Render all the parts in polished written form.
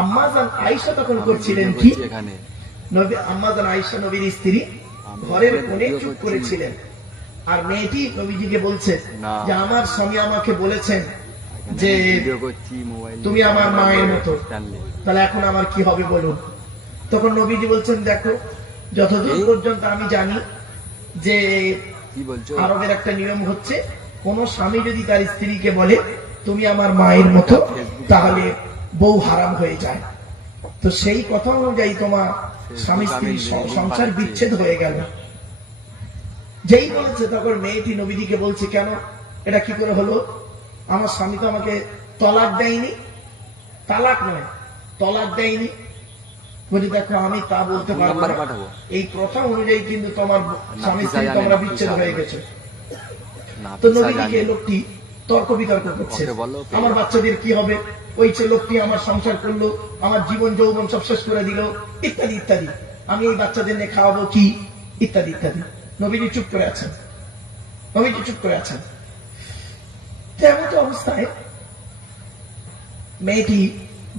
আম্মাজান আয়েশা তখন করছিলেন কি, আম্মাজান আয়েশা নবীর স্ত্রী ঘরের কোণে চুপ করেছিলেন, আর মেয়েটি নবীজিকে বলছে যে আমার স্বামী আমাকে বলেছেন যে তুমি আমার মায়ের মতো, তাহলে এখন আমার কি হবে বলুন। তখন নবীজি বলছেন দেখো, যতদূর পর্যন্ত আমি জানি যে আরবের একটা নিয়ম হচ্ছে, কোন স্বামী যদি তার স্ত্রীকে বলে তুমি আমার মায়ের মতো, তাহলে বউ হারাম হয়ে যায়। তো সেই কথা অনুযায়ী তোমার স্বামী স্ত্রীর সংসার বিচ্ছেদ হয়ে গেল। যেই বলেছে তখন মেয়েটি নবীজিকে বলছে কেন, এটা কি করে হলো, আমার স্বামী তো আমাকে তলাক দেয়নি, তালাক নয় তলাক দেয়নি। বলি দেখো আমি তা বলতে পারবো না, এই প্রথা অনুযায়ী কিন্তু তোমার স্বামী স্ত্রী তোমরা বিচ্ছেদ হয়ে গেছে। তো নবীজিকে লোকটি তর্ক বিতর্ক করছে, আমার বাচ্চাদের কি হবে, ওই যে লোকটি আমার সংসার করলো, আমার জীবন যৌবন সব শেষ করে দিল, ইত্যাদি ইত্যাদি, আমি এই বাচ্চাদের নিয়ে খাওয়াবো কি, ইত্যাদি ইত্যাদি। নবীজি চুপ করে আছেন, নবীজি চুপ করে আছেন। তেমন তো অবস্থায় মেয়েটি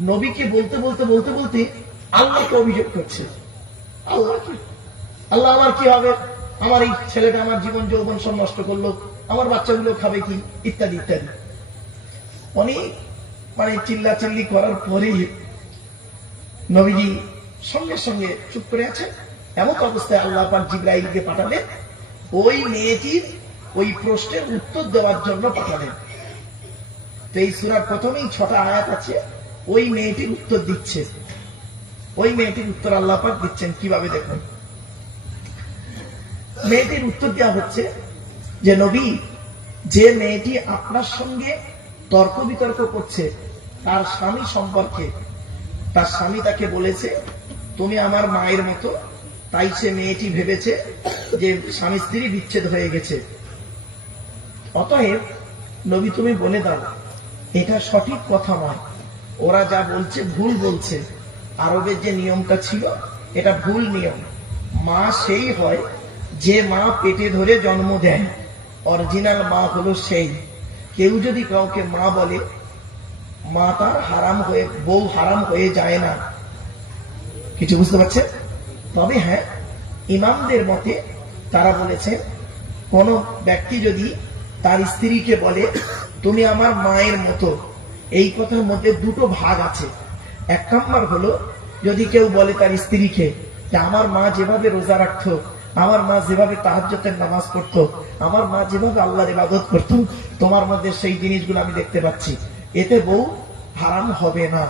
নবীকে বলতে বলতে বলতে বলতে আল্লাহকে অভিযোগ করছে, আল্লাহকে, আল্লাহ আমার কি হবে, আমার এই ছেলেটা আমার জীবন যৌবন সব নষ্ট করলো, আমার বাচ্চাগুলো খাবে কি, ইত্যাদি ইত্যাদি। অনেক চিল্লা চিল্লি করার পরেই নবীজি সঙ্গে সঙ্গে চুপ করে আছে। এমন অবস্থায় আল্লাহ পাক জিবরাইলকে পাঠালেন, ওই মেয়েটির ওই প্রশ্নের উত্তর দেওয়ার জন্য পাঠালেন। তো এই সূরার প্রথমেই 6টা আয়াত আছে, ওই মেয়েটির উত্তর দিচ্ছে, ওই মেয়েটির উত্তর আল্লাহ পাক দিচ্ছেন কিভাবে দেখুন। মেয়েটির উত্তর দেওয়া হচ্ছে যে নবী, যে মেয়েটি আপনার সঙ্গে তর্ক বিতর্ক করছে তার স্বামী সম্পর্কে, তার স্বামী তাকে বলেছে তুমি আমার মায়ের মতো, তাই সে মেয়েটি ভেবেছে যে স্বামী স্ত্রী বিচ্ছেদ হয়ে গেছে। অতএব নবী তুমি বলে দাও এটা সঠিক কথা নয়, ওরা যা বলছে ভুল বলছে, আরবের যে নিয়মটা ছিল এটা ভুল নিয়ম। মা সেই হয় যে মা পেটে ধরে জন্ম দেয়, অরিজিনাল মা হলো সেই। কেউ যদি কাউকে মা বলে, মা তার হারাম হয়ে, বউ হারাম হয়ে যায় না। কিছু বুঝতে পারছেন? তবে হ্যাঁ, ইমামদের মতে তারা বলেছে কোন ব্যক্তি যদি তার স্ত্রীকে বলে তুমি আমার মায়ের মতো, এই কথার মধ্যে দুটো ভাগ আছে। এক নম্বর হলো যদি কেউ বলে তার স্ত্রীকে যে আমার মা যেভাবে রোজা রাখতো, আমার মা যেভাবে তাহাজ্জুদের নামাজ পড়তো, আমার মা যেভাবে আল্লাহর ইবাদত করতো, তোমার মধ্যে সেই জিনিসগুলো আমি দেখতে পাচ্ছি, এতে বউ হারাম হবে না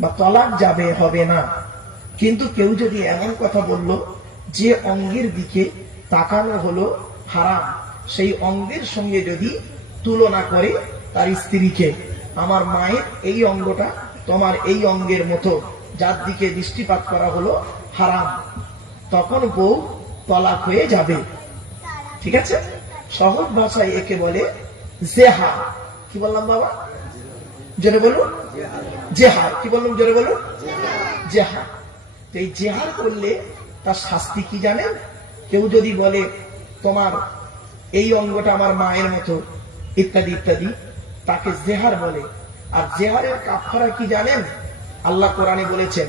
বা তলাক যাবে হবে না। কিন্তু কেউ যদি এমন কথা বলল যে অঙ্গের দিকে তাকানো হলো হারাম, সেই অঙ্গের সঙ্গে যদি তুলনা করে তার স্ত্রীকে, আমার মায়ের এই অঙ্গটা তোমার এই অঙ্গের মতো, যার দিকে দৃষ্টিপাত করা হলো হারাম, তখন বউ তলাক হয়ে যাবে। ঠিক আছে? সহজ ভাষায় একে বলে জেহা। কি বললাম বাবা, জোরে বলুন? জেহার। কি বললাম, জোরে বলুন? জেহার। তো এই জেহার করলে তার শাস্তি কি জানেন? কেউ যদি বলে তোমার এই অঙ্গটা আমার মায়ের মতো, ইত্যাদি ইত্যাদি, তাকে জেহার বলে। আর জেহারের কাফারা কি জানেন? আল্লাহ কোরআনে বলেছেন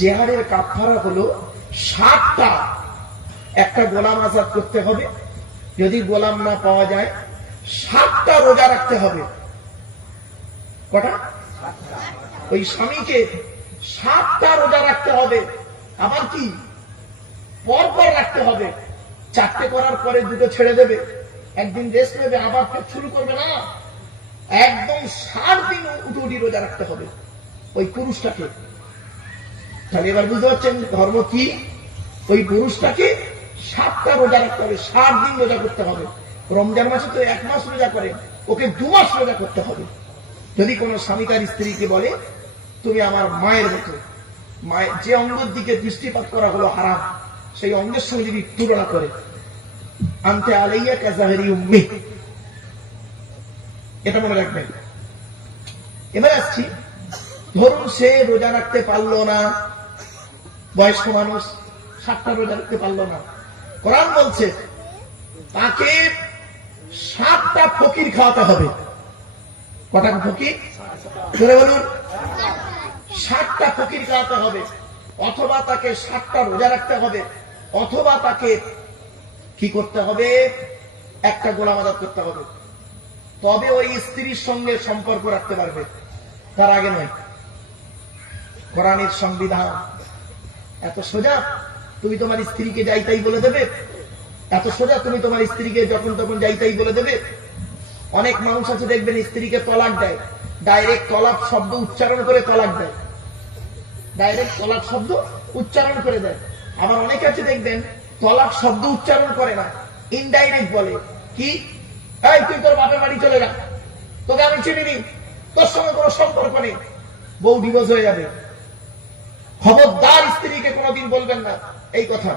জেহারের কাফারা হলো 60টা। একটা গোলাম আজাদ করতে হবে, যদি গোলাম না পাওয়া যায় 7টা রোজা রাখতে হবে। কটা? ওই স্বামীকে 7টা রোজা রাখতে হবে, আবার কি পর পর রাখতে হবে। 4টে করার পরে 2টো ছেড়ে দেবে, একদিন রেস্ট নেবে, আবার শুরু করবে না, একদম 7 দিন উঠি রোজা রাখতে হবে ওই পুরুষটাকে। তাহলে এবার বুঝতে পারছেন ধর্ম কি? ওই পুরুষটাকে 7টা রোজা রাখতে হবে, 7 দিন রোজা করতে হবে। রমজান মাসে তো 1 মাস রোজা করে, ওকে 2 মাস রোজা করতে হবে। যদি কোন স্বামী তার স্ত্রীকে বলে তুমি আমার মায়ের মতো, মায়ের যে অঙ্গের দিকে দৃষ্টিপাত করা হলো হারাম, সেই অঙ্গের সঙ্গে যদি তুলনা করে, আনতে আলাইয়া কাজাহেরি উম্মি, এটা মনে রাখবেন। এবার আসছি, ধরুন সে রোজা রাখতে পারলো না, বয়স্ক মানুষ 7টা রোজা রাখতে পারলো না, কোরআন বলছে তাকে 7টা ফকির খাওয়াতে হবে। কটা ফকির? বলুন? 60টা ফকির খাওয়াতে হবে, অথবা তাকে 60টা রোজা রাখতে হবে, অথবা তাকে কি করতে হবে, একটা গোলাম আযাদ করতে হবে, তবে ওই স্ত্রীর সঙ্গে সম্পর্ক রাখতে পারবে, তার আগে নয়। কোরআনের সংবিধান এত সোজা, তুমি তোমার স্ত্রীকে যাই তাই বলে দেবে? এত সোজা তুমি তোমার স্ত্রীকে যখন তখন যাই তাই বলে দেবে? অনেক মানুষ আছে দেখবেন স্ত্রীকে তলাক দেয়, ডাইরেক্ট তলাক শব্দ উচ্চারণ করে তলাক দেয়, ডাইরেক্ট তলাক শব্দ উচ্চারণ করে দেয়। আবার অনেকে আছে দেখবেন তলাক শব্দ উচ্চারণ করে না, ইনডাইরেক্ট বলে কি, এই তুই তোর বাপের বাড়ি চলে যা, তোকে আমি চিনি নি, তোর সঙ্গে কোনো সম্পর্ক নেই, বউ ডিভোর্স হয়ে যাবে। খবরদার স্ত্রীকে কোনোদিন বলবেন না এই কথা,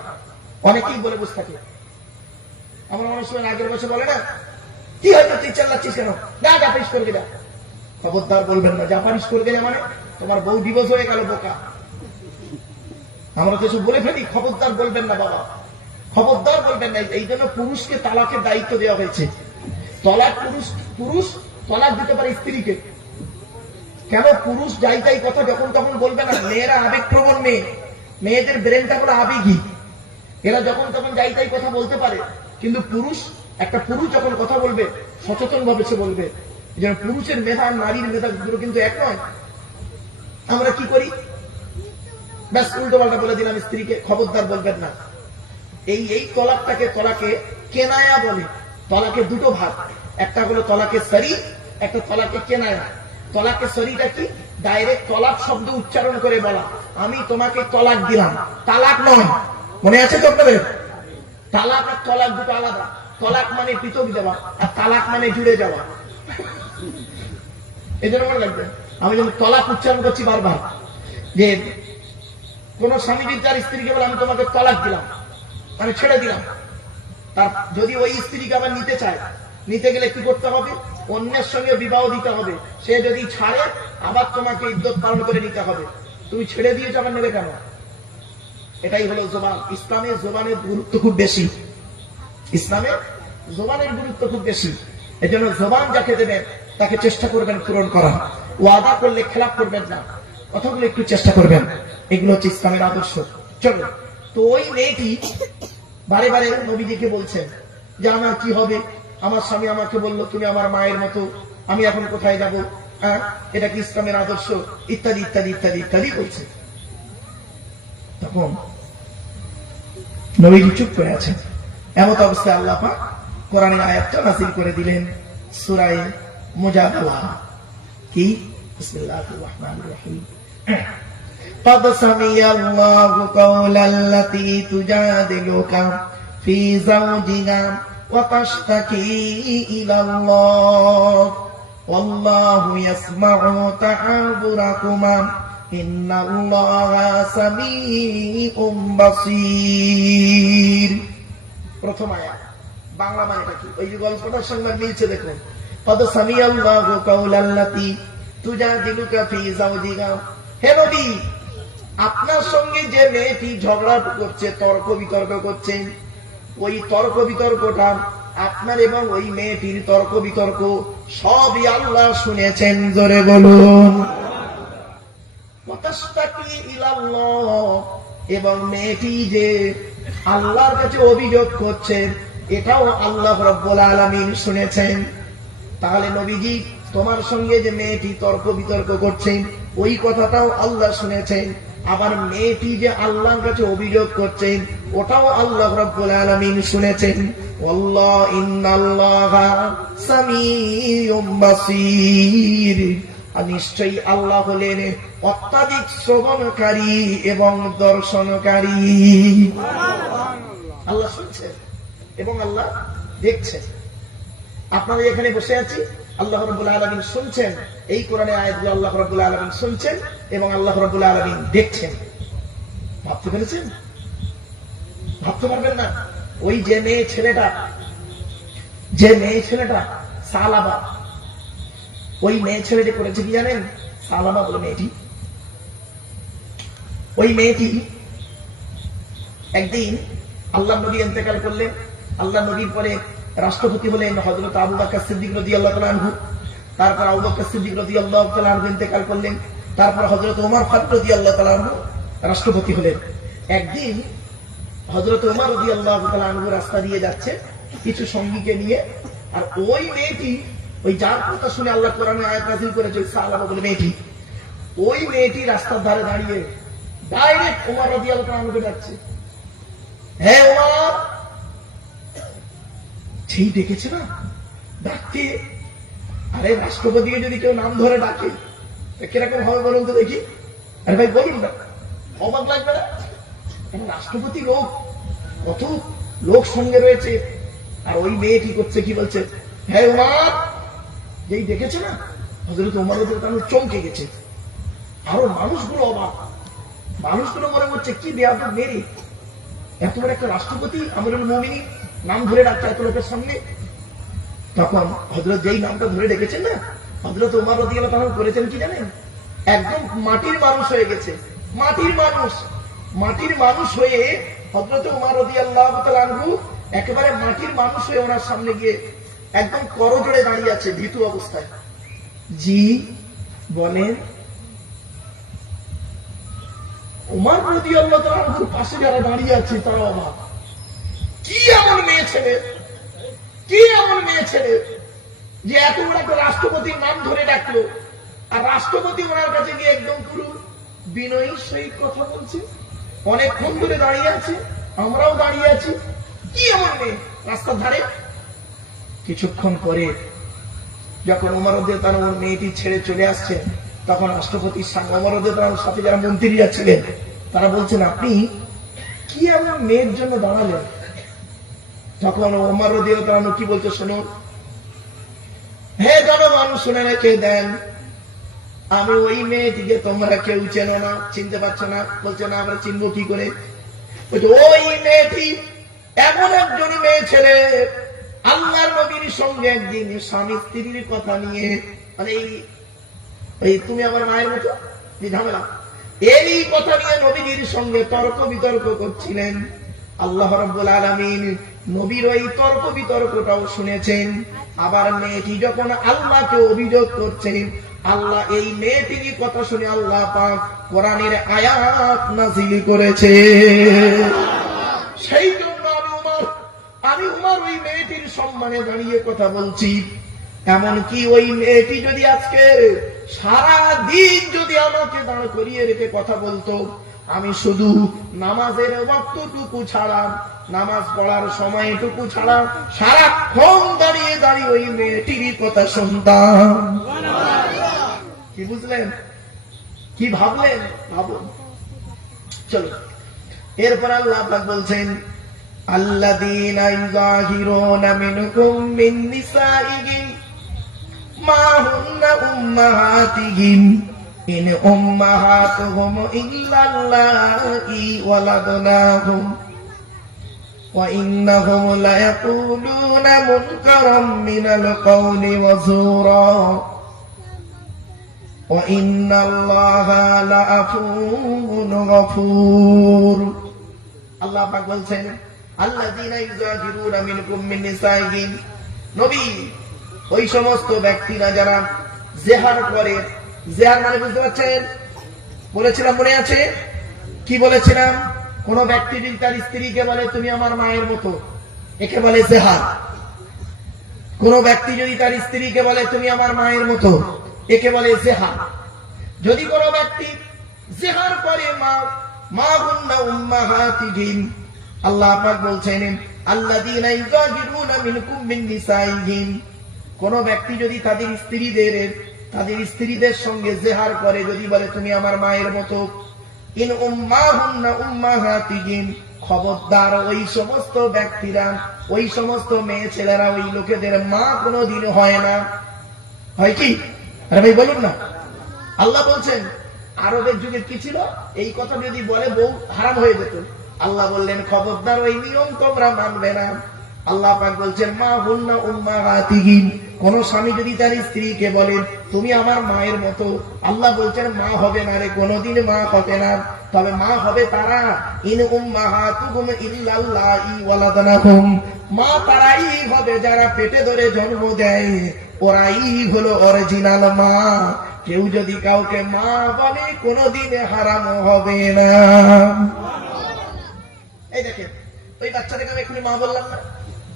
অনেকেই বলে বসে থাকে। আমার অনেক সময় আগের বছর বলে না, কি হয়তো তুই চাল্লাচ্ছিস কেন, না জাপারিশ করবে না, খবরদার বলবেন না জাপারিশ করবে না, মানে তোমার বউ ডিভোর্স হয়ে গেল বোকা। আমরা তো সব বলে ফেলি, খবরদার বলবেন না বাবা, খবরদার বলবেন না। এই জন্য পুরুষকে তালাকের দায়িত্ব দেওয়া হয়েছে। তলাক পুরুষ তলাক দিতে পারে স্ত্রীকে। কেন? পুরুষ যাই তাই কথা যখন তখন বলবে না। মেয়েরা আবেগপ্রবণ মেয়ে, মেয়েদের ব্রেনটা হলো আবেগী, এরা যখন তখন যাই তাই কথা বলতে পারে। কিন্তু একটা পুরুষ যখন কথা বলবে সচেতন ভাবে সে বলবে। যেন পুরুষের মেধা আর নারীর মেধা দুটো কিন্তু এক নয়। আমরা কি করি, ব্যাস উল্টো পাল্টা বলে দিলাম স্ত্রীকে, খবরদার বলবেন না। এই তলাকে কেনায়া বলে। তলাকে দুটো ভাগ, একটা হলো তলাকে সরি, একটা তলাকে কেনায়া। তলাকে সরিটা কি? ডাইরেক্ট তলাক শব্দ উচ্চারণ করে বলা, আমি তোমাকে তলাক দিলাম, তালাক নয়। মনে আছে তো আপনাদের? তালাক আর তলাক দুটো আলাদা। তলাক মানে পৃথক যাওয়া, আর তালাক মানে জুড়ে যাওয়া। এই জন্য মনে রাখবেন, আমি যখন তলাক উচ্চারণ করছি বারবার, যে কোন স্বামী যদি তার স্ত্রীকে বলে আমি তোমাকে তলাক দিলাম, আমি ছেড়ে দিলাম, তার যদি ওই স্ত্রীকে আবার নিতে চায়, নিতে গেলে কি করতে হবে? অন্যের সঙ্গে বিবাহ দিতে হবে। সে যদি ছাড়ে আবার তোমাকে ইদ্যত পালন করে নিতে হবে। তুমি ছেড়ে দিয়েছো, আবার নেবে কেন? এটাই হলো জবান। ইসলামে জবানের গুরুত্ব খুব বেশি, ইসলামে জবানের গুরুত্ব খুব বেশি। এজন্য জবান যাকে দেবেন তাকে চেষ্টা করবেন পূরণ করা। ওয়াদা করলে খেলাপ করবেন না, কথাগুলো একটু চেষ্টা করবেন। এগুলো হচ্ছে ইসলামের আদর্শ। চলো, তো ওই মেয়েটি বারে বারে নবীজিকে বলছেন যে আমার কি হবে, আমার স্বামী আমাকে বললো তুমি আমার মায়ের মতো, আমি এখন কোথায় যাব, এটা কি ইসলামের আদর্শ, ইত্যাদি ইত্যাদি ইত্যাদি ইত্যাদি বলছে। তখন নবীজি চুপ করে আছেন। এমত অবস্থায় আল্লাহ পাক কোরআনের আয়াতটা নাযিল করে দিলেন, সূরা মুজাদালা। কি? বিসমিল্লাহির রহমানির রহিম। قد سمع الله قول التي تجادلك في زوجها وتشتكي إلى الله والله يسمع تحاوركما إن الله سميع بصير। প্রথম আয়াত বাংলা মানেটা কি? ওই যে গল্পটার সঙ্গে মিলছে দেখুন। قد سمع الله قول التي تجادلك في زوجها। হে নবী, আপনার সঙ্গে যে মেয়েটি ঝগড়া করছে, তর্ক বিতর্ক করছেন, ওই তর্ক বিতর্কটা, আপনার এবং ওই মেয়েটির তর্ক বিতর্ক সবই আল্লাহ শুনেছেন। জোরে বলুন। এবং মেয়েটি যে আল্লাহর কাছে অভিযোগ করছে, এটাও আল্লাহ রাব্বুল আলামিন শুনেছেন। তাহলে নবীজি, তোমার সঙ্গে যে মেয়েটি তর্ক বিতর্ক করছেন ওই কথাটাও আল্লাহ শুনেছেন। আবার মেয়েটি যে আল্লাহর কাছে অভিযোগ করছেন ওটাও আল্লাহ রাব্বুল আলামিন শুনেছেন। আল্লাহ ইন্নাল্লাহা সামিউম বাসীর। আর নিশ্চয়ই আল্লাহ হলেন অত্যাধিক শ্রবণকারী এবং দর্শনকারী। আল্লাহ শুনছেন এবং আল্লাহ দেখছেন। আপনারা এখানে বসে আছি, আল্লাহ রাব্বুল আলামিন শুনছেন। এই কোরআনের আয়াতগুলো আল্লাহ রাব্বুল আলামিন শুনছেন এবং আল্লাহ রাব্বুল আলামিন দেখছেন। ভাবতে পেরেছেন? ভাবতে পারবেন না? ওই যে মেয়ে ছেলেটা সালাবা, ওই মেয়ে ছেলেটি করেছে কি জানেন? সালাবা বলে মেয়েটি, ওই মেয়েটি একদিন আল্লাহ নবী ইন্তেকাল করলেন। আল্লাহ নবীর পরে রাষ্ট্রপতি হলেন হযরত আবু বকর সিদ্দিক রাদিয়াল্লাহু তাআলা আনহু। তারপর আবু বকর সিদ্দিক রাদিয়াল্লাহু তাআলা আনহু ইন্তেকাল করলেন। তারপর হযরত ওমর ফারুক রাদিয়াল্লাহু তাআলা আনহু রাষ্ট্রপতি হলেন। একদিন হযরত ওমর রাদিয়াল্লাহু তাআলা আনহু রাস্তা দিয়ে যাচ্ছে কিছু সঙ্গীকে নিয়ে, আর ওই মেয়েটি, ওই যার কথা শুনে আল্লাহ কোরআনে আয়াত নাযিল করেছে সালামা বলে মেয়েটি, ওই মেয়েটি রাস্তার ধারে দাঁড়িয়ে ডাইরেক্ট ওমর রাদিয়াল্লাহু তাআলা আনহুকে ডাকছে, হে ওমর। সেই ডেকেছে না, ডাকতে, আরে রাষ্ট্রপতিকে যদি কেউ নাম ধরে ডাকে কিরকম হবে বলুন তো দেখি? আরে ভাই বলুন না, অবাক লাগবে না? রাষ্ট্রপতি লোক, কত লোক সঙ্গে রয়েছে, আর ওই মেয়েটি করছে কি বলছে, হ্যাঁ ওমর। যেই দেখেছে না হযরত ওমর রাদিয়াল্লাহু তাআলা চমকে গেছে। আরো মানুষগুলো অবাক, মানুষগুলো মনে হচ্ছে কি বেয়াদব মেয়ে, এত বড় একটা রাষ্ট্রপতি আমিরুল মুমিনিন নাম ধরে ডাকছে এত লোকের সামনে। তখন হযরত যেই নামটা ধরে ডেকেছেন না, হযরত ওমর রাদিয়াল্লাহু তাআলা করেছেন কি জানেন? একদম মাটির মানুষ হয়ে গেছে, মাটির মানুষ, মাটির মানুষ হয়ে হযরত ওমর রাদিয়াল্লাহু তাআলা আনহু একেবারে মাটির মানুষ হয়ে ওনার সামনে গিয়ে একদম করজোড়ে দাঁড়িয়ে আছে ভীতু অবস্থায়। জি বলেন। ওমর রাদিয়াল্লাহু তাআলা আনহুর পাশে যারা দাঁড়িয়ে আছে তারা অবাক, কি এমন মেয়ে ছেলে, কি এমন মেয়ে ছেলে যে এত বড় একটা রাষ্ট্রপতির নাম ধরে ডাকলো, আর রাষ্ট্রপতি ওনার কাছে গিয়ে একদম পুরো বিনয়ী সহিত কথা বলছে, অনেকক্ষণ ধরে দাঁড়িয়ে আছে, আমরাও দাঁড়িয়ে আছি, কি এমন মেয়ে রাস্তার ধারে। কিছুক্ষণ পরে যখন ওমর রাদিয়াল্লাহু তাআলা ওর মেয়েটি ছেড়ে চলে আসছে, তখন রাষ্ট্রপতির সঙ্গে ওমর রাদিয়াল্লাহু তাআলার সাথে যারা মন্ত্রীরা ছিলেন তারা বলছেন, আপনি কি এমন মেয়ের জন্য দাঁড়ালেন? তখন ওমর রাদিয়াল্লাহু তাআলা কি বলছে শোনো, হে জনগণ শুনে রেখে দেন, আমি ওই মেয়েটিকে তোমরা কেউ চেনো না, চিনতে পারছো না। বলছে না, আমরা চিনবো কি করে? ওই মেয়েটি এমন একজন মেয়ে ছেলে, আল্লাহর নবীর সঙ্গে একদিন স্বামী স্ত্রীর কথা নিয়ে, মানে এই তুমি আমার মায়ের মতো ঝামেলা, এই কথা নিয়ে নবীর সঙ্গে তর্ক বিতর্ক করছিলেন। আল্লাহ রাব্বুল আলামিন নবীর ওই তর্ক বিতর্কটাও শুনেছেন। আবার মেয়েটি যখন আল্লাহকে অভিযোগ করছে, আল্লাহ এই মেয়েটির কথা শুনে আল্লাহ পাক কোরআনের আয়াত নাযিল করেছে। সেই জন্য আমি উমর ওই মেয়েটির সম্মানে দাঁড়িয়ে কথা বলছি। এমনকি ওই মেয়েটি যদি আজকে সারা দিন যদি আমাকে দাঁড় করিয়ে রেখে কথা বলতো, আমি শুধু নামাজের ওয়াক্তটুকু ছাড়া, নামাজ পড়ার সময়টুকু ছাড়া সারাক্ষণ দাঁড়িয়ে দাঁড়িয়ে ওই মেয়েটিরই কথা শুনতাম। কি বুঝলেন, কি ভাবলেন? ভাবুন। চলো এরপর আল্লাহ পাক বলছেন, আল্লাযীনা ইউযাহিরুনা মিনকুম মিন নিসাইহিম মা হুন্না উম্মাহাতিহিম ইন উম্মাহাতুহুম ইল্লাল্লাহি ওয়ালাদনাহুম ওয়া ইন্নাহুম লায়াকুলুনা মুনকারাম মিনাল কওলি ওয়া যুরা ওয়া ইন্নাল্লাহা লাআফুউন গফুর। আল্লাহ পাক বলছেন, আল্লাযীনা ইউযাহিরুনা মিনকুম মিন নিসাইহিম, নবী ওই সমস্ত ব্যক্তিরা যারা জিহার করে। জিহার মানে বুঝতে পারছেন? বলেছিলাম, মনে আছে কি বলেছিলাম? কোন ব্যক্তি যদি তার স্ত্রীকে বলে তুমি আমার মায়ের মতো, একে বলে জিহার। কোন ব্যক্তি যদি তার স্ত্রীকে বলে তুমি আমার মায়ের মতো, একে বলে জিহার। যদি কোন ব্যক্তি জিহার করে মা হুন্না উম্মাহাতিহিম, আল্লাহ পাক বলছেন আল্লাযীনা ইউযাহিরুনা মিনকুম মিন নিসাইহিম, কোন ব্যক্তি যদি তাদের স্ত্রীদের সঙ্গে জিহার করে, যদি বলে তুমি আমার মায়ের মতো, ইন উম্মাহুন্না উম্মাহাতিহিম, খবরদার ওই সমস্ত ব্যক্তিরা, ওই সমস্ত মেয়ে ছেলেরা ওই লোকেদের মা কোনোদিন হয় না। হয় কি? আরে ভাই বলুন না। আল্লাহ বলছেন আরবের যুগে কি ছিল, এই কথা যদি বলে বউ হারাম হয়ে যেত। আল্লাহ বললেন খবরদার ওই নিয়ম তোমরা মানবে না। আল্লাহ পাক বলছেন মা হুন্না উম্মাহাতিহিম, কোন স্বামী যদি তার স্ত্রীকে বলেন তুমি আমার মায়ের মতো, আল্লাহ বলছেন মা হবে না রে, কোনদিন মা হবে না। তবে মা হবে তারা, ইন উম্মাহাতুহুম ইল্লাল্লাহি ওয়ালাদনাহুম, মা তারাই হবে যারা পেটে ধরে জন্ম দেয়, ওরাই হলো অরিজিনাল মা। কেউ যদি কাউকে মা বলে কোনোদিনে হারাম হবে না। এই দেখেন ওই বাচ্চাটাকে আমি এখনই মা বললাম না,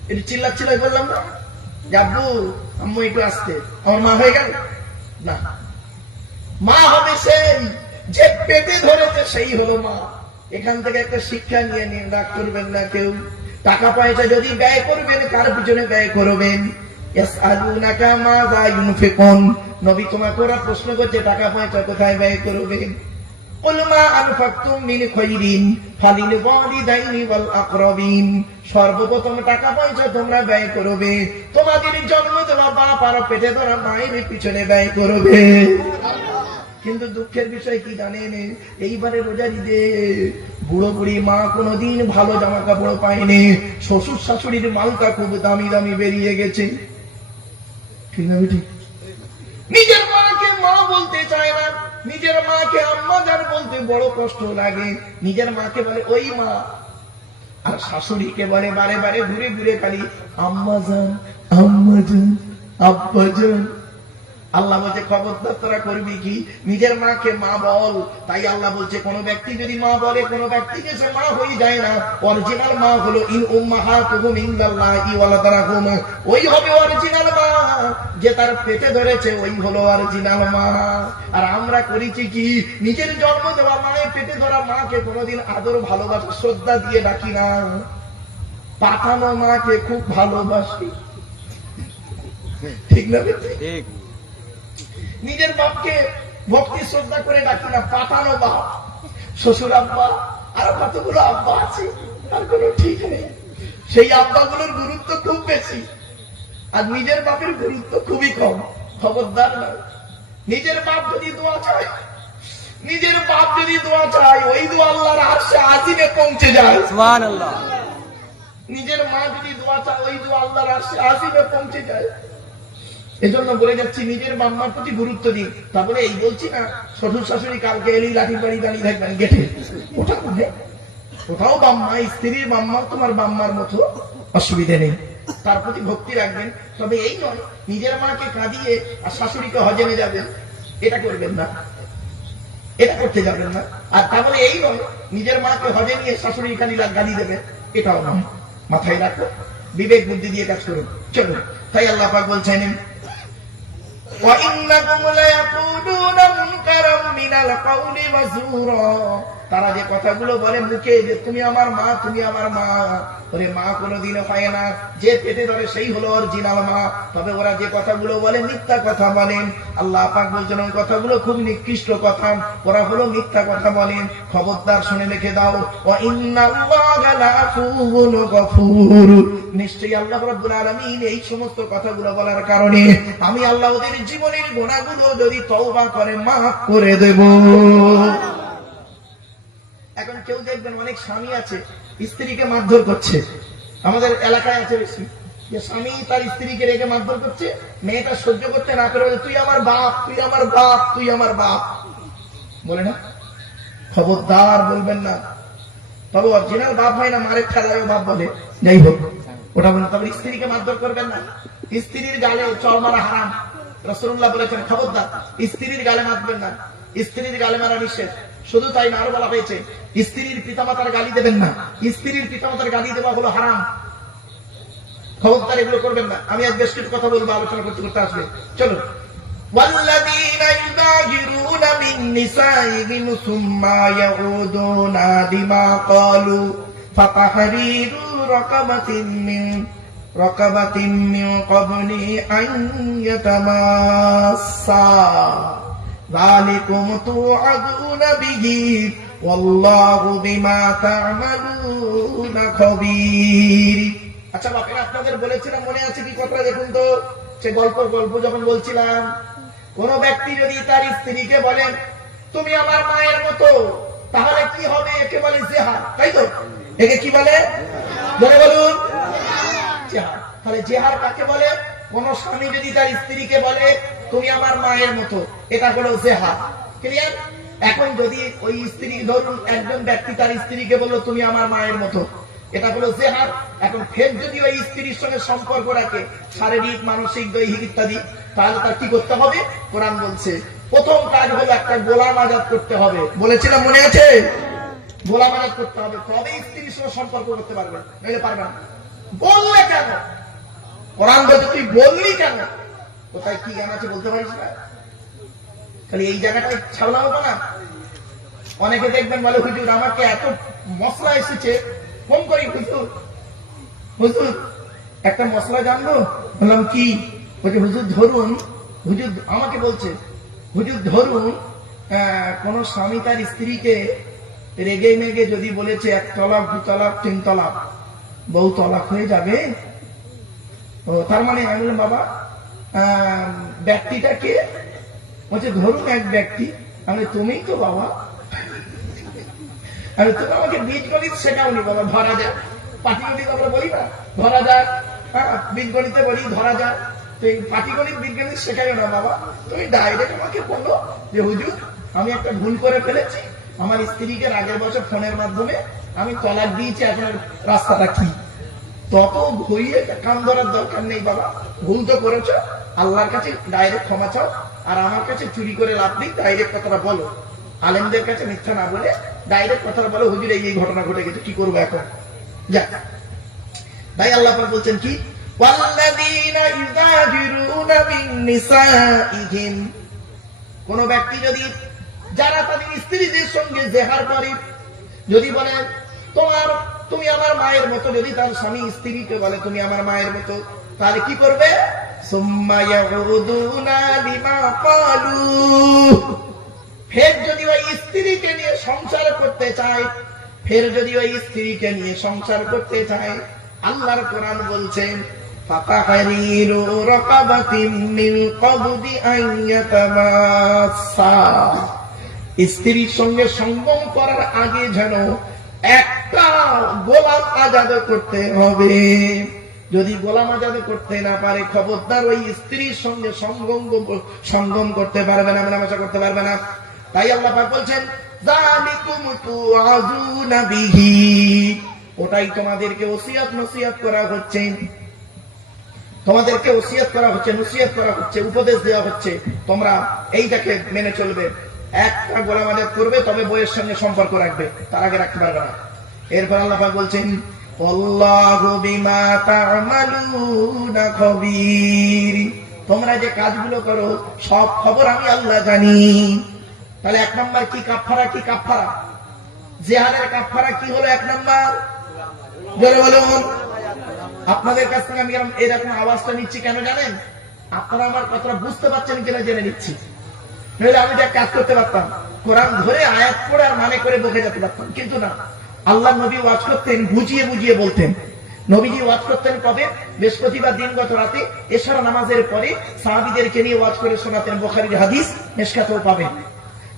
একটু চিল্লাচ্ছিল বললাম না যে আব্বু আম্মু একটু আসতে, আমার মা হয়ে গেল না। মা হবে সেই যে পেটে ধরেছে, সেই হলো মা। এখান থেকে একটা শিক্ষা নিয়ে নিন, রাগ করবেন না কেউ। টাকা পয়সা যদি ব্যয় করবেন, কার পিছনে ব্যয় করবেন? ইয়াসআলুনাকা মাযা ইউনফিকুন, নবী তোমাকে ওরা প্রশ্ন করছে টাকা পয়সা কোথায় ব্যয় করবেন। কুল মা আনফাকতুম মিন খায়রিন ফালিল ওয়ালিদাইনি ওয়াল আকরাবিন, সর্বপ্রথম টাকা পয়সা তোমরা ব্যয় করবে তোমাদের জন্ম দেওয়া বাপ আর পেটে ধরা মায়ের পিছনে ব্যয় করবে। কিন্তু দুঃখের বিষয় কি জানেন, এইবারে রোজার ঈদে বুড়ো বুড়ি মা কোনোদিন ভালো জামা কাপড় পায়নি, শ্বশুর শাশুড়ির মালটা খুব দামি দামি বেরিয়ে গেছে। ঠিক না বেটি? নিজের মাকে মা বলতে চায় না, নিজের মাকে আম্মা জান বলতে বড় কষ্ট লাগে। নিজের মাকে বলে ওই মা, আর শাশুড়িকে বলে বারে বারে ঘুরে ঘুরে খালি আম্মা জান, আম্মা জান, আব্বা জান। আল্লাহ বলছে খবরদার তোরা করবি কি, নিজের মাকে মা বল। তাই আল্লাহ বলছে কোন ব্যক্তি যদি মা বলে, কোন ব্যক্তিকে সে মা হয়ে যায় না। অরিজিনাল মা হলো ইন উম্মাহাতুহুম ইনদাল্লাহি ওয়ালাদারাহুম, ওই হবে অরিজিনাল মা। যে তার পেটে ধরেছে ওই হলো অরিজিনাল মা। আর আমরা করেছি কি, নিজের জন্ম দেওয়া মায়ের পেটে ধরা মাকে কোনোদিন আদর ভালোবাসা শ্রদ্ধা দিয়ে ডাকি না, পাঠানো মাকে খুব ভালোবাসি। ঠিক না? ঠিক। নিজের বাপকে ভক্তি শ্রদ্ধা করে ডাকি না, পাঠানো বাপ, শ্বশুর আব্বা, আর কতগুলো আব্বা আছে, আর কোন ঠিক নেই। সেই আব্বাগুলোর গুরুত্ব খুব বেশি, আর নিজের বাপের গুরুত্ব খুবই কম। খবরদার না, নিজের বাপ যদি দোয়া চায়, নিজের বাপ যদি দোয়া চায়, ওই দোয়া আল্লাহর আরশে আজিমে পৌঁছে যায়। সুবহানাল্লাহ। নিজের মা যদি দোয়া চায়, ওই দোয়া আল্লাহর আরশে আজিমে পৌঁছে যায়। এজন্য বলে যাচ্ছি নিজের বাম্মার প্রতি গুরুত্ব দিন। তারপরে এই বলছি না শ্বশুর শাশুড়ি কালকে এলেই লাঠি বাড়ি দাঁড়িয়ে থাকবেন গেটে, ওটা করে কোথাও বাম্মা, স্ত্রীর বাম্মা তোমার বাম্মার মতো, অসুবিধে নেই, তার প্রতি ভক্তি রাখবেন। তবে এই নয় নিজের মাকে কাঁদিয়ে আর শাশুড়িকে হজমে যাবেন, এটা করবেন না, এটা করতে যাবেন না। আর তারপরে এই নয় নিজের মাকে হজে নিয়ে শাশুড়ি খালি গালি দেবে, এটাও নয়। মাথায় রাখো, বিবেক বুদ্ধি দিয়ে কাজ করুন। চলুন, তাই আল্লাহ পাক বলছেন وَإِنَّكُمْ لَيَقُولُونَ مُنكَرًا مِنَ الْقَوْلِ وَزُورًا, তারা যে কথাগুলো বলে মুখে যে তুমি আমার মা, তুমি আমার মা, ওরে মা কোনোদিনও পায় না। যে পেটে ধরে সেই হলো অরিজিনাল মা। তবে ওরা যে কথাগুলো বলে মিথ্যা কথা বলেন। আল্লাহ পাক বলছেন ওই কথাগুলো খুব নিকৃষ্ট কথা, ওরা হলো মিথ্যা কথা বলেন। খবরদার শুনে রেখে দাও, ওয়া ইন্নাল্লাহা লাআফুউন গফুর, নিশ্চয়ই আল্লাহ রাব্বুল আলামিন এই সমস্ত কথাগুলো বলার কারণে আমি আল্লাহ ওদের জীবনের গুনাহগুলো যদি তওবা করে মাফ করে দেব। এখন কেউ দেখবেন অনেক স্বামী আছে স্ত্রীকে মারধর করছে, আমাদের এলাকায় আছে বেশি, যে স্বামী তার স্ত্রীকে রেখে মারধর করছে, মেয়েটা সহ্য করতে না করে তুই আমার বাপ, তুই আমার বাপ, তুই আমার বাপ বলে না। খবরদার বলবেন না। তবে অরিজিনাল বাপ হয় না, মারের ঠেলায় বাপ বলে, যাই হোক ওটা বলেন। তবে স্ত্রীকে মারধর করবেন না, স্ত্রীর গালে চড় মারা হারাম। রাসূলুল্লাহ বলেছেন খবরদার স্ত্রীর গালে মারবেন না, স্ত্রীর গালে মারা নিষেধ। শুধু তাই না, আরো বলা হয়েছে স্ত্রীর পিতামাতার গালি দেবেন না, স্ত্রীর পিতামাতার গালি দেওয়া হলো হারাম। খবরদার এগুলো করবেন না। আমি আজ বেশ কিছু কথা বলবো, আলোচনা করতে করতে আসবে। চলো, والذين يظاهرون من نسائهم ثم يعودون لما قالوا فتحرير رقبة من قبل أن يتماسا ذلكم توعدون به والله بما تعملون خبير। আচ্ছা বাপেরা, আপনাদের বলেছিলাম মনে আছে কি কথা? দেখুন তো, সে গল্প যখন বলছিলাম, কোন ব্যক্তি যদি তার স্ত্রীকে বলেন তুমি আমার মায়ের মতো, তাহলে কি হবে? একে বলে জেহাদ, তাই তো? একে কি বলে? বলে বলুন, জেহাদ। তাহলে জেহাদ কাকে বলে? কোন স্বামী যদি তার স্ত্রীকে বলে তুমি আমার মায়ের মতো, এটা হলো জেহাদ। ক্লিয়ার? এখন যদি ওই স্ত্রী, ধরুন একজন ব্যক্তি তার স্ত্রীকে বললো তুমি আমার মায়ের মতো, এটা হলো জেহাদ। এখন ফের যদি ওই স্ত্রীর সঙ্গে সম্পর্ক রাখে, শারীরিক, মানসিক, দৈহিক ইত্যাদি, তাহলে তার কি করতে হবে? কোরআন বলছে প্রথম কাজ হলো একটা গোলাম আজাদ করতে হবে, বলেছিলাম মনে আছে? গোলাম আজাদ করতে হবে, তবে স্ত্রীর সঙ্গে সম্পর্ক করতে পারবে, নইলে পারবে না। বললে কেন? কোরআন বলতে তুই বললি কেন? কোথায় কি জ্ঞান আছে বলতে পারিস না? খালি এই জায়গাটায় ছাড়লাম না। অনেকে দেখবেন বলে হুজুর আমাকে এত মশলা এসেছে, ফোন করি হুজুর হুজুর একটা মশলা জানবো। বললাম কি? বলছে হুজুর ধরুন, হুজুর আমাকে বলছে হুজুর ধরুন কোন স্বামী তার স্ত্রীকে রেগে মেগে যদি বলেছে 1 তলাক 2 তলাক 3 তলাক, বউ তলাক হয়ে যাবে। ও তার মানে আমি বললাম বাবা ব্যক্তিটা কে? বলছে ধরুন এক ব্যক্তি। আমি তুমিই তো বাবা। আমি তুমি আমাকে বীজগণিত শেখাওনি বাবা, ধরা যাক। পাটিগণিত আমরা বলি না, ধরা যাক। বীজগণিতে বলি ধরা যাক। পাটিগণিত বিজ্ঞানিক শেখাই না বাবা, তুমি ডাইরেক্ট আমাকে বলো যে হুজুর আমি একটা ভুল করে ফেলেছি, আমার স্ত্রীকে আগের বছর ফোনের মাধ্যমে আমি তলাক দিয়েছি, এখন রাস্তাটা কি? তত ঘুরিয়ে কান ধরার দরকার নেই বাবা, ভুল তো করেছ, আল্লাহর কাছে ডাইরেক্ট ক্ষমা চাও। আর আমার কাছে চুরি করে লাভ নেই, ডাইরেক্ট কথাটা বলো। আলেমদের কাছে মিথ্যা না বলে ডাইরেক্ট কথাটা বলো, হুজুর এই ঘটনা ঘটে গেছে, কি করবো এখন? যাক, তাই আল্লাহ পাক বলছেন কি কোন ব্যক্তি যদি যারা তাদের স্ত্রীদের সঙ্গে জেহার করে, যদি বলে তুমি আমার মায়ের মতো, যদি তার স্বামী স্ত্রীকে বলে তুমি আমার মায়ের মতো, তাহলে কি করবে? ফের যদি ওই স্ত্রীকে নিয়ে সংসার করতে চায়, আল্লাহর কোরআন বলছেন স্ত্রীর সঙ্গে সঙ্গম করার আগে যেন একটা গোলাম আজাদ করতে হবে। যদি গোলাম আজাদ করতে না পারে, খবরদার ওই স্ত্রীর সঙ্গে সঙ্গম করতে পারবে না, মেলামেশা করতে পারবে না। তাই আল্লাহ পাক বলছেন ওটাই তোমাদেরকে ওসিয়ত নসিহত করা হচ্ছে, তোমাদেরকে ওসিয়ত করা হচ্ছে, নসিহত করা হচ্ছে, উপদেশ দেওয়া হচ্ছে, তোমরা এইটাকে মেনে চলবে। একটা গোলাম আজাদ করবে, তবে বইয়ের সঙ্গে সম্পর্ক রাখবে, তার আগে রাখতে পারবে না। এরপর আল্লাহ পাক বলছেন আল্লাহু বিমা তা'মালুনা খবীর, তোমরা যে কাজগুলো করো সব খবর আমি আল্লাহ জানি। তাহলে 1 নাম্বার কি কাফারা? কি কাফারা? জিহাদের কাফারা কি হলো 1 নাম্বার? জোরে বলুন। আপনাদের কাছ থেকে আমি এরকম আওয়াজটা নিচ্ছি কেন জানেন? আপনারা আমার কথাটা বুঝতে পারছেন কিনা জেনে নিচ্ছি। নইলে আমি একটা কাজ করতে পারতাম, কোরআন ধরে আয়াত পড়ে আর মানে করে বকে যেতে পারতাম, কিন্তু না। আল্লাহ নবী ওয়াজ করতেন, বুঝিয়ে বুঝিয়ে বলতেন। নবীজি ওয়াজ করতেন কবে? বৃহস্পতিবার দিন গত রাতে এশার নামাজের পরে সাহাবীদেরকে নিয়ে ওয়াজ করে শোনাতেন। বুখারীর হাদিস, মিশকাতেও পাবেন।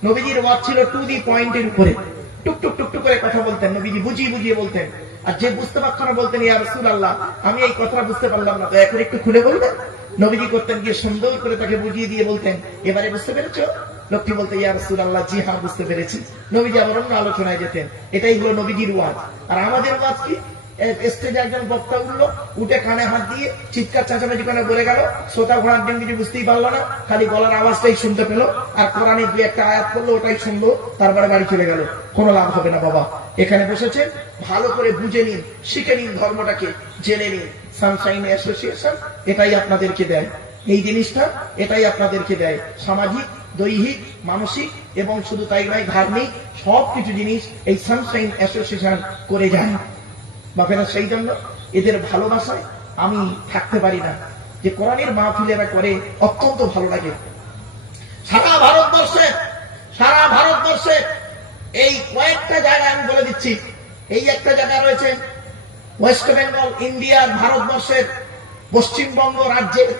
নবীজির ওয়াজ ছিল টু দি পয়েন্টের উপরে, টুকটুক টুকটুক করে কথা বলতেন, নবীজি বুঝিয়ে বুঝিয়ে বলতেন। আর যে বুঝতে পারতো না বলতেন ইয়া রাসূলুল্লাহ আমি এই কথাটা বুঝতে পারলাম না, দয়া করে একটু খুলে বলবেন। নবীজি করতেন গিয়ে সুন্দর করে তাকে বুঝিয়ে দিয়ে বলতেন এবারে বুঝতে পেরেছো? লোকটি বলতে ইয়া রাসূলুল্লাহ জি হ্যাঁ বুঝতে পেরেছি। নবীজি আবার অন্য আলোচনায় যেতেন। এটাই হলো নবীজির ওয়াজ। আর আমাদের ওয়াজ কি? স্টেজে একজন বক্তা উঠলো, উঠে কানে হাত দিয়ে চিৎকার চেঁচামেচি করে বলে গেল, শ্রোতা ঘোড়ার ডিম কিছু বুঝতেই পারলো না, খালি গলার আওয়াজটাই শুনতে পেলো, আর কোরআনে 2-1টা আয়াত পড়লো, ওটাই শুনলো, তারপরে বাড়ি চলে গেল। কোনো লাভ হবে না বাবা। এখানে বসেছেন, ভালো করে বুঝে নিন, শিখে নিন, ধর্মটাকে জেনে নিন। সানশাইন অ্যাসোসিয়েশন এটাই আপনাদেরকে দেয়, এই জিনিসটা এটাই আপনাদেরকে দেয়। সামাজিক, দৈহিক, মানসিক এবং শুধু তাই নয় ধার্মিক সবকিছু জিনিস এই সানশাইন অ্যাসোসিয়েশন করে যায় বাপেরা। সেই জন্য এদের ভালোবাসায় আমি থাকতে পারি না। যে কোরআনের মাহফিলেরা করে অত্যন্ত ভালো লাগে। সারা ভারতবর্ষে এই কয়েকটা জায়গা আমি বলে দিচ্ছি। এই একটা জায়গা রয়েছে ওয়েস্ট বেঙ্গল, ইন্ডিয়ার, ভারতবর্ষের পশ্চিমবঙ্গ রাজ্যের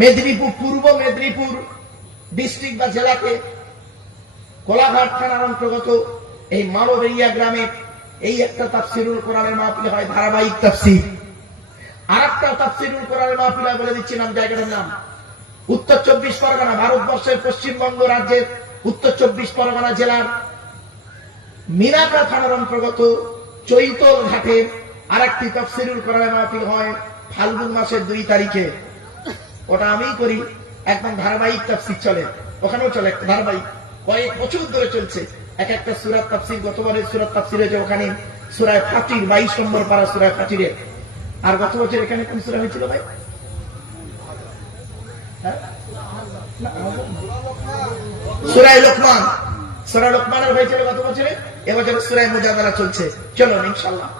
মেদিনীপুর, পূর্ব মেদিনীপুর ডিস্ট্রিক্ট বা জেলাকে কোলাঘাট থানার অন্তর্গত এই মানবেরিয়া গ্রামে এই একটা তাফসিরুল কোরআনের মাহফিল হয়, ধারাবাহিক তাফসির। আর একটা তাফসিরুল কোরআনের মাহফিল হয়, বলে দিচ্ছি নাম, জায়গাটার নাম উত্তর 24 পরগনা, ভারতবর্ষের পশ্চিমবঙ্গ রাজ্যের উত্তর 24 পরগনা জেলার মিনাকা থানার অন্তর্গত চৈতল ঘাটে আর একটি তাফসিরুল কোরআনের মাহফিল হয় ফাল্গুন মাসের 2 তারিখে। ওটা আমিই করি, একদম ধারাবাহিক তাফসীর চলে, ওখানেও চলে একটা ধারাবাহিক, কয়েক বছর ধরে চলছে এক একটা সূরার তাফসীর। গতবারের সূরার তাফসীর হয়েছে ওখানে সূরা ফাতির 22 নম্বর পারা সূরা ফাতিরের। আর গত বছর এখানে কোন সূরা হয়েছিল ভাই? সূরা লোকমান, সূরা লোকমানের হয়েছিল গত বছরে, এবছর সূরা মুজাদালা চলছে। চলো ইনশাআল্লাহ।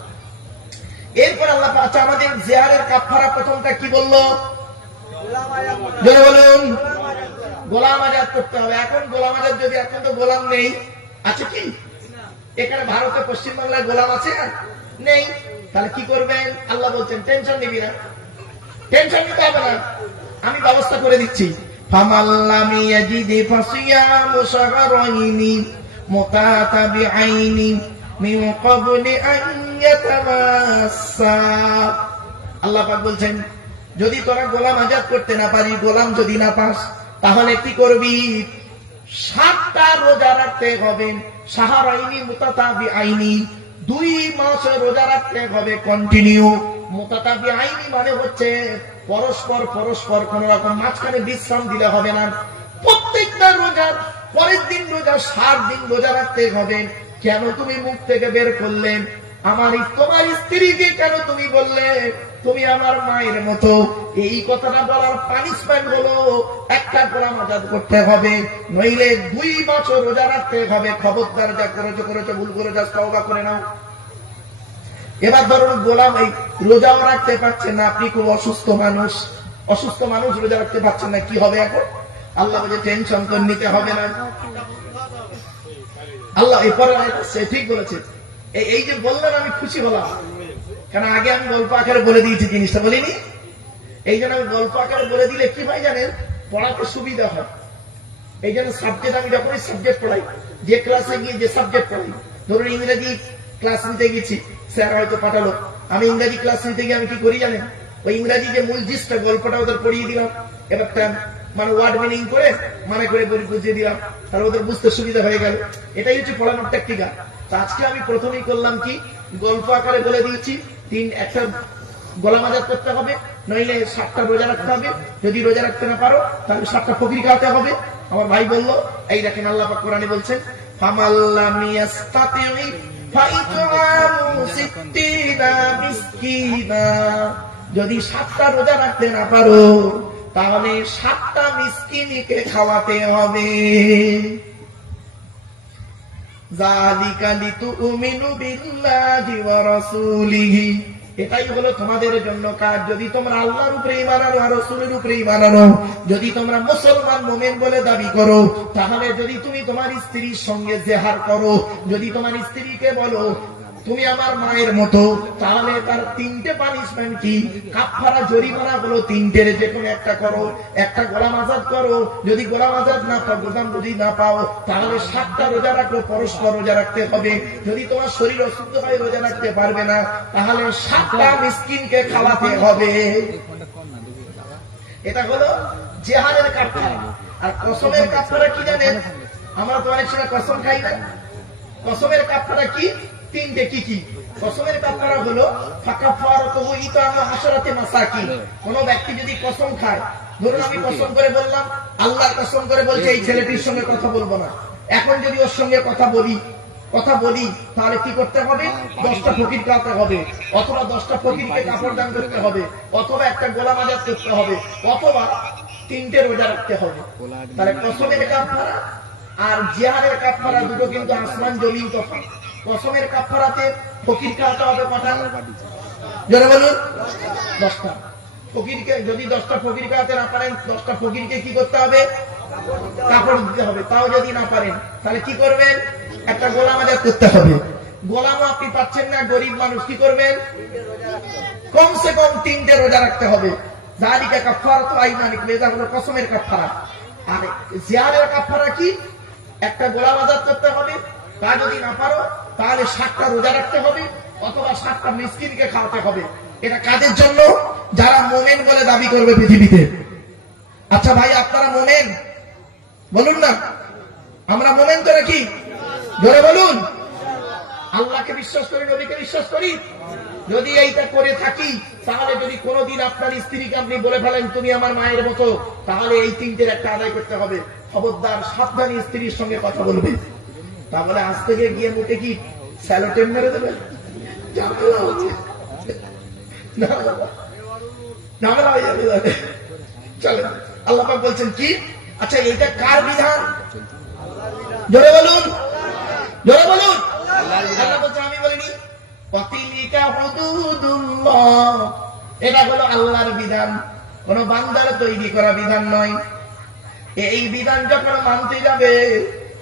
এরপর আল্লাহ পাক আমাদের জিয়ারের কাফারা প্রথমটা কি বললো? জোরে বলুন, গোলাম আজাদ করতে হবে। এখন গোলাম আজাদ যদি, এখন তো গোলাম নেই, আছে কি এখানে ভারতে পশ্চিমবাংলায় গোলাম আছে? নেই। তাহলে কি করবেন? আল্লাহ বলছেন টেনশন নিবি না, টেনশন নিতে হবে না, আমি ব্যবস্থা করে দিচ্ছি। ফামাল্লামি ইয়াজিদি ফাসিয়ামু শাহরাইনি মুতাতাবিআইনি মিন ক্বাবলি আন ইয়াতামাসসা। আল্লাহ পাক বলছেন যদি তোরা গোলাম আজাদ করতে না পারি, গোলাম যদি না পাস, তাহলে কি করবি? 7টা রোজা রাখতে হবে। শাহরাইনি মুতাতাবিআইনি, 2 মাস রোজা রাখতে হবে কন্টিনিউ। মুতাতাবিআইনি মানে হচ্ছে পরস্পর পরস্পর, কোন রকম মাঝখানে বিশ্রাম দিলে হবে না। প্রত্যেকটা রোজার পরের দিন রোজা, 7 দিন রোজা রাখতে হবে। কেন তুমি মুখ থেকে বের করলেন তোমার স্ত্রীকে কেন তুমি বললে তুমি আমার মায়ের মতো? এই কথাটা বলার পানিশমেন্ট হলো একটা গোলাম আজাদ করতে হবে, নইলে 2 বছর রোজা রাখতে হবে। খবরদার, যা করেছো ভুল করে যা, তওবা করে নাও। এবার ধরুন গোলাম এই রোজাও রাখতে পারছেন না, আপনি খুব অসুস্থ মানুষ, অসুস্থ মানুষ রোজা রাখতে পারছেন না, কি হবে এখন? আল্লাহ বলে টেনশন তো নিতে হবে না। আল্লাহ এরপরে ঠিক বলেছে। এই যে বললেন আমি খুশি হলাম, কারণ আগে আমি গল্প আকারে বলে দিয়েছি, জিনিসটা বলিনি। এই জন্য আমি গল্প আকারে বলে দিলে কি হয় জানেন, পড়াতে সুবিধা হয়। এই জন্য সাবজেক্ট, আমি যখনই সাবজেক্ট পড়াই, যে ক্লাসে গিয়ে যে সাবজেক্ট পড়াই, ধরুন ইংরেজি ক্লাস নিতে গেছি, স্যার হয়তো পাঠালো, আমি ইংরেজি ক্লাস নিতে গিয়ে আমি কি করি জানেন, ওই ইংরেজি যে মূল জিনিসটা গল্পটা ওদের পড়িয়ে দিলাম, এবার মানে ওয়ার্ড মিনিং করে মানে করে বুঝিয়ে দিলাম, তাহলে ওদের বুঝতে সুবিধা হয়ে গেল। এটাই হচ্ছে পড়ানোর টেকনিকা। আজকে আমি প্রথমেই করলাম কি, গল্প আকারে বলে দিয়েছি, একটা গোলাম আজাদ করতে হবে, নইলে 7টা রোজা রাখতে হবে। যদি রোজা রাখতে না পারো তাহলে 7টা ফকির খাওয়াতে হবে। আমার ভাই বলল, এই দেখেন আল্লাহ পাক কোরআনে বলছেন ফামাল্লাম ইয়াস্তাতি ফাইতআমু সিত্তিনা মিসকিনা, যদি 7টা রোজা রাখতে না পারো তাহলে 7টা মিসকিনকে খাওয়াতে হবে। যালিকা লিতুমিনু বিল্লাহি ওয়া রাসূলিহি, এটাই হলো তোমাদের জন্য কাজ। যদি তোমরা আল্লাহর উপরে ঈমান আনো আর রাসূলের উপরে ঈমান আনো, যদি তোমরা মুসলমান মুমিন বলে দাবি করো, তাহলে যদি তুমি তোমার স্ত্রীর সঙ্গে জেহার করো, যদি তোমার স্ত্রীকে বলো তুমি আমার মায়ের মতো, তাহলে তার 3টে পানিশমেন্ট কি? কাফারা, জরিমানা হলো 3টের যে কোনো একটা করো। একটা গোলাম আজাদ করো, যদি গোলাম আজাদ না পাও, গোলাম যদি না পাও, তাহলে 7টা রোজা রাখো, পরস্পর রোজা রাখতে হবে। যদি তোমার শরীর অসুস্থ হয়, রোজা রাখতে পারবে না, তাহলে 7টা মিসকিনকে খাওয়াতে হবে। এটা হলো জিহাদের কাফারা। আর কসমের কাফারা কি জানেন? আমরা তো অনেক সময় কসম খাই না, কসমের কাফারা কি? 3টে। কি কি কসমের কাফারা হলো? ফাকাফারাতুহু ইতামু 10 মাসাকিন। কোন ব্যক্তি যদি কসম খায়, ধরুন আমি কসম করে বললাম, আল্লাহর কসম করে বলছে এই ছেলেটির সঙ্গে কথা বলবো না, এখন যদি ওর সঙ্গে কথা বলি তাহলে কি করতে হবে? 10টা ফকির খাওয়াতে হবে, অথবা 10টা ফকিরকে কাপড় দান করতে হবে, অথবা একটা গোলাম আজাদ করতে হবে, অথবা 3টে রোজা রাখতে হবে। তাহলে কসমের কাফারা আর জিহাদের কাফারা দুটো কিন্তু আসমান জমিন তফাৎ। কসমের কাফারাতে ফকির খাওয়াতে হবে কটা? জোরে বলুন, 10টা ফকিরকে। যদি 10টা ফকির খাওয়াতে না পারেন, 10টা ফকিরকে কি করতে হবে? কাপড় দিতে হবে। তাও যদি না পারেন তাহলে কি করবেন? একটা গোলাম আজাদ করতে হবে। গোলামও আপনি পাচ্ছেন না, গরিব মানুষ, কি করবেন? কমসে কম 3টে রোজা রাখতে হবে। যালিকা কাফারাতু আইমানিকুম, এটা হলো কসমের কাফারা। আর জিহাদের কাফারা কি? একটা গোলাম আজাদ করতে হবে, তা যদি না পারো তাহলে 7টা রোজা রাখতে হবে, অথবা 7টা মিসকিনকে খাওয়াতে হবে। এটা কাদের জন্য? যারা মুমিন বলে দাবি করবে পৃথিবীতে। আচ্ছা ভাই, আপনারা মুমিন বলুন না? আমরা মুমিন তো নাকি? জোরে বলুন। আল্লাহকে বিশ্বাস করি, নবীকে বিশ্বাস করি। যদি এইটা করে থাকি, তাহলে যদি কোনোদিন আপনার স্ত্রীকে আপনি বলে ফেলেন তুমি আমার মায়ের মতো, তাহলে এই তিনটের একটা আদায় করতে হবে। খবরদার, সাবধানী স্ত্রীর সঙ্গে কথা বলবে। তাহলে আজ থেকে গিয়ে মুখে কি স্যালোটেপ মেরে দেবেন? ঝামেলা হয়ে যাবে। চলেন, আল্লাহ পাক বলছেন কি? আচ্ছা, এইটা কার বিধান? জোরে বলুন, জোরে বলুন। আল্লাহ বলছে আমি বলিনি। ফাতিলকা হুদুদুল্লাহ, এটা হলো আল্লাহর বিধান, কোন বান্দার তৈরি করা বিধান নয়। এই বিধান যখন মানতে যাবে,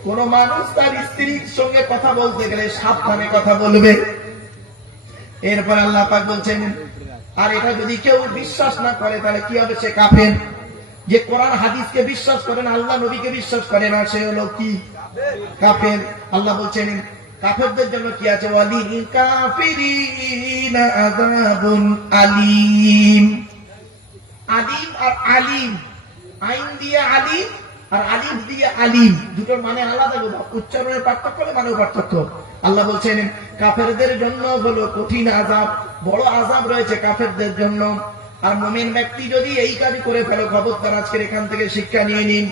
কোন মানুষ তার স্ত্রীর সঙ্গে কথা বলতে গেলে সাবধানে কথা বলবে। এরপর আল্লাহ পাক বলছেন, আর এটা যদি কেউ বিশ্বাস না করে তাহলে কি হবে? সে কাফের। যে কোরআন হাদিসকে বিশ্বাস করে না, আল্লাহ নবীকে বিশ্বাস করে না, সে হলো কি? কাফের। আল্লাহ বলছেন কাফেরদের জন্য কি আছে? ওয়ালিল কাফিরিনা আযাবুন আলীম। আলিম আর আলিম, আইন দিয়ে আলিম আর আলিম দিয়ে আলিম, দুটোর মানে আলাদা, উচ্চারণের পার্থক্য, মানেও পার্থক্য। আল্লাহ বলছেন কাফেরদের জন্য হলো কঠিন আযাব, বড় আযাব রয়েছে কাফেরদের জন্য। আর মুমিন ব্যক্তি যদি এই কাজ করে ফেলে, খবরদার আজকের এখান থেকে শিক্ষা নিয়ে নিন।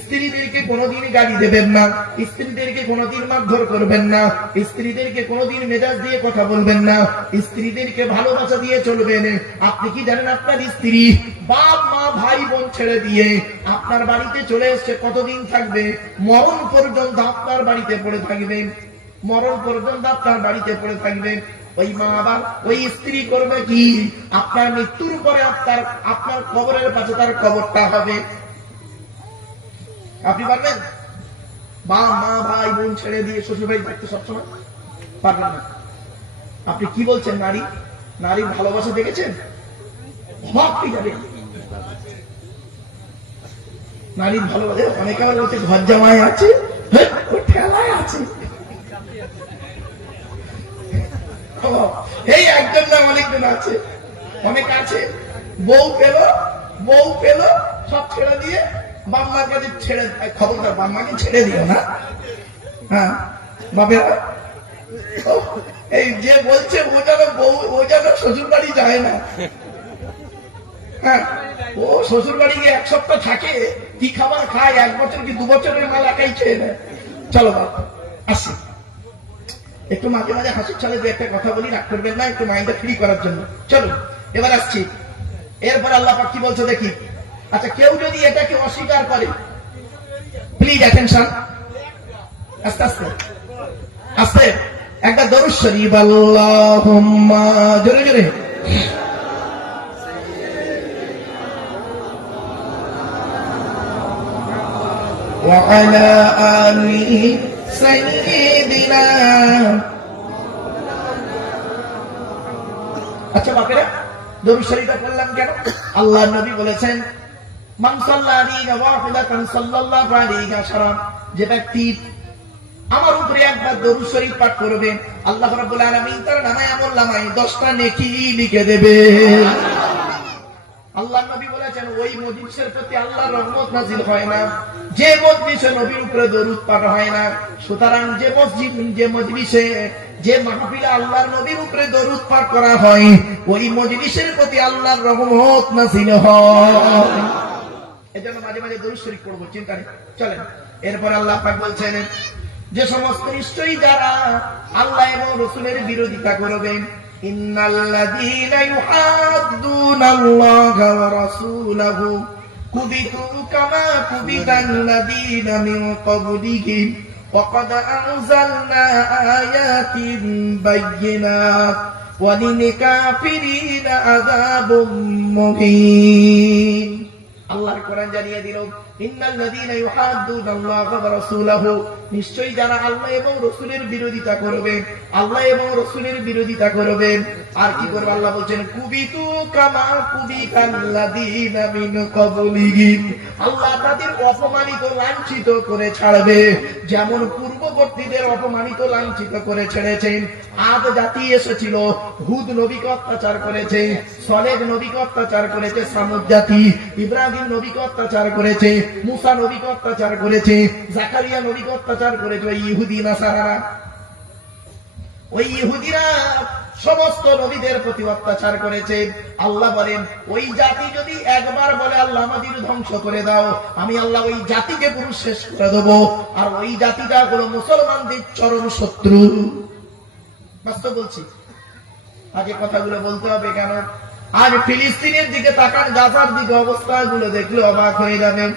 স্ত্রীদেরকে কোনোদিন গালি দেবেন না, স্ত্রীদেরকে কোনোদিন মারধর করবেন না, স্ত্রীদেরকে কোনোদিন মেজাজ দিয়ে কথা বলবেন না, স্ত্রীদেরকে ভালোবাসা দিয়ে চলবেন। আপনি কি জানেন আপনার স্ত্রী বাপ মা ভাই বোন ছেড়ে দিয়ে আপনার বাড়িতে চলে এসছে, কতদিন থাকবে? মরণ পর্যন্ত আপনার বাড়িতে পড়ে থাকবে, মরণ পর্যন্ত আপনার বাড়িতে পড়ে থাকবে। ওই মা আবার ওই স্ত্রী করবে কি? আপনার মৃত্যুর পরে আপনার কবরের পাশে তার কবরটা হবে। আপনি পারবেন? বাপ মা ভাই বোন ছেড়ে দিয়ে শ্বশুর বাড়ি থাকতে সবসময় পারবেন না। আপনি কি বলছেন? নারীর ভালোবাসা দেখেছেন? অবাক হয়ে যাবে। নারীর ভালোবাসা অনেকে আবার বলছে ঘর জামাই আছে, ঠেলায় আছে। এই একজন না, অনেকজন আছে, অনেক আছে। বউ পেল সব ছেড়ে দিয়ে বাম্মার কাছে ছেড়ে, খবরদার বাম্মাকে ছেড়ে দিও না। হ্যাঁ বাপেরা, এই যে বলছে ও যেন শ্বশুর বাড়ি যায় না। হ্যাঁ, ও শ্বশুর বাড়ি গিয়ে 1 সপ্তাহ থাকে, কি খাবার খায়, 1 বছর কি 2 বছরের মাল একাই খেয়ে নেয়। চলো বাপ আসি, একটু মাঝে মাঝে হাসির ছলে দু একটা কথা বলি, রাগ করবেন না, একটু মাইন্ডটা ফ্রি করার জন্য। চলো এবার আসছি। এরপর আল্লাহ পাক কি বলছে দেখি। আচ্ছা, কেউ যদি এটাকে অস্বীকার করে, প্লিজ অ্যাটেনশন, আস্তে আস্তে আস্তে, একটা দরুদ শরীফ, আল্লাহুম্মা, জোরে জোরে, ওয়া আলা আলি সাইয়্যিদিনা। আচ্ছা বাপেরা, দরুদ শরীফটা পড়লাম কেন? আল্লাহ নবী বলেছেন মান সাল্লা আলাইহি ওয়াহিদাতান সাল্লাল্লাহু আলাইহি আশারান, যে ব্যক্তি আমার উপরে একবার দরুদ শরীফ পাঠ করবে, আল্লাহ রাব্বুল আলামিন তার আমলনামায় 10টা নেকি লিখে দেবে। আল্লাহ নবী বলেছেন ওই মজলিসের প্রতি আল্লাহর রহমত নাযিল হয় না যে মজলিসে নবীর উপরে দরুদ পাঠ হয় না। সুতরাং যে মজলিসে, যে মাহফিলে আল্লাহর নবীর উপরে দরুদ পাঠ করা হয়, ওই মজলিসের প্রতি আল্লাহর রহমত নাযিল হয়। এজন্য মাঝে মাঝে দরুদ শরীফ পড়ব, চিন্তা নেই। চলেন, এরপর আল্লাহ পাক বলছেন যে সমস্ত নিশ্চয়ই যারা আল্লাহ এবং রাসূলের বিরোধিতা করবেন, ইন্নাল্লাযীনা ইউহাদ্দুনাল্লাহা ওয়া রাসূলাহু কুবিতু কামা কুবিতাল্লাযীনা মিন ক্বাবলিহিম ওয়া ক্বাদ আনজালনা আয়াতিন বায়্যিনাত ওয়া লিল কাফিরিনা আযাবুম মুহিন। আল্লাহর কোরআন জানিয়ে দিল ইন্নাল্লাযীনা ইউহাদ্দুনাল্লাহা ওয়া রাসূলাহু, নিশ্চয়ই যারা আল্লাহ এবং রাসূলের বিরোধিতা করবে, আল্লাহ এবং রাসূলের বিরোধিতা করবে। আর কি করবে? আল্লাহ বলেন কুবিতু কামা কুবিতাল্লাযীনা মিন ক্বাবলিহিম, আল্লাহ তাদের অপমানিত লাঞ্ছিত করে ছাড়বে, যেমন পূর্ববর্তীদের অপমানিত লাঞ্ছিত করে ছেড়েছেন। আদ জাতি এসেছিল, হুদ নবীকে অত্যাচার করেছে, সলেহ নবীকে অত্যাচার করেছে সামুদ জাতি, ইব্রাহিম নবীকে অত্যাচার করেছে, মুসা নবীকে অত্যাচার করেছে, জাকারিয়া নবীকে অত্যাচার করেছে ইহুদি নাসারারা। ওই ইহুদিরা সমস্ত নবীদের প্রতি অত্যাচার করেছে। আল্লাহ বলেন ওই জাতি যদি একবার বলে আল্লাহ আমাদের ধ্বংস করে দাও, আমি আল্লাহ ওই জাতিকে পুরো শেষ করে দেবো। আর ওই জাতিটা হলো মুসলমানদের চরম শত্রু। বাস্তব বলছি, আগে কথাগুলো বলতে হবে কেন? আজ ফিলিস্তিনের দিকে তাকান, গাজার দিকে অবস্থাগুলো দেখলে অবাক হয়ে যাবেন।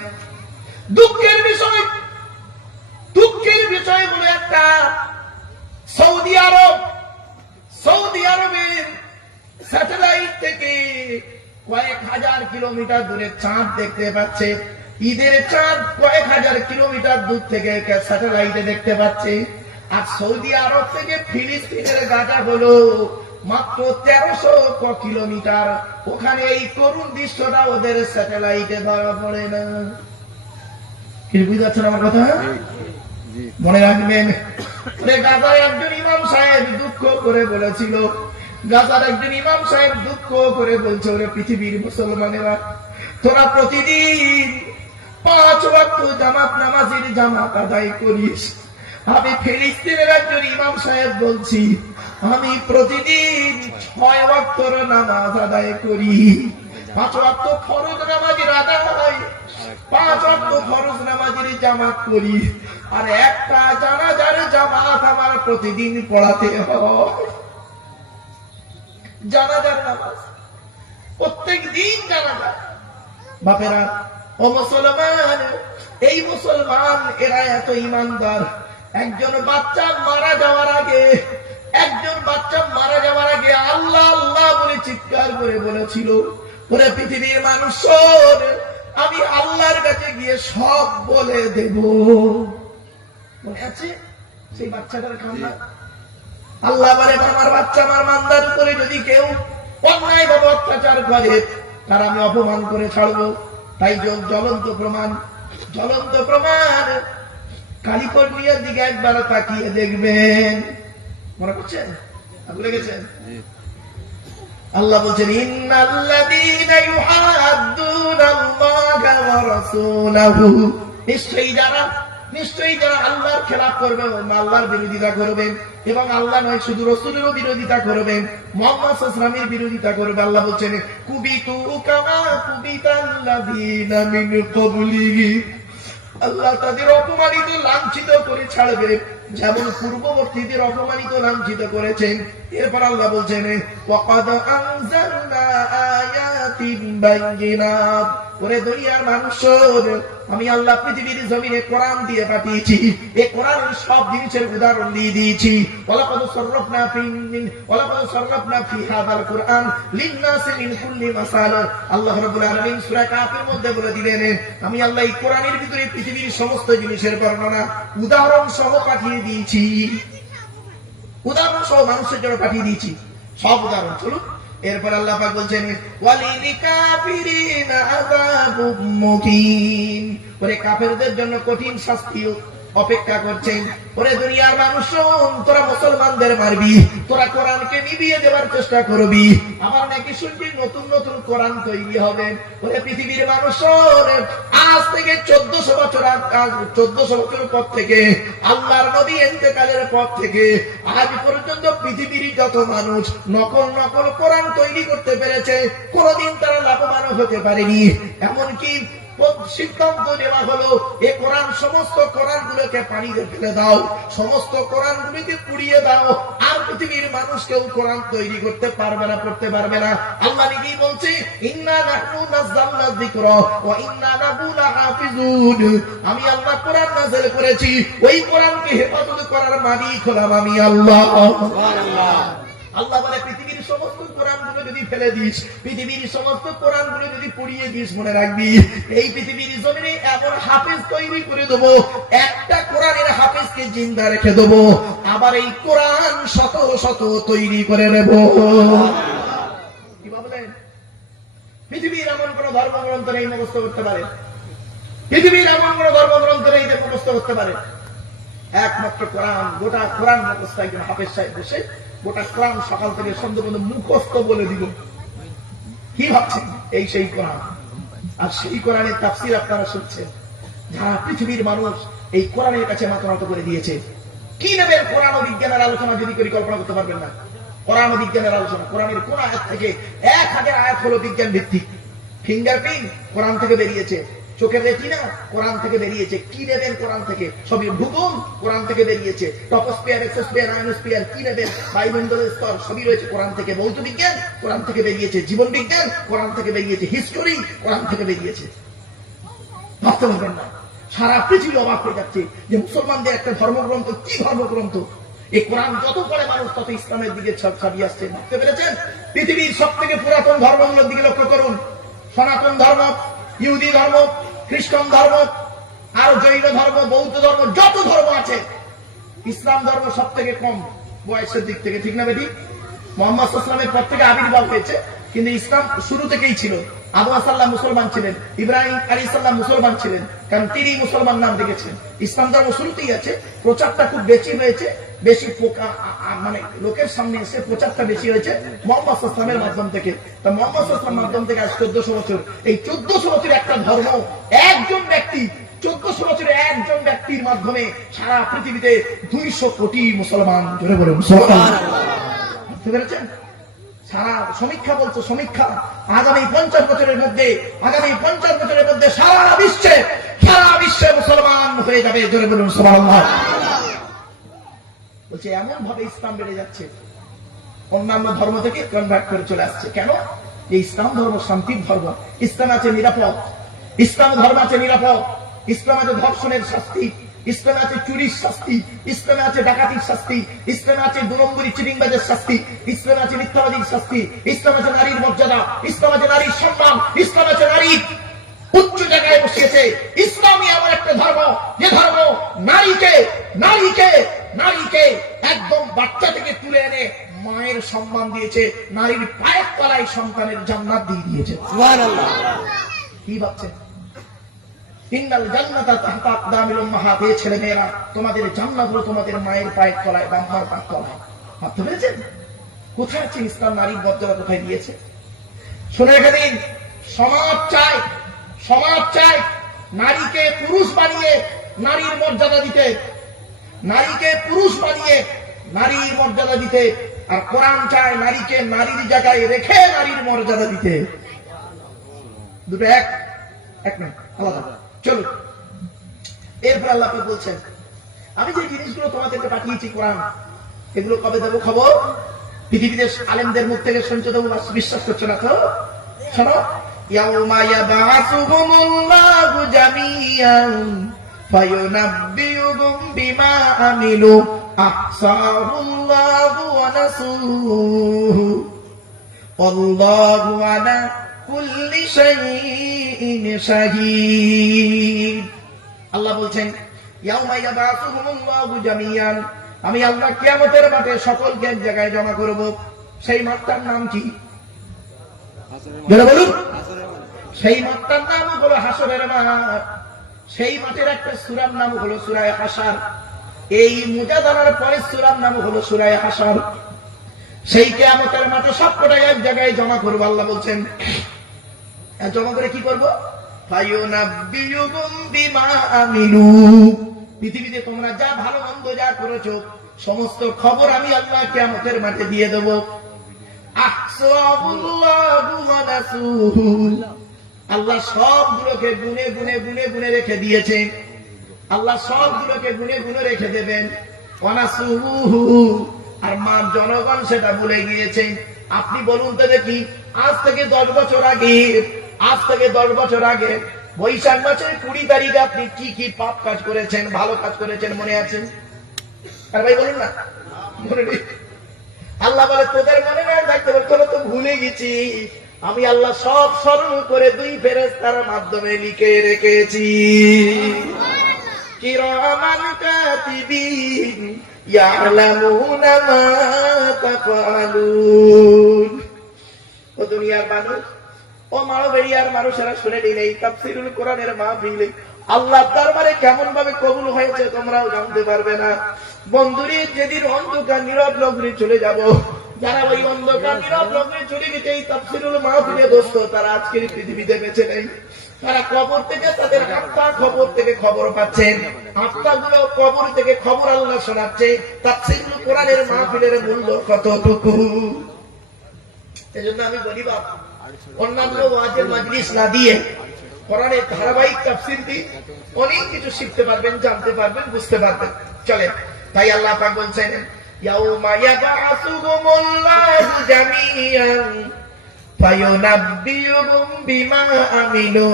দুঃখের বিষয়, দুঃখের বিষয় বলে একটা সৌদি আরবের স্যাটেলাইট থেকে কয়েক হাজার কিলোমিটার দূরে চাঁদ দেখতে পাচ্ছে। ঈদের চাঁদ কয়েক হাজার কিলোমিটার দূর থেকে স্যাটেলাইটে দেখতে পাচ্ছে। আর সৌদি আরব থেকে ফিলিস্তিনের গাজা হলো মাত্র 1300 কিলোমিটার। ওখানে এই করুণ দৃশ্যটা ওদের স্যাটেলাইটে ধরা পড়ে না। কি বুঝতে পারছেন আমার কথা? মনে রাখবেন, গাজার একজন ইমাম সাহেব দুঃখ করে বলেছিল, গাজার একজন ইমাম সাহেব দুঃখ করে বলছে, ওরে পৃথিবীর মুসলমানেরা, তোরা প্রতিদিন 5 ওয়াক্ত জামাত নামাজের জামাত আদায় করিস। আমি ফিলিস্তিনের একজন ইমাম সাহেব বলছি, আমি প্রতিদিন 6 ওয়াক্তর নামাজ আদায় করি। 5 ওয়াক্ত ফরজ নামাজের আদায়, 5 ওয়াক্ত ফরজ নামাজের জামাত করি। আর একটা জানাজার জামাত আমার প্রতিদিন পড়াতে হয়। জানাজার নামাজ প্রত্যেক দিন জানাজা। বাপেরা ও মুসলমান, এই মুসলমান এরা এত ইমানদার। একজন বাচ্চা মারা যাওয়ার আগে আল্লাহ আল্লাহ বলে চিৎকার করে বলেছিল, ওরে পৃথিবীর মানুষ, আমি আল্লাহর কাছে গিয়ে সব বলে দেব। মনে আছে সেই বাচ্চাটার কান্না? আল্লাহ বলে, আমার বাচ্চা আমার বান্দার উপরে যদি কেউ অন্যায় ভাবে অত্যাচার করে, তার আমি অপমান করে ছাড়বো। তাই জ্বলন্ত প্রমাণ ক্যালিফোর্নিয়ার দিকে একবার তাকিয়ে দেখবেন। মনে করছেন? ভুলে গেছেন? আল্লাহ বলছেন, ইন্নাল্লাযীনা ইউহাদ্দুনাল্লাহা ওয়া রাসূলাহু, নিশ্চয়ই যারা আল্লাহর খেলাফ করবে, আল্লাহর বিরোধিতা করবেন, এবং আল্লাহ নয় শুধু রাসূলেরও বিরোধিতা করবেন, মুহাম্মদ সাল্লাল্লাহু আলাইহি ওয়াসাল্লামের বিরোধিতা করবে। আল্লাহ বলছেন, কুবিতু কামা কুবিতাল্লাযীনা মিন ক্বাবলিহি, আল্লাহ তাদের অপমানিত লাঞ্ছিত করে ছাড়বে, যেমন পূর্ববর্তীদের অপমানিত লাঞ্ছিত করেছেন। এরপর আল্লাহ বলছেন, ওয়াকাদ আনজালনা আয়াতিন বাইয়িনাত, ওরে দুনিয়ার মানুষ, আমি আল্লাহ পৃথিবীর জমিনে কোরআন দিয়ে পাঠিয়েছি। এই কোরআন সব জিনিসের উদাহরণ দিয়ে দিয়েছি। ওয়ালাকাদ সাররাফনা ফি হাযাল কুরআন লিন-নাসি মিন কুল্লি মাসাল। আল্লাহ রাব্বুল আলামিন সূরা কাফের মধ্যে বলে দিলেন, আমি আল্লাহ এই কোরআনের ভিতরে পৃথিবীর সমস্ত জিনিসের বর্ণনা উদাহরণ সহ পাঠিয়ে দিয়েছি। উদাহরণ সহ মানুষের জন্য পাঠিয়ে দিয়েছি, সব উদাহরণ। চলুন এরপর আল্লাহ পাক বলছেন, ওয়ালিল কাফিরিনা আযাবুম মুকিন, ওরে কাফেরদের জন্য কঠিন শাস্তি অপেক্ষা করছেন। ওরে দুনিয়ার মানুষ, তোরা মুসলমানদের মারবি, তোরা কোরআনকে নিভিয়ে দেওয়ার চেষ্টা করবি, আমার নাকি শুনবি নতুন নতুন কোরআন তৈরি হবে। ওরে পৃথিবীর মানুষ, আজ থেকে 1400 বছর পর থেকে, আল্লাহর নবী ইন্তেকালের পর থেকে আজ পর্যন্ত পৃথিবীর যত মানুষ নকল কোরআন তৈরি করতে পেরেছে, কোনদিন তারা লাভবান হতে পারেনি। এমনকি সিদ্ধান্ত নেওয়া হলো, এ কোরআন, সমস্ত কোরআন গুলোকে পানিতে ফেলে দাও, সমস্ত কোরআন গুলিকে পুড়িয়ে দাও, আর পৃথিবীর মানুষ কেউ কোরআন তৈরি করতে পারবে না, পড়তে পারবে না। আল্লাহ নিজেই বলছে, ইন্না নাহনু নাযালনা যিকরা ওয়া ইন্না লাহু লাহাফিজুন, আমি আল্লাহ কোরআন নাযিল করেছি, ওই কোরআনকে হেফাজত করার মালিক হলাম আমি আল্লাহ। সুবহানাল্লাহ। আল্লাহ বলে, পৃথিবীর সমস্ত কোরআনগুলো যদি ফেলে দিস, পৃথিবীর সমস্ত কোরআনগুলো যদি পুড়িয়ে দিস, মনে রাখবি এই পৃথিবীর জমিনে এমন হাফেজ তৈরি করে দেবো, একটা কোরআনের হাফেজকে জিন্দা রেখে দেবো, আবার এই কোরআন শত শত তৈরি করে নেব। কি ভাবলেন? পৃথিবীর এমন কোন ধর্মগ্রন্থ নেই মুখস্থ করতে পারে, পৃথিবীর এমন কোন ধর্মগ্রন্থ নেই যে মুখস্থ করতে পারে, একমাত্র কোরআন। গোটা কোরআন মুখস্থ একজন হাফেজ সাহেব বসে গোটা কোরআন সকাল থেকে সন্ধ্যা পর্যন্ত মুখস্থ বলে দিব। কি ভাবছেন? এই সেই কোরআন। আর সেই কোরআনের তাফসীর আপনারা শুনছেন। যারা পৃথিবীর মানুষ এই কোরআনের কাছে মাথা নত করে দিয়েছে, কি নেবেন? কোরআন ও বিজ্ঞানের আলোচনা যদি করি কল্পনা করতে পারবেন না। কোরআন ও বিজ্ঞানের আলোচনা, কোরআনের কোন আয়াত থেকে 1000 আয়াত হলো বিজ্ঞান ভিত্তিক। ফিঙ্গারপ্রিন্ট কোরআন থেকে বেরিয়েছে, চোখের রেটিনা কোরআন থেকে বেরিয়েছে। কি নেবেন কোরআন থেকে? সবই ভূগোল কোরআন থেকে বেরিয়েছে। টপোস্ফিয়ার, এক্সোস্ফিয়ার, আয়নোস্ফিয়ার কি নেবেন? বায়ুমণ্ডলের স্তর সবই রয়েছে কোরআন থেকে। ভৌত বিজ্ঞান কোরআন থেকে বেরিয়েছে। জীবন বিজ্ঞান কোরআন থেকে বেরিয়েছে। হিস্টোরি কোরআন থেকে বেরিয়েছে। ভাবতে পারবেন না, সারা পৃথিবী অবাক হয়ে যাচ্ছে যে মুসলমানদের একটা ধর্মগ্রন্থ, কি ধর্মগ্রন্থ! এই কোরআন যত পড়ে মানুষ তত ইসলামের দিকে ছাড়িয়ে আসছে। বুঝতে পেরেছেন? পৃথিবীর সব থেকে পুরাতন ধর্মগুলোর দিকে লক্ষ্য করুন। সনাতন ধর্ম, ইহুদি ধর্ম, খ্রিস্টান ধর্ম, আর জৈন ধর্ম, বৌদ্ধ ধর্ম, যত ধর্ম আছে, ইসলাম ধর্ম সব থেকে কম বয়সের দিক থেকে। ঠিক না বেটি? মোহাম্মদ ইসলামের পর থেকে আবির্ভাব হয়েছে, কিন্তু ইসলাম শুরু থেকেই ছিল। আবু সাল্লাম মুসলমান ছিলেন, ইব্রাহিম আলাইহিস সালাম মুসলমান ছিলেন, কারণ তিনি মুসলমান নাম রেখেছেন। ইসলাম ধর্ম শুরুতেই আছে, প্রচারটা খুব বেশি হয়েছে, বেশি মানে লোকের সামনে এসে প্রচারটা বেশি হয়েছে মোহাম্মদ ইসলামের মাধ্যম থেকে। তা মোহাম্মদ ইসলামের মাধ্যম থেকে আজ 1400 বছর। এই 1400 বছর একটা ধর্ম, একজন ব্যক্তি, 1400 বছরে একজন ব্যক্তির মাধ্যমে সারা পৃথিবীতে 200 কোটি মুসলমান, জোরে বলে মুসলমান। বুঝতে পেরেছেন? সারা সমীক্ষা বলছে, সমীক্ষা আগামী 50 বছরের মধ্যে, আগামী 50 বছরের মধ্যে সারা বিশ্বে মুসলমান হয়ে যাবে, জোরে বলুন সুবহানাল্লাহ। বলছে এমন ভাবে ইসলাম বেড়ে যাচ্ছে, অন্যান্য ধর্ম থেকে কনভার্ট করে চলে আসছে। কেন? এই ইসলাম ধর্ম শান্তির ধর্ম। ইসলাম আছে নিরাপদ, ইসলাম ধর্ম আছে নিরাপদ। ইসলাম আছে ধর্ষণের শাস্তি, ইসলামে আছে চুরির শাস্তি, ইসলামে আছে ডাকাতির শাস্তি, ইসলামে আছে 2 নম্বরী চিটিংবাজের শাস্তি, ইসলামে আছে মিথ্যাবাদীর শাস্তি, ইসলাম আছে নারীর মর্যাদা, ইসলাম আছে নারীর সম্মান, ইসলাম আছে নারী উচ্চ জায়গায় বসিয়েছে। ইসলামই এমন একটা ধর্ম যে ধর্ম নারীকে নারীকে নারীকে একদম বাচ্চা থেকে তুলে এনে মায়ের সম্মান দিয়েছে, নারীর পায়ের তলায় সন্তানের জান্নাত দিয়ে দিয়েছে। সুবহানাল্লাহ। কি ভাবছেন? ইন্নাল জান্নাতা তাহতা আকদামিল উম্মাহাত। এই ছেলে মেয়েরা, তোমাদের জান্নাত হলো তোমাদের মায়ের পায়ের তলায়, বাবার পায়ের তলায়। ভাবতে পেরেছেন? কোথায় আছে ইসলাম? নারীর মর্যাদা কোথায় দিয়েছে? শুনে রেখে দিন, সমাজ চায় নারীকে পুরুষ বানিয়ে নারীর মর্যাদা দিতে, নারীকে পুরুষ বানিয়ে নারীর মর্যাদা দিতে। আর কোরআন চায় নারীকে নারীর জায়গায় রেখে নারীর মর্যাদা দিতে। দুটো এক না, আলাদা। চলো, এরপর আল্লাহ বলছেন, আমি যে জিনিসগুলো তোমাদেরকে পাঠিয়েছি কোরআন, এগুলো কবে দেবো খবর? পৃথিবীতে আলেমদের মুখ থেকে শুনতে দেবো, বিশ্বাস করছো না তো? শোনো, ইয়াউমা ইয়াবআসুহুমুল্লাহু জামিআন ফায়ুনাব্বিউহুম বিমা আমিলু আহসাহুল্লাহু ওয়া নাসূহু আল্লাহু আলা কুল্লি শাইইন শাহীদ। আল্লাহ বলছেন, ইয়াউমা ইয়াবআসুহুমুল্লাহু জামিআন, আমি আল্লাহ কিয়ামতের মাঠে সকলকে এক জায়গায় জমা করব। সেই মাঠটার নাম কি? বলুন। সেই মাঠটার নাম হলো হাসরের মাঠ। সেই মাঠের একটা সূরার নাম হলো সূরা হাসর। এই মুজাদালার পরে সূরার নাম হলো সূরা হাসর। সেই কিয়ামতের মাঠে সবকটাই এক জায়গায় জমা করব। আল্লাহ বলছেন, জমা করে কি করব? ফায়ুনাব্বিউহুম বিমা আমিলু, পৃথিবীতে তোমরা যা ভালো মন্দ যা করেছো সমস্ত খবর আমি আল্লাহ কিয়ামতের মাঠে দিয়ে দেব। আহসাহুল্লাহু ওয়া নাসূহু, আল্লাহ সবগুলোকে গুনে গুনে গুনে গুনে রেখে দিয়েছে। আল্লাহ সবগুলোকে গুনে গুনে রেখে দেবেন। ওয়া নাসূহু, আর মার জনগণ সেটা ভুলে গিয়েছে। আপনি বলুন তো দেখি, আজ থেকে 10 বছর আগে বৈশাখ মাসের 20 তারিখে আপনি কি কি পাপ কাজ করেছেন, ভালো কাজ করেছেন, মনে আছে? আর ভাই বলুন না, মনে নেই? আল্লাহ বলে, তোদের মনে না থাকতে পারে, তোরা তো ভুলে গেছি। আমি আল্লাহ সব স্মরণ করে 2 ফেরেশতার মাধ্যমে লিখে রেখেছি। কিরামান কাতিবিন ইয়ালামুনা মা তাফআলুন। ও দুনিয়ার মানুষ, ও মানবেরিয়ার মানুষেরা শুনে নিন, এই তাফসীরুল কোরআনের মাহফিলে আল্লাহর দরবারে কেমন ভাবে কবুল হয়েছে তোমরাও জানতে পারবে না। বন্ধুরে, যেদিন অন্ধকার নীরব লগ্নে চলে যাব, যারা ওই অন্ধকার নীরব লগ্নে চলে গেছে এই তাফসীরুল মাহফিলে দোস্ত, তারা আজকের পৃথিবীতে বেঁচে নেই। তারা কবর থেকে তাদের আত্মার খবর থেকে খবর পাচ্ছেন, আত্মাগুলো কবর থেকে খবর আল্লাহ শোনাচ্ছে। তাফসীরুল কোরআনের মাহফিলের মূল্য কতটুকু। এজন্য আমি বলি বাপ, অন্যান্য ওয়াজের মাজলিস না দিয়ে কোরআনের ধারাবাহিক তাফসীর দিয়ে অনেক কিছু শিখতে পারবেন, জানতে পারবেন, বুঝতে পারবেন। চলে, তাই আল্লাহ পাক বলছেন ইয়াউমা ইয়াবআসুহুমুল্লাহু জামিআন ফায়ুনাব্বিউহুম বিমা আমিলু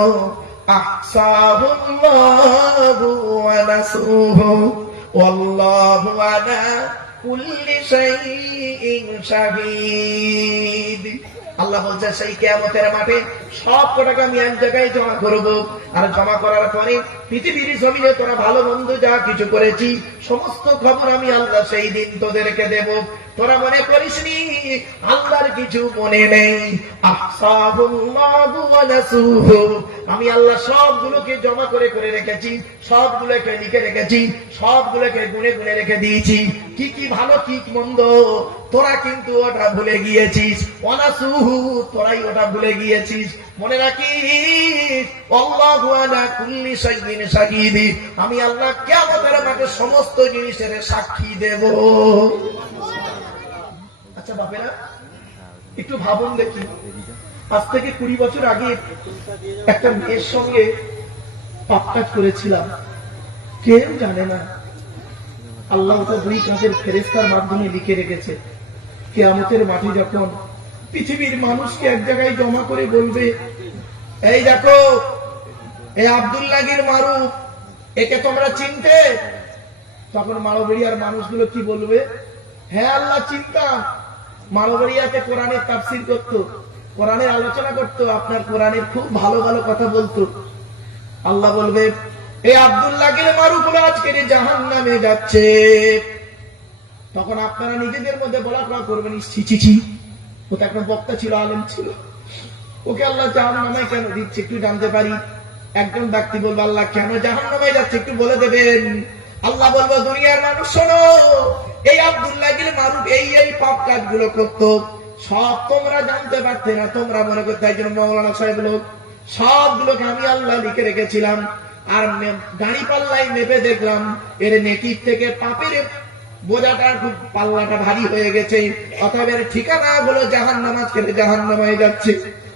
আহসাহুল্লাহু ওয়া নাসুহু ওয়াল্লাহু আলা কুল্লি শাইইন শাহীদ। আল্লাহ বলছে সেই কিয়ামতের মাঠে সব কটাকে আমি এক জায়গায় জমা করব, আর জমা করার পরে পৃথিবীর জমিনে তোরা ভালো মন্দ যা কিছু করেছি সমস্ত খবর আমি আল্লাহ সেই দিন তোদেরকে দেব। তোরা মনে করিসনি আল্লাহর কিছু মনে নেই। আহসাহুল্লাহু ওয়া নাসুহু, আমি আল্লাহ সবগুলোকে জমা করে করে রেখেছি, সবগুলোকে লিখে রেখেছি, সবগুলোকে গুনে গুনে রেখে দিয়েছি। কি কি ভালো কি মন্দ তোরা কিন্তু ওটা ভুলে গিয়েছিস। ওয়ানাসুহু, তোরাই ওটা ভুলে গিয়েছিস। মনে রাখিস আল্লাহু আলা কুল্লি শাইইন শাহীদ, আমি আল্লাহ কিয়ামতের মাঠে সমস্ত জিনিসের সাক্ষী দেব। আচ্ছা বাপেরা, একটু ভাবুন দেখি, আজ থেকে 20 বছর আগে একটা মেয়ের সঙ্গে পাপ কাজ করেছিলাম, কেউ জানে না। আল্লাহ তো দুই কাজের ফেরেশতার মাধ্যমে লিখে রেখেছে। কিয়ামতের মাঠে যখন পৃথিবীর মানুষকে এক জায়গায় জমা করে বলবে, এই দেখো এই আব্দুল্লাহর মারুফ, একে তোমরা চিনতে? তখন মারোবেড়িয়ার মানুষগুলো কি বলবে? হ্যাঁ আল্লাহ চিনতাম। মারোবেড়িয়াতে কোরআনের তাফসীর করতো, কোরআনের আলোচনা করতো, আপনার কোরআনের খুব ভালো ভালো কথা বলতো। আল্লাহ বলবে এই আব্দুল্লাহর মারুফ হলো আজকে জাহান্নামে যাচ্ছে। তখন আপনারা নিজেদের মধ্যে বলাফলা করবেন, ছি ছি ছি, ও তো একটা বক্তা ছিল, আলেম ছিল, ওকে আল্লাহ জাহান্নামে কেন দিচ্ছে একটু জানতে পারি। একজন ব্যক্তি বলবে আল্লাহ কেন জাহান্নামে যাচ্ছে একটু বলে দেবেন। আল্লাহ বলবো দুনিয়ার মানুষ শোনো, এই আব্দুল্লাহর মারুফ এই এই পাপ কাজগুলো করতো, সব তোমরা জানতে পারতে না, তোমরা মনে করতে একজন মাওলানা সাহেব লোক, সবগুলোকে আমি আল্লাহ লিখে রেখেছিলাম। আর গাড়ি পাল্লায় মেপে দেখলাম এর নেকির থেকে পাপের বোঝাটা খুব পাল্লাটা ভারী হয়ে গেছে, অতএব এর ঠিকানা হলো জাহান্নাম, আজকে জাহান্নামে যাচ্ছে।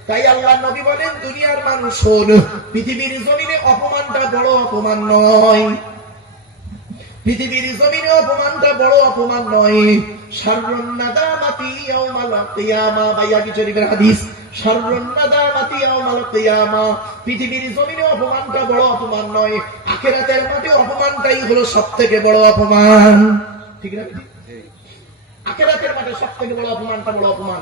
তাই আল্লাহ নবী বলেন দুনিয়ার মানুষ শোন, পৃথিবীর জমিনে অপমানটা বড় অপমান নয়, পৃথিবীর জমিনে অপমানটা বড় অপমান নয়। শাররুন নাদামাতি ইয়াউমাল কিয়ামা, বাইয়াকি শরীফের হাদিস, শাররুন নাদামাতি ইয়াউমাল কিয়ামা, পৃথিবীর জমিনে অপমানটা বড় অপমান নয়, আখিরাতের মাঠে অপমানটাই হলো সবথেকে বড় অপমান। ঠিক না? আখিরাতের মাঠে সবথেকে বড় অপমানটা বড় অপমান।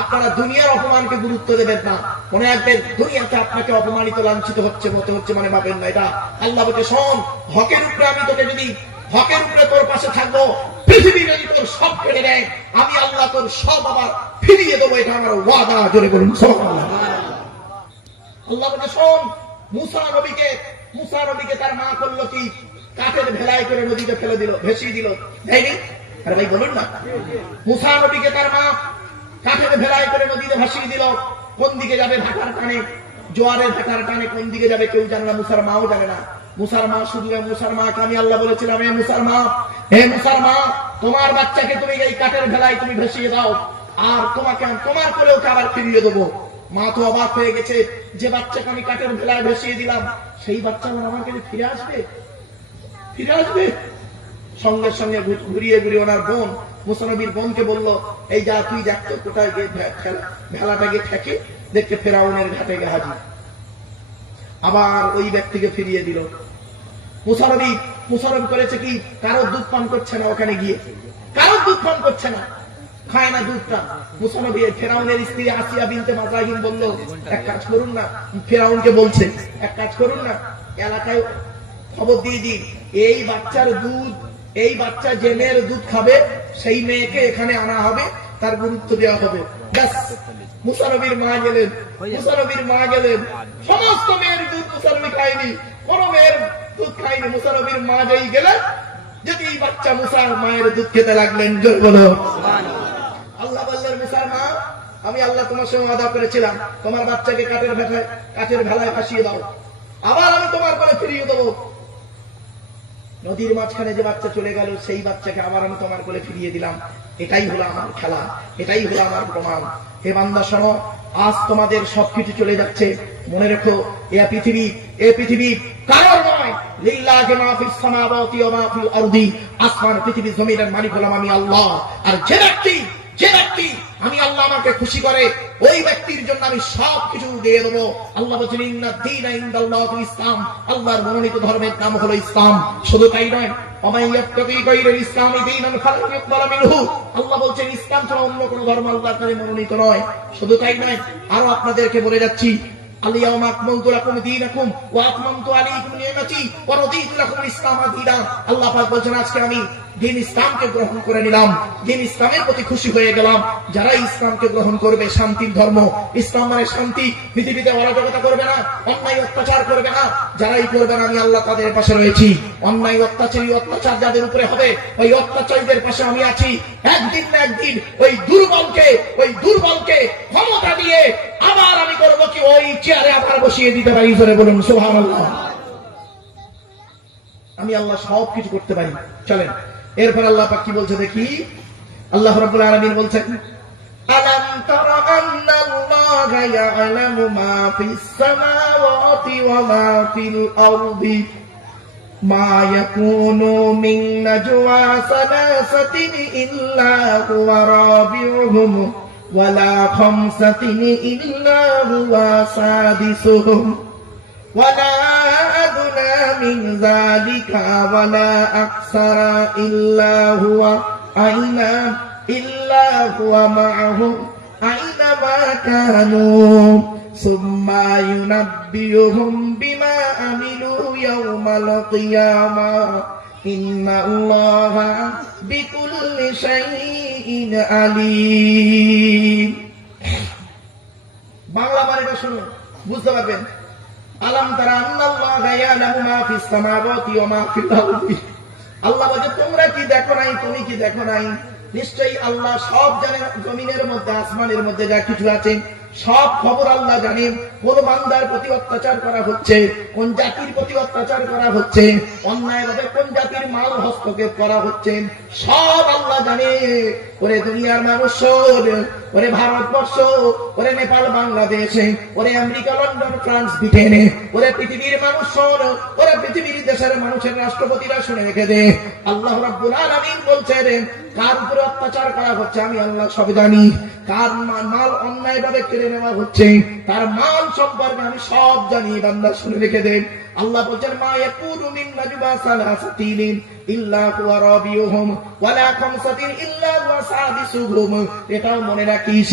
আপনারা দুনিয়ার অপমানকে গুরুত্ব দেবেন না, মনে রাখবেন দুনিয়াতে আপনাকে অপমানিত লাঞ্ছিত হচ্ছে মতে হচ্ছে মানে ভাবেন না এটা। আল্লাহ বলছে শোন, হকের উপরে আমি তোকে যদি হকের উপরে তোর পাশে থাকবো, পৃথিবী যদি তোর সব কেটে দেয়, আমি আল্লাহ তোর সব আবার ফিরিয়ে দেবো, এটা আমার ওয়াদা। জোরে বলুন সুবহানাল্লাহ। আল্লাহ বলছে শোন, মুসা নবীকে তার মা করলো কি? কাঠের ভেলায় করে নদীতে ফেলে দিল, ভেসিয়ে দিল, তাইনি? আরে ভাই বলুন না, মুসা নবীকে তার মা কাঠের ভেলায় করে নদীতে ভাসিয়ে দিল। কোন দিকে যাবে? ঢাকার টানে, জোয়ারের ঢাকার টানে কোন দিকে যাবে কেউ জানে না, মুসার মাও জানে না। মুসার মা শুধু, মুসার মাকে আমি আল্লাহ বলেছিলাম, হে মুসার মা, তোমার বাচ্চাকে তুমি এই কাঠের ভেলায় তুমি ভেসিয়ে দাও, আর তোমাকে তোমার কোলে ওকে আবার ফিরিয়ে দেবো। মা তো অবাক হয়ে গেছে, যে বাচ্চাকে আমি কাঠের ভেলায় ভেসিয়ে দিলাম সেই বাচ্চা আমার কাছে ফিরে আসবে। সঙ্গে সঙ্গে ঘুরিয়ে ঘুরিয়ে ওনার বোন, মুসা নবীর বোনকে বললো, এই যা তুই দেখতো কোথায় গিয়ে ভেলাটা গিয়ে ঠেকে দেখতে ফেরাউনের ঘাটে গিয়ে হাজির। আবার ওই ব্যক্তিকে ফিরিয়ে দিল। মুসা নবী করেছে কি? কারো দুধ পান করছে না, ওখানে গিয়ে কারো দুধ পান করছে না, খায় না দুধটা। মুসা নবী ফেরাউনের স্ত্রী আসিয়া বিনতে মাযরাহিম বলল, এক কাজ করুন না, ফেরাউনকে বলছে এক কাজ করুন না, এলাকায় খবর দিয়ে দিন, এই বাচ্চার দুধ, এই বাচ্চা যে মেয়ের দুধ খাবে সেই মেয়েকে এখানে আনা হবে, তার গুরুত্ব দেওয়া হবে। ব্যাস, মুসা নবীর মা গেলেন, সমস্ত মেয়ের দুধ মুসা নবী খায়নি, কোন মেয়ের দুধ খায়নি। মুসা নবীর মা যেই গেলেন, যদি এই বাচ্চা মুসার মায়ের দুধ খেতে লাগলেন। জোর বলো। আল্লাহ বললেন মুসার মা, আমি আল্লাহ তোমার সঙ্গে ওয়াদা করেছিলাম তোমার বাচ্চাকে কাঠের ভেলায় ফাঁসিয়ে দাও, আবার আমি তোমার করে ফিরিয়ে দেবো। নদীর মাঝখানে যে বাচ্চা চলে গেল সেই বাচ্চাকে আবার আমি তোমার কোলে ফিরিয়ে দিলাম। এটাই হলো আমার খেলা, এটাই হলো আমার প্রমাণ। হে বান্দা শোনো, আজ তোমাদের সবকিছু চলে যাচ্ছে, মনে রেখো এ পৃথিবী কারোর নয়। লিল্লাহি মা ফিস সামাওয়াতি ওয়া মা ফিল আরদি, আসমান পৃথিবী জমিনের মালিক হলাম আমি আল্লাহ। আর যে ব্যক্তি আমি আল্লাহ আমাকে খুশি করে ওই ব্যক্তির জন্য আমি সবকিছু দিয়ে দেবো। আল্লাহ বলেছেন ইন্না দীনা ইনদাল্লাহিল ইসলাম, আল্লাহর মনোনীত ধর্মের নাম হলো ইসলাম। শুধু তাই নয়, ওমান ইয়াবতাগি গায়রাল ইসলামি দীনান ফালান ইউকবালা মিনহু, আল্লাহ বলেছেন ইসলাম ছাড়া অন্য কোনো ধর্ম আল্লাহর কাছে মনোনীত নয়। শুধু তাই নয়, আরো আপনাদেরকে বলে যাচ্ছি, আল-ইয়াওমা আকমালতু লাকুম দীনাকুম ওয়া আতমামতু আলাইকুম নি'মাতি ওয়া রাদিতু লাকুমুল ইসলামা দীনা। আল্লাহ পাক বলেছেন আজকে আমি দিন ইসলামকে গ্রহণ করে নিলাম, দিন ইসলামের প্রতি খুশি হয়ে গেলাম। যারা ইসলামকে গ্রহণ করবে, শান্তির ধর্ম, ইসলাম মানে শান্তি, পৃথিবীতে অরাজকতা করবে না, অন্যায় অত্যাচার করবে না, যারাই করবে না আমি আল্লাহ তাদের পাশে রয়েছি। অন্যায় অত্যাচার যাদের উপরে হবে ওই অত্যাচারীদের পাশে আমি আছি। একদিন না একদিন ওই দুর্বলকে ক্ষমতা দিয়ে আবার আমি করবো কি ওই চেয়ারে আবার বসিয়ে দিতে পারি। জোরে বলুন সুবহানাল্লাহ। আমি আল্লাহ সবকিছু করতে পারি। চলেন এরপর আল্লাহ পাক কি বলছে দেখি। আল্লাহ রাব্বুল আলামিন বলছেন, আলাম তারা আন্নাল্লাহা ইয়ালামু মা ফিস সামাওয়াতি ওয়া মা ফিল আরদি মা ইয়াকুনু মিন নাজওয়া সালাসাতিন ইল্লা হুয়া রাবিউহুম ওয়ালা খামসাতিন ইল্লা হুয়া সাদিসুহুম ওয়ালা আদনা মিন যালিকা ওয়ালা আকসারা ইল্লা হুয়া মা'আহুম আইনামা কানু সুম্মা ইউনাব্বিউহুম বিমা আমিলু ইয়াওমাল কিয়ামাহ ইন্নাল্লাহা বিকুল্লি শাইইন আলীম। বাংলা বারেটা শুনুন, বুঝতে পারবেন। আলাম তারা আন্নাল্লাহা ইয়ালামু মা ফিস সামাওয়াতি ওয়া মা ফিল আরদি, আল্লাহ বলে তোমরা কি দেখো নাই, তুমি কি দেখো নাই? নিশ্চয়ই আল্লাহ সব জানেন, জমিনের মধ্যে আসমানের মধ্যে যা কিছু আছে সব খবর আল্লাহ জানেন। কোন বান্দার প্রতি অত্যাচার করা হচ্ছে, কোন জাতির প্রতি অত্যাচার করা হচ্ছে, অন্যায়ভাবে কোন জাতির মাল হস্তক্ষেপ করা হচ্ছে, সব আল্লাহ জানে। ওরে দুনিয়ার মানুষ, ওরে ভারতবর্ষ, ওরে নেপাল বাংলাদেশ, ওরে আমেরিকা লন্ডন ফ্রান্স ব্রিটেনে, ওরে পৃথিবীর মানুষ, ওরে পৃথিবীর দেশের মানুষের রাষ্ট্রপতিরা শুনে রেখে দে। আল্লাহ রাব্বুল আলামিন বলছেন কার উপরে অত্যাচার করা হচ্ছে আমি আল্লাহ সব জানি। কার মাল অন্যায়ভাবে কেড়ে নেওয়া হচ্ছে তার মাল সম্পর্কে আমি সব জানি, বান্দা শুনে রেখে দেন। আল্লাহ বলেন মা ইয়াকুনু মিন নাজওয়া সালাসাতিন ইল্লা হুয়া রাবিউহুম ওয়ালা খামসাতিন ইল্লা হুয়া সাদিসুহুম। এটাও মনে রাখিস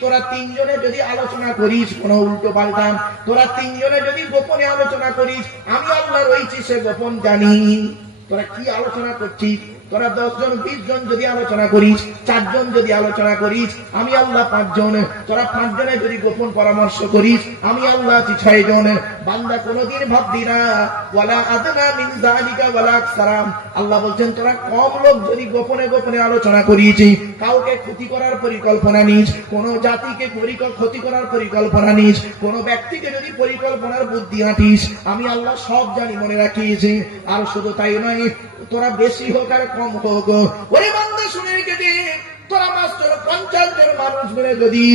তোরা তিনজনে যদি আলোচনা করিস কোন উল্টো পাল্টা, তোরা তিনজনে যদি গোপনে আলোচনা করিস আমি আল্লাহ রয়েছি সে গোপন জানি। তোরা কি আলোচনা করছিস? তোরা 10 জন 20 জন যদি আলোচনা করিস, 4 জন যদি আলোচনা করিস আমি আল্লাহ 5 জন, তোরা 5 জনে যদি গোপন পরামর্শ করিস আমি আল্লাহ 6 জন। বান্দা কোনদিন ভাববি না ওয়ালা আদনা মিন যালিকা ওয়ালা আকসারা। আল্লাহ বলছেন তোরা কম লোক যদি গোপনে আলোচনা করিস, কাউকে ক্ষতি করার পরিকল্পনা নিস, কোন জাতিকে ক্ষতি করার পরিকল্পনা নিস, কোন ব্যক্তিকে যদি পরিকল্পনার বুদ্ধি আঁটিস আমি আল্লাহ সব জানি, মনে রাখিস। আর শুধু তাই নয়, তোরা বেশি হোক আর কম হোক, ওরে বান্দা শুনে রেখে দে, তোরা মাত্র 50 জন মানুষ মিলে যদি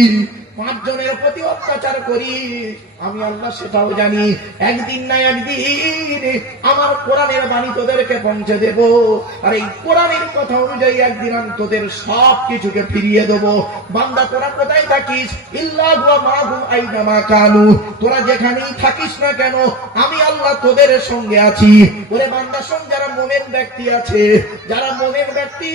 5 জনের প্রতি অত্যাচার করি আমি আল্লাহ সেটাও জানি। একদিন না একদিন আমার কোরআনের বাণী তোদেরকে পৌঁছে দেব, আর এই কোরআনের কথা অনুযায়ী একদিন আমি তোদের সব কিছুকে ফিরিয়ে দেব। বান্দা তোরা কোথায় থাকিস, ইল্লা হুয়া মাহুম আইনামা কানু, তোরা যেখানেই থাকিস না কেন আমি আল্লাহ তোদের সঙ্গে আছি। ওরে বান্দা শোন, যারা মুমিন ব্যক্তি আছে, যারা মুমিন ব্যক্তি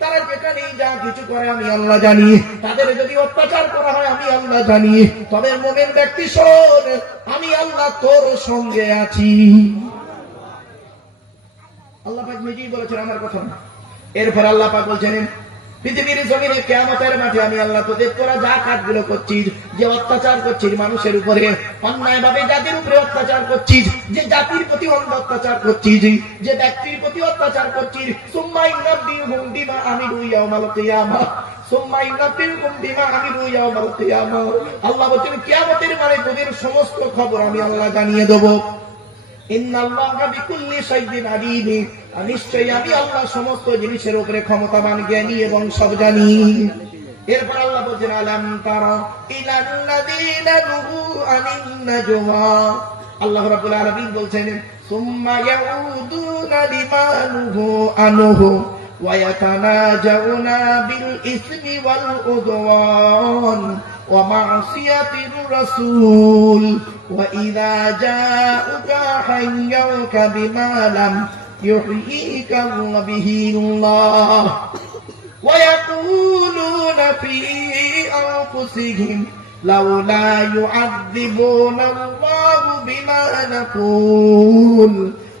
তারা যেখানেই যা কিছু করে আমি আল্লাহ জানি। তাদের যদি অত্যাচার করা হয় আমি আল্লাহ জানি, তবে মুমিন ব্যক্তি শোন আমি আল্লাহ তোর সঙ্গে আছি। আল্লাহ পাক নিজেই বলেছেন আমার কথা। এরপর আল্লাহ পাক বলছেন পৃথিবীর জমিনে কিয়ামতের মাঠে আমি আল্লাহ তোরা যা কাজগুলো করছিস, যে অত্যাচার করছিস মানুষের উপরে, অন্যায়ভাবে যাদের উপরে অত্যাচার করছিস, যে জাতির প্রতি অত্যাচার করছিস, যে ব্যক্তির প্রতি অত্যাচার করছিস, সুম্মা ইউনাব্বিউহুম বিমা আমিলু ইয়াওমাল কিয়ামাহ সুম্মা ইউনাব্বিউকুম বিমা আমিলু ইয়াওমাল কিয়ামাহ। আল্লাহ বলেন কিয়ামতের মানে তোদের সমস্ত খবর আমি আল্লাহ জানিয়ে দেব। ইন্নাল্লাহা বিকুল্লি শাইইন আলীম, নিশ্চয়ই আমি আল্লাহ সমস্ত জিনিসের উপরে ক্ষমতাবান, জ্ঞানী এবং সব জানি। এরপর আল্লাহ বলেন আলাম তারা ইলাল্লাযীনা নুহু আনিন নাজওয়া। আল্লাহ রাব্বুল আলামিন বলছেন সুম্মা ইয়াউদুনা লিমা নুহু আনহু ওয়া ইয়াতানাজাউনা বিল ইসমি ওয়াল উদওয়ান ওয়া মা'সিয়াতির রাসূল ওয়া ইযা জাa'উকা হাইয়্যুকা বিমা লাম ইউহয়িকা বিহি আল্লাহ ওয়া ইয়াকুলুনা ফি আনফুসিহিম লাউলা ইউ'আযযিবুনা আল্লাহু বিমা নাকুল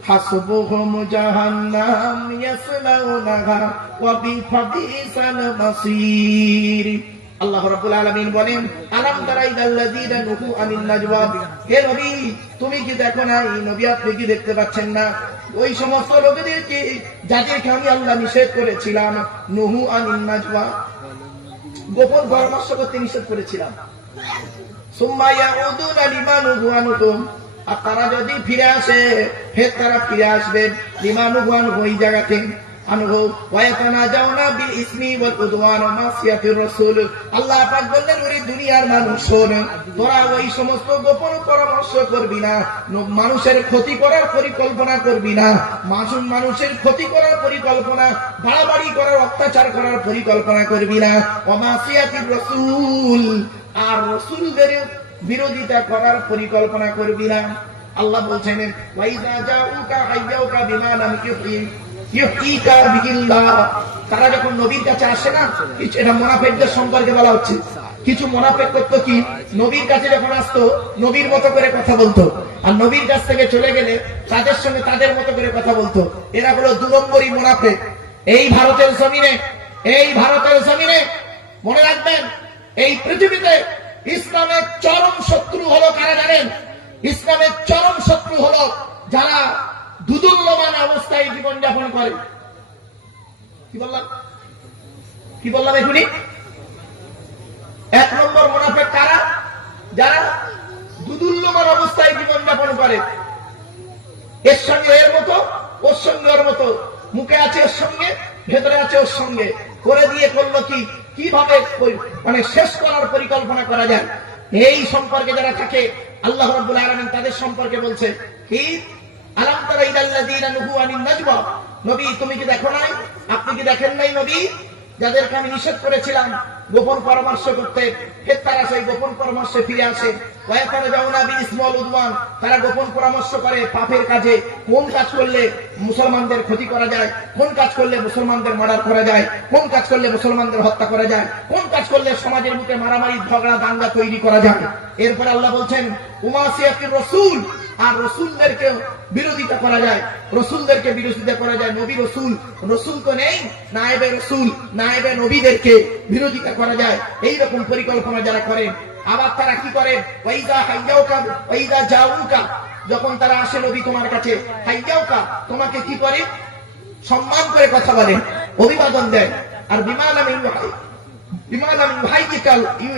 হাসবুহুম জাহান্নাম ইয়াসলাউনাহা ওয়া বিফাদিসাল মাসীর। আল্লাহ রাব্বুল আলামিন বলেন আলাম তারা ইলাল্লাযীনা নুহু আনিন নাজওয়া। হে নবী তুমি কি দেখো না, এই নবী আপনি কি দেখতে পাচ্ছেন না ওই সমস্ত লোকেদেরকে যাদেরকে আমি আল্লাহ নিষেধ করেছিলাম, নুহু আনিন নাজওয়া, গোপন পরামর্শ করতে নিষেধ করেছিলাম। সুম্মা ইয়াউদুনা লিমা নুহু আনহু, আর তারা যদি ফিরে আসে, ফের তারা ফিরে আসবে লিমা নুহু আনহু, ওই জায়গাতে আনহু ওয়া ইয়াতানাজাউনা বিল ইসমি ওয়াল উদওয়ান ওয়া মাসিয়াতির রাসূল। আল্লাহ পাক বললেন ওরে দুনিয়ার মানুষ শোন, তোরা ওই সমস্ত গোপন পরামর্শ করবি না, মানুষের ক্ষতি করার পরিকল্পনা করবি না, মানুষের ক্ষতি করার পরিকল্পনা, বাড়াবাড়ি করার, অত্যাচার করার পরিকল্পনা করবি না, ওয়া মাসিয়াতির রাসূল, আর রাসূলদের বিরোধিতা করার পরিকল্পনা করবি না। আল্লাহ বলছেন ওয়া ইযা জাউকা হাইয়্যুকা বিমা লাম ইউহয়িকা বিহিল্লাহ। তারা যখন নবীর কাছে আসে না, এটা মুনাফিকদের সম্পর্কে বলা হচ্ছে। কিছু মুনাফিক করতো কি, নবীর কাছে যখন আসতো নবীর মতো করে কথা বলতো, আর নবীর কাছ থেকে চলে গেলে তাদের সঙ্গে তাদের মতো করে কথা বলতো। এরা হলো 2 নম্বরই মুনাফিক। এই ভারতের জমিনে মনে রাখবেন, এই পৃথিবীতে ইসলামের চরম শত্রু হলো কারা জানেন? ইসলামের চরম শত্রু হলো যারা দুদুল্যমান অবস্থায় জীবনযাপন করে। কি বললাম এখনই? 1 নম্বর মুনাফিক কারা? যারা দুদুল্যমান অবস্থায় জীবনযাপন করে, এর সঙ্গে এর মতো, ওর সঙ্গে ওর মতো, মুখে আছে ওর সঙ্গে, ভেতরে আছে ওর সঙ্গে, করে দিয়ে করলো কি, কিভাবে মানে শেষ করার পরিকল্পনা করা যায়, এই সম্পর্কে যারা থাকে আল্লাহ রাব্বুল আলামিন তাদের সম্পর্কে বলছে কি আলাম তারা ইলাল্লাযীনা নুহু আনিন নাজওয়া। নবী তুমি কি দেখো নাই, আপনি কি দেখেন নাই নবী যাদেরকে আমি নিষেধ করেছিলাম গোপন পরামর্শ করতে, ফের তারা সেই গোপন পরামর্শে ফিরে আসে। ওয়া ইয়াতানাজাউনা বিল ইসমি ওয়াল উদওয়ান, তারা গোপন পরামর্শ করে পাপের কাজে, কোন কাজ করলে মুসলমানদের ক্ষতি করা যায়, কোন কাজ করলে মুসলমানদের মার্ডার করা যায়, কোন কাজ করলে মুসলমানদের হত্যা করা যায়, কোন কাজ করলে সমাজের বুকে মারামারি, ঝগড়া, দাঙ্গা তৈরি করা যায়। এরপর আল্লাহ বলছেন উমাসিয়াতির রাসূল, আর রাসূলদেরকে বিরোধিতা করা যায়, রাসূলদেরকে বিরোধিতা করা যায়। নবী রাসূল তো নেই, নায়েবে রাসূল, নায়েবে নবীদেরকে বিরোধিতা করা যায়। এই রকম পরিকল্পনা যারা করে, আবার তারা কি করে, ওয়াইদা হাইয়্যুকা ওয়াইদা জাউকা, যখন তারা আসে নবী তোমার কাছে, হাইয়্যুকা তোমাকে কি করে, সম্মান করে কথা বলে, অভিবাদন দেয়। আর বিমা লাম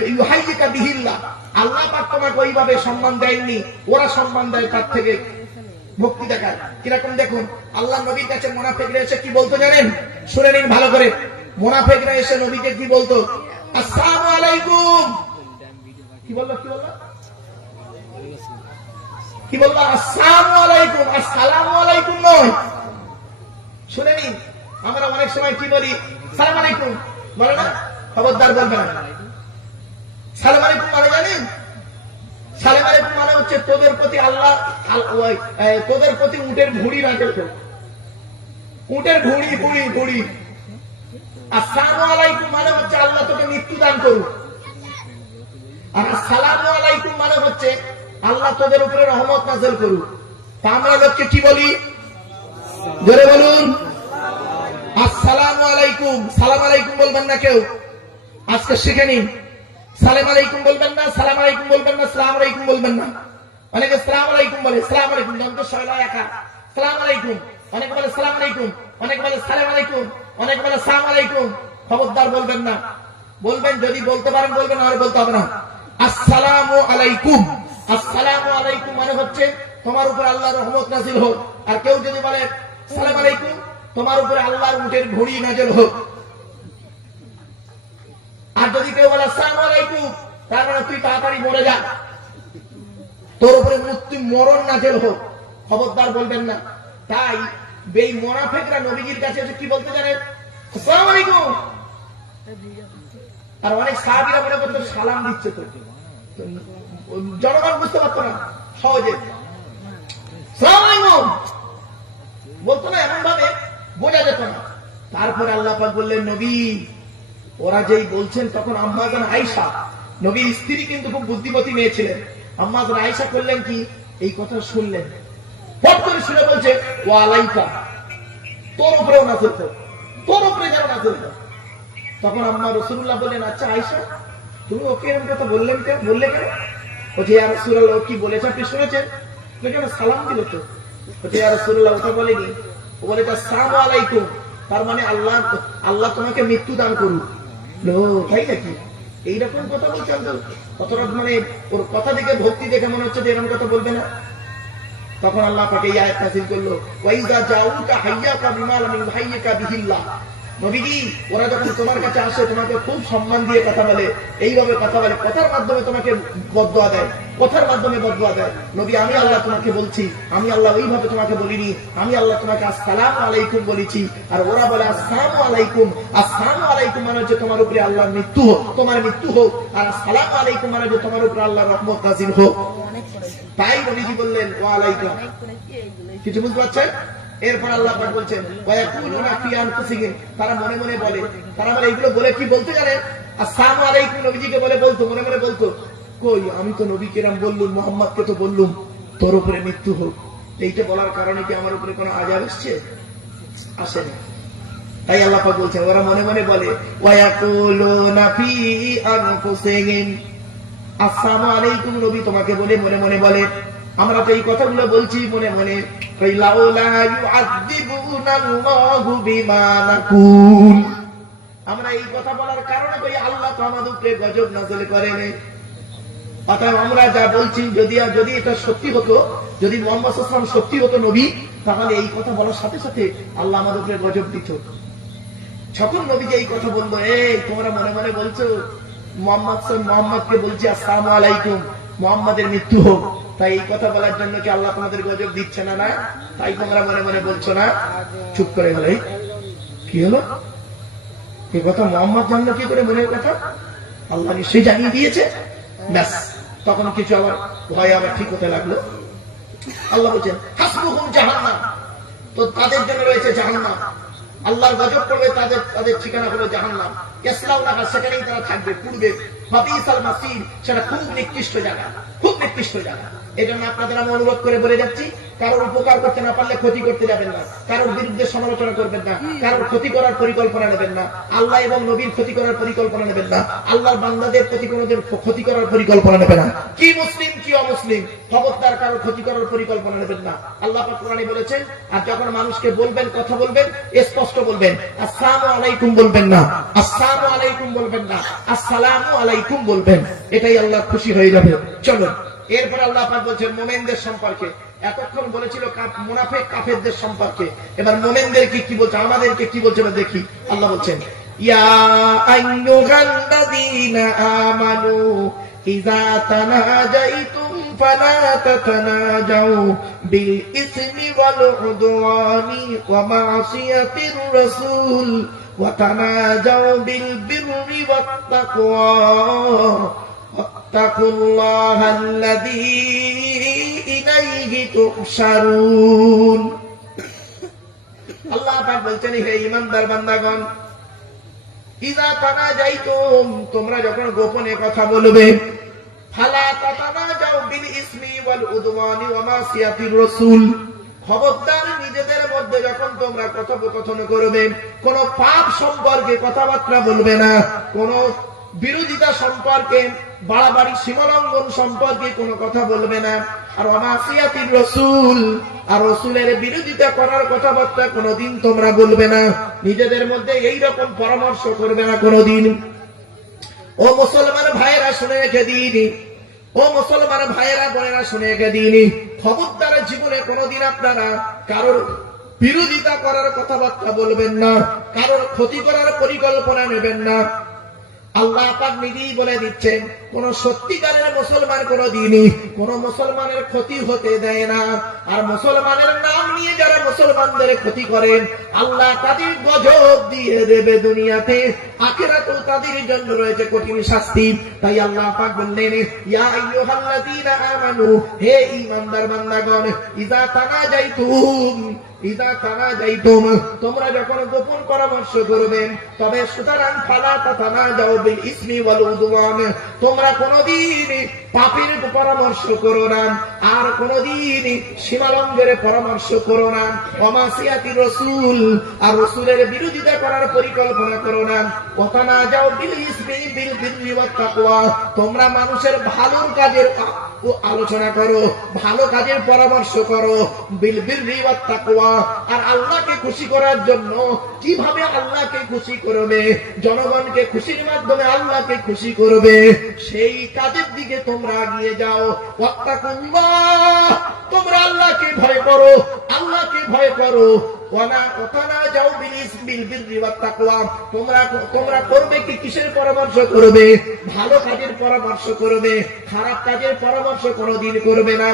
ইউহয়িকা বিহিল্লাহ, আল্লাহ পাক তোমাকে ওইভাবে সম্মান দেয়নি, ওরা সম্মান দেয় তার থেকে ভক্তি দেখায়। কিরকম দেখুন, আল্লাহ নবীর কাছে মুনাফিকরা এসে কি বলতো জানেন? শুনে নিন ভালো করে। মুনাফিকরা এসে নবীকে কি বলতো? আসসালামু আলাইকুম। কি বললো? আসসালামু আলাইকুম। আসসালামু আলাইকুম নয়, শুনে নিন। আমরা অনেক সময় কি বলি? সালাম আলাইকুম বলে না? খবরদার বলবেন না। সালাম আলাইকুম মানে জানেন? সালাম আলাইকুম মানে হচ্ছে তোদের প্রতি আল্লাহ, তোদের প্রতি উটের ভুঁড়ি রাখে, উটের ভুঁড়ি। আসসালামু আলাইকুম মানে হচ্ছে আল্লাহ তোকে মৃত্যু দান করুক। আর আসসালামু আলাইকুম মানে হচ্ছে আল্লাহ তোদের উপরে রহমত নাযিল করুক। তা আমরা লোককে কি বলি? জোরে বলুন, আসসালামু আলাইকুম। সালাম আলাইকুম বলবেন না কেউ, আজকে শিখে নিন। সালাম আলাইকুম বলবেন না, সালাম আলাইকুম বলবেন না, সালাম আলাইকুম বলবেন না। অনেকে সালাম আলাইকুম বলে, সালাম আলাইকুম যন্ত্র শৈলা একা, সালাম আলাইকুম। অনেকে বলে সালাম আলাইকুম, অনেকে বলে সালাম আলাইকুম, অনেকে বলে সালাম আলাইকুম। খবরদার বলবেন না। বলবেন, যদি বলতে পারেন বলবেন, আর বলতে হবে না। আসসালামু আলাইকুম। আসসালামু আলাইকুম মানে হচ্ছে তোমার উপর আল্লাহর রহমত নাযিল হোক। আর কেউ যদি বলে সালাম আলাইকুম, তোমার উপরে আল্লাহর উটের ঘুড়ি নাযিল হোক। আর যদি কেউ বলে আসসালামু আলাইকুম, তার মানে তুই তাড়াতাড়ি মরে যা, তোর উপরে মৃত্যু মরণ নাযিল হোক, খবরদার বলবেন না। তাই এই মুনাফিকরা নবীজির কাছে এসে কি বলতে জানেন? আসসালামু আলাইকুম। আর অনেক সাহাবীরা মনে করতো সালাম দিচ্ছে, তো জনগণ বুঝতে পারতো না সহজে, আসসালামু আলাইকুম বলতো না, এমন ভাবে বোঝা যেত না। তারপরে আল্লাহ পাক বললেন, নবী ওরা যেই বলছেন, তখন আম্মা জান আয়েশা, নবীর স্ত্রী কিন্তু খুব বুদ্ধিমতী মেয়ে ছিলেন, আম্মা জান আয়েশা করলেন কি, এই কথা শুনলেন, ফট করে শুনে বলছে, ওয়া আলাইকা, তোর উপরেও নাযিল হোক, তোর উপরে যেন নাযিল হোক। তখন আম্মা রাসূলুল্লাহ বললেন, আচ্ছা আয়েশা, তুমি ওকে এরকম কথা বললে কেন? বলছে, ইয়া রাসূলুল্লাহ, ও কি বলেছে আপনি শুনেছেন? কেন সালাম দিল তো। বলছে, ইয়া রাসূলুল্লাহ, ওটা বলেনি, ও বলে আসসালামু আলাইকুম, তার মানে আল্লাহ তোমাকে মৃত্যু দান করুন। তাই নাকি? এইরকম কথা বলছেন তো, কতটা মানে ওর কথা দেখে, ভক্তি দেখে মনে হচ্ছে যে এরকম কথা বলবে না। তখন আল্লাহ পাক এই আয়াত নাযিল করলো, ওয়াইজা জাউকা হাইয়াকা বিমা লাম ইউহাইয়িকা বিহিল্লাহ। নবীজি ওরা যখন তোমার কাছে আসে, তোমাকে খুব সম্মান দিয়ে কথা বলে, এইভাবে কথা বলে, কথার মাধ্যমে তোমাকে বদদুয়া দেয়, কথার মাধ্যমে বদদুয়া দেয়। নবী, আমি আল্লাহ তোমাকে বলছি, আমি আল্লাহ ওইভাবে তোমাকে বলিনি, আমি আল্লাহ তোমাকে আসসালামু আলাইকুম বলেছি। আর ওরা বলে আসসালামু আলাইকুম। আসসালামু আলাইকুম মানে হচ্ছে তোমার উপরে আল্লাহর মৃত্যু হোক, তোমার মৃত্যু হোক। আর আসসালামু আলাইকুম মানে হচ্ছে তোমার উপরে আল্লাহর রহমত নাযিল হোক। তাই নবীজি বললেন ওয়া আলাইকুম। কিছু বুঝতে পারছেন? এরপর আল্লাহ পাক বলছেন, ওয়ায়াকুলুনা ফি আনফুসিহিম, তারা মনে মনে বলে, তারা বলে এগুলো বলে কি বলতে জানেন? আসসালামু আলাইকুম নবীজিকে বলে বলতো, মনে মনে বলতো, কই আমি তো নবীকে রাম বললুম, মুহাম্মদকে তো বললুম তোর উপরে মৃত্যু হোক। এইটা বলার কারণে কি আমার উপরে কোনো আযাব এসেছে? আসে না। তাই আল্লাহ পাক বলছেন, ওরা মনে মনে বলে, ওয়ায়াকুলুনা ফি আনফুসিহিম, আসসালামু আলাইকুম নবী তোমাকে বলে মনে মনে বলে, আমরা তো এই কথাগুলো বলছি মনে মনে, আমরা এই কথা বলার কারণে আল্লাহ তো আমাদের উপরে গজব নাযিল করেন। অতএব আমরা যা বলছি, যদি এটা সত্যি হতো, যদি মুহাম্মদ সাল্লাল্লাহু আলাইহি ওয়াসাল্লাম সত্যি হতো নবী, তাহলে এই কথা বলার সাথে সাথে আল্লাহ আমাদের উপরে গজব দিত। যখন নবী যে এই কথা বলবো, এই তোমরা মনে মনে বলছো মুহাম্মদকে বলছি আসসালামু আলাইকুম, মুহাম্মাদের মৃত্যু হোক, তাই এই কথা বলার জন্য কি আল্লাহ তোমাদের গজব দিচ্ছে না? না, তাই তোমরা মনে মনে বলছো না। চুপ করে গেল। কি হলো? এই কথা মুহাম্মদ জানলো কি করে? মনের কথা আল্লাহ নিশ্চয়ই জানিয়ে দিয়েছে। ব্যাস, তখন কিছু আবার ভয় আবার ঠিক হতে লাগলো। আল্লাহ বলছেন, হাসবুহুম জাহান্নাম, তো তাদের জন্য রয়েছে জাহান্নাম, আল্লাহর গজব করবে, তাদের ঠিকানা হলো জাহান্নাম। ইয়াসলাউনাহা, সেখানেই তারা থাকবে, পূর্বে ফাবিসাল মাসির, সেটা খুব নিকৃষ্ট জায়গা, খুব নিকৃষ্ট জায়গা। এজন্য আপনাদের আমি অনুরোধ করে বলে যাচ্ছি, কারোর উপকার করতে না পারলে ক্ষতি করতে যাবেন না, কারোর বিরুদ্ধে সমালোচনা করবেন না, কারোর ক্ষতি করার পরিকল্পনা নেবেন না, আল্লাহ এবং নবীর ক্ষতি করার পরিকল্পনা নেবেন না, আল্লাহর বান্দাদের প্রতি কোনদিন ক্ষতি করার পরিকল্পনা নেবেন না। কি মুসলিম কি অমুসলিম, খবরদার কারোর ক্ষতি করার পরিকল্পনা নেবেন না। আল্লাহ পাক কোরআনে বলেছেন, আর যখন মানুষকে বলবেন, কথা বলবেন, স্পষ্ট বলবেন, আসসালামু আলাইকুম বলবেন না, আসসালামু আলাইকুম বলবেন না, আসসালামু আলাইকুম বলবেন, এটাই আল্লাহ খুশি হয়ে যাবে। চলো এরপর আল্লাহ পাক বলছেন মুমিনদের সম্পর্কে, এতক্ষণ বলেছিল মুনাফিক কাফেরদের সম্পর্কে, এবার মুমিনদের কি বলছে, আমাদেরকে কি বলছে দেখি। আল্লাহ বলছেন, ইয়া আইয়ুহাল্লাযীনা আমানু ইযা তানাজাইতুম ফালা তাতানাজাউ বিল ইসমি ওয়াল উদওয়ানি ওয়া মা'সিয়াতির রাসূল ওয়া তানাজাউ বিল বিররি ওয়াত তাকওয়া ওয়াত্তাকুল্লাহাল্লাযী ইলাইহি তুহশারুন। আল্লাহ পাক বলছেন, হে ঈমানদার বান্দাগণ, ইযা তানাজাইতুম, তোমরা যখন গোপনে কথা বলবে, ফালা তাতানাজাউ বিল ইসমি ওয়াল উদওয়ানি ওয়া মা'সিয়াতির রাসূল, খবরদার নিজেদের মধ্যে যখন তোমরা কথোপকথন করবে, কোন পাপ সম্পর্কে কথাবার্তা বলবে না, কোন বিরোধিতা সম্পর্কে, বাড়াবাড়ি সীমালঙ্ঘন সম্পর্কে কোনো কথা বলবে না। আর ওয়ামাসিয়াতির রাসূল, আর রাসূলের বিরোধিতা করার কথাবার্তা কোনোদিন তোমরা বলবে না, নিজেদের মধ্যে এই রকম পরামর্শ করবে না কোনোদিন। ও মুসলমান ভাইয়েরা শুনে রেখে দিইনি, ও মুসলমান ভাইয়েরা বোনেরা শুনে রেখে দিইনি, খবরদার জীবনে কোনোদিন আপনারা কারোর বিরোধিতা করার কথাবার্তা বলবেন না, কারোর ক্ষতি করার পরিকল্পনা নেবেন না। আল্লাহ পাক নিজেই বলে দিচ্ছেন, কোন সত্যিকারের মুসলমান কোনদিনই কোন মুসলমানের ক্ষতি হতে দেয় না। আর মুসলমানের নাম নিয়ে যারা মুসলমানদের ক্ষতি করেন, আল্লাহ তাদের গজব দিয়ে দেবে দুনিয়াতে, আখিরাতেও তাদের জন্য রয়েছে কঠিন শাস্তি। তাই আল্লাহ পাক বললেন, ইয়া আইয়ুহাল্লাযীনা আমানু, হে ঈমানদার বান্দাগণ, ইযা তানাজাইতুম, তোমরা যখন গোপন পরামর্শ করবেন, তবে সুতরাং ফালা তাতানাজাউ বিল ইসমি ওয়াল উদওয়ান, তোমরা কোনদিন পাপের পরামর্শ করো না, আর কোনদিন সীমালঙ্ঘের পরামর্শ করো না, ওয়ামাসিয়াতি রাসূল, আর রাসূলের বিরোধিতা করার পরিকল্পনা করো না, ওয়াতানাজাউ বিল ইসমি বিল বিররি ওয়াত তাকওয়া, তোমরা মানুষের ভালোর কাজের আলোচনা করো, ভালো কাজের পরামর্শ করো, বিল বিররি ওয়াত তাকওয়া, আর আল্লাহকে খুশি করার জন্য কিভাবে আল্লাহকে খুশি করবে, জনগণকে খুশির মাধ্যমে আল্লাহকে খুশি করবে, সেই কাজের দিকে তোমরা এগিয়ে যাও। ওয়াত্তাকুল্লাহ, তোমরা আল্লাহকে ভয় করো, আল্লাহকে ভয় করো। তোমরা করবে কি, কিসের পরামর্শ করবে? ভালো কাজের পরামর্শ করবে, খারাপ কাজের পরামর্শ কোনদিন করবে না,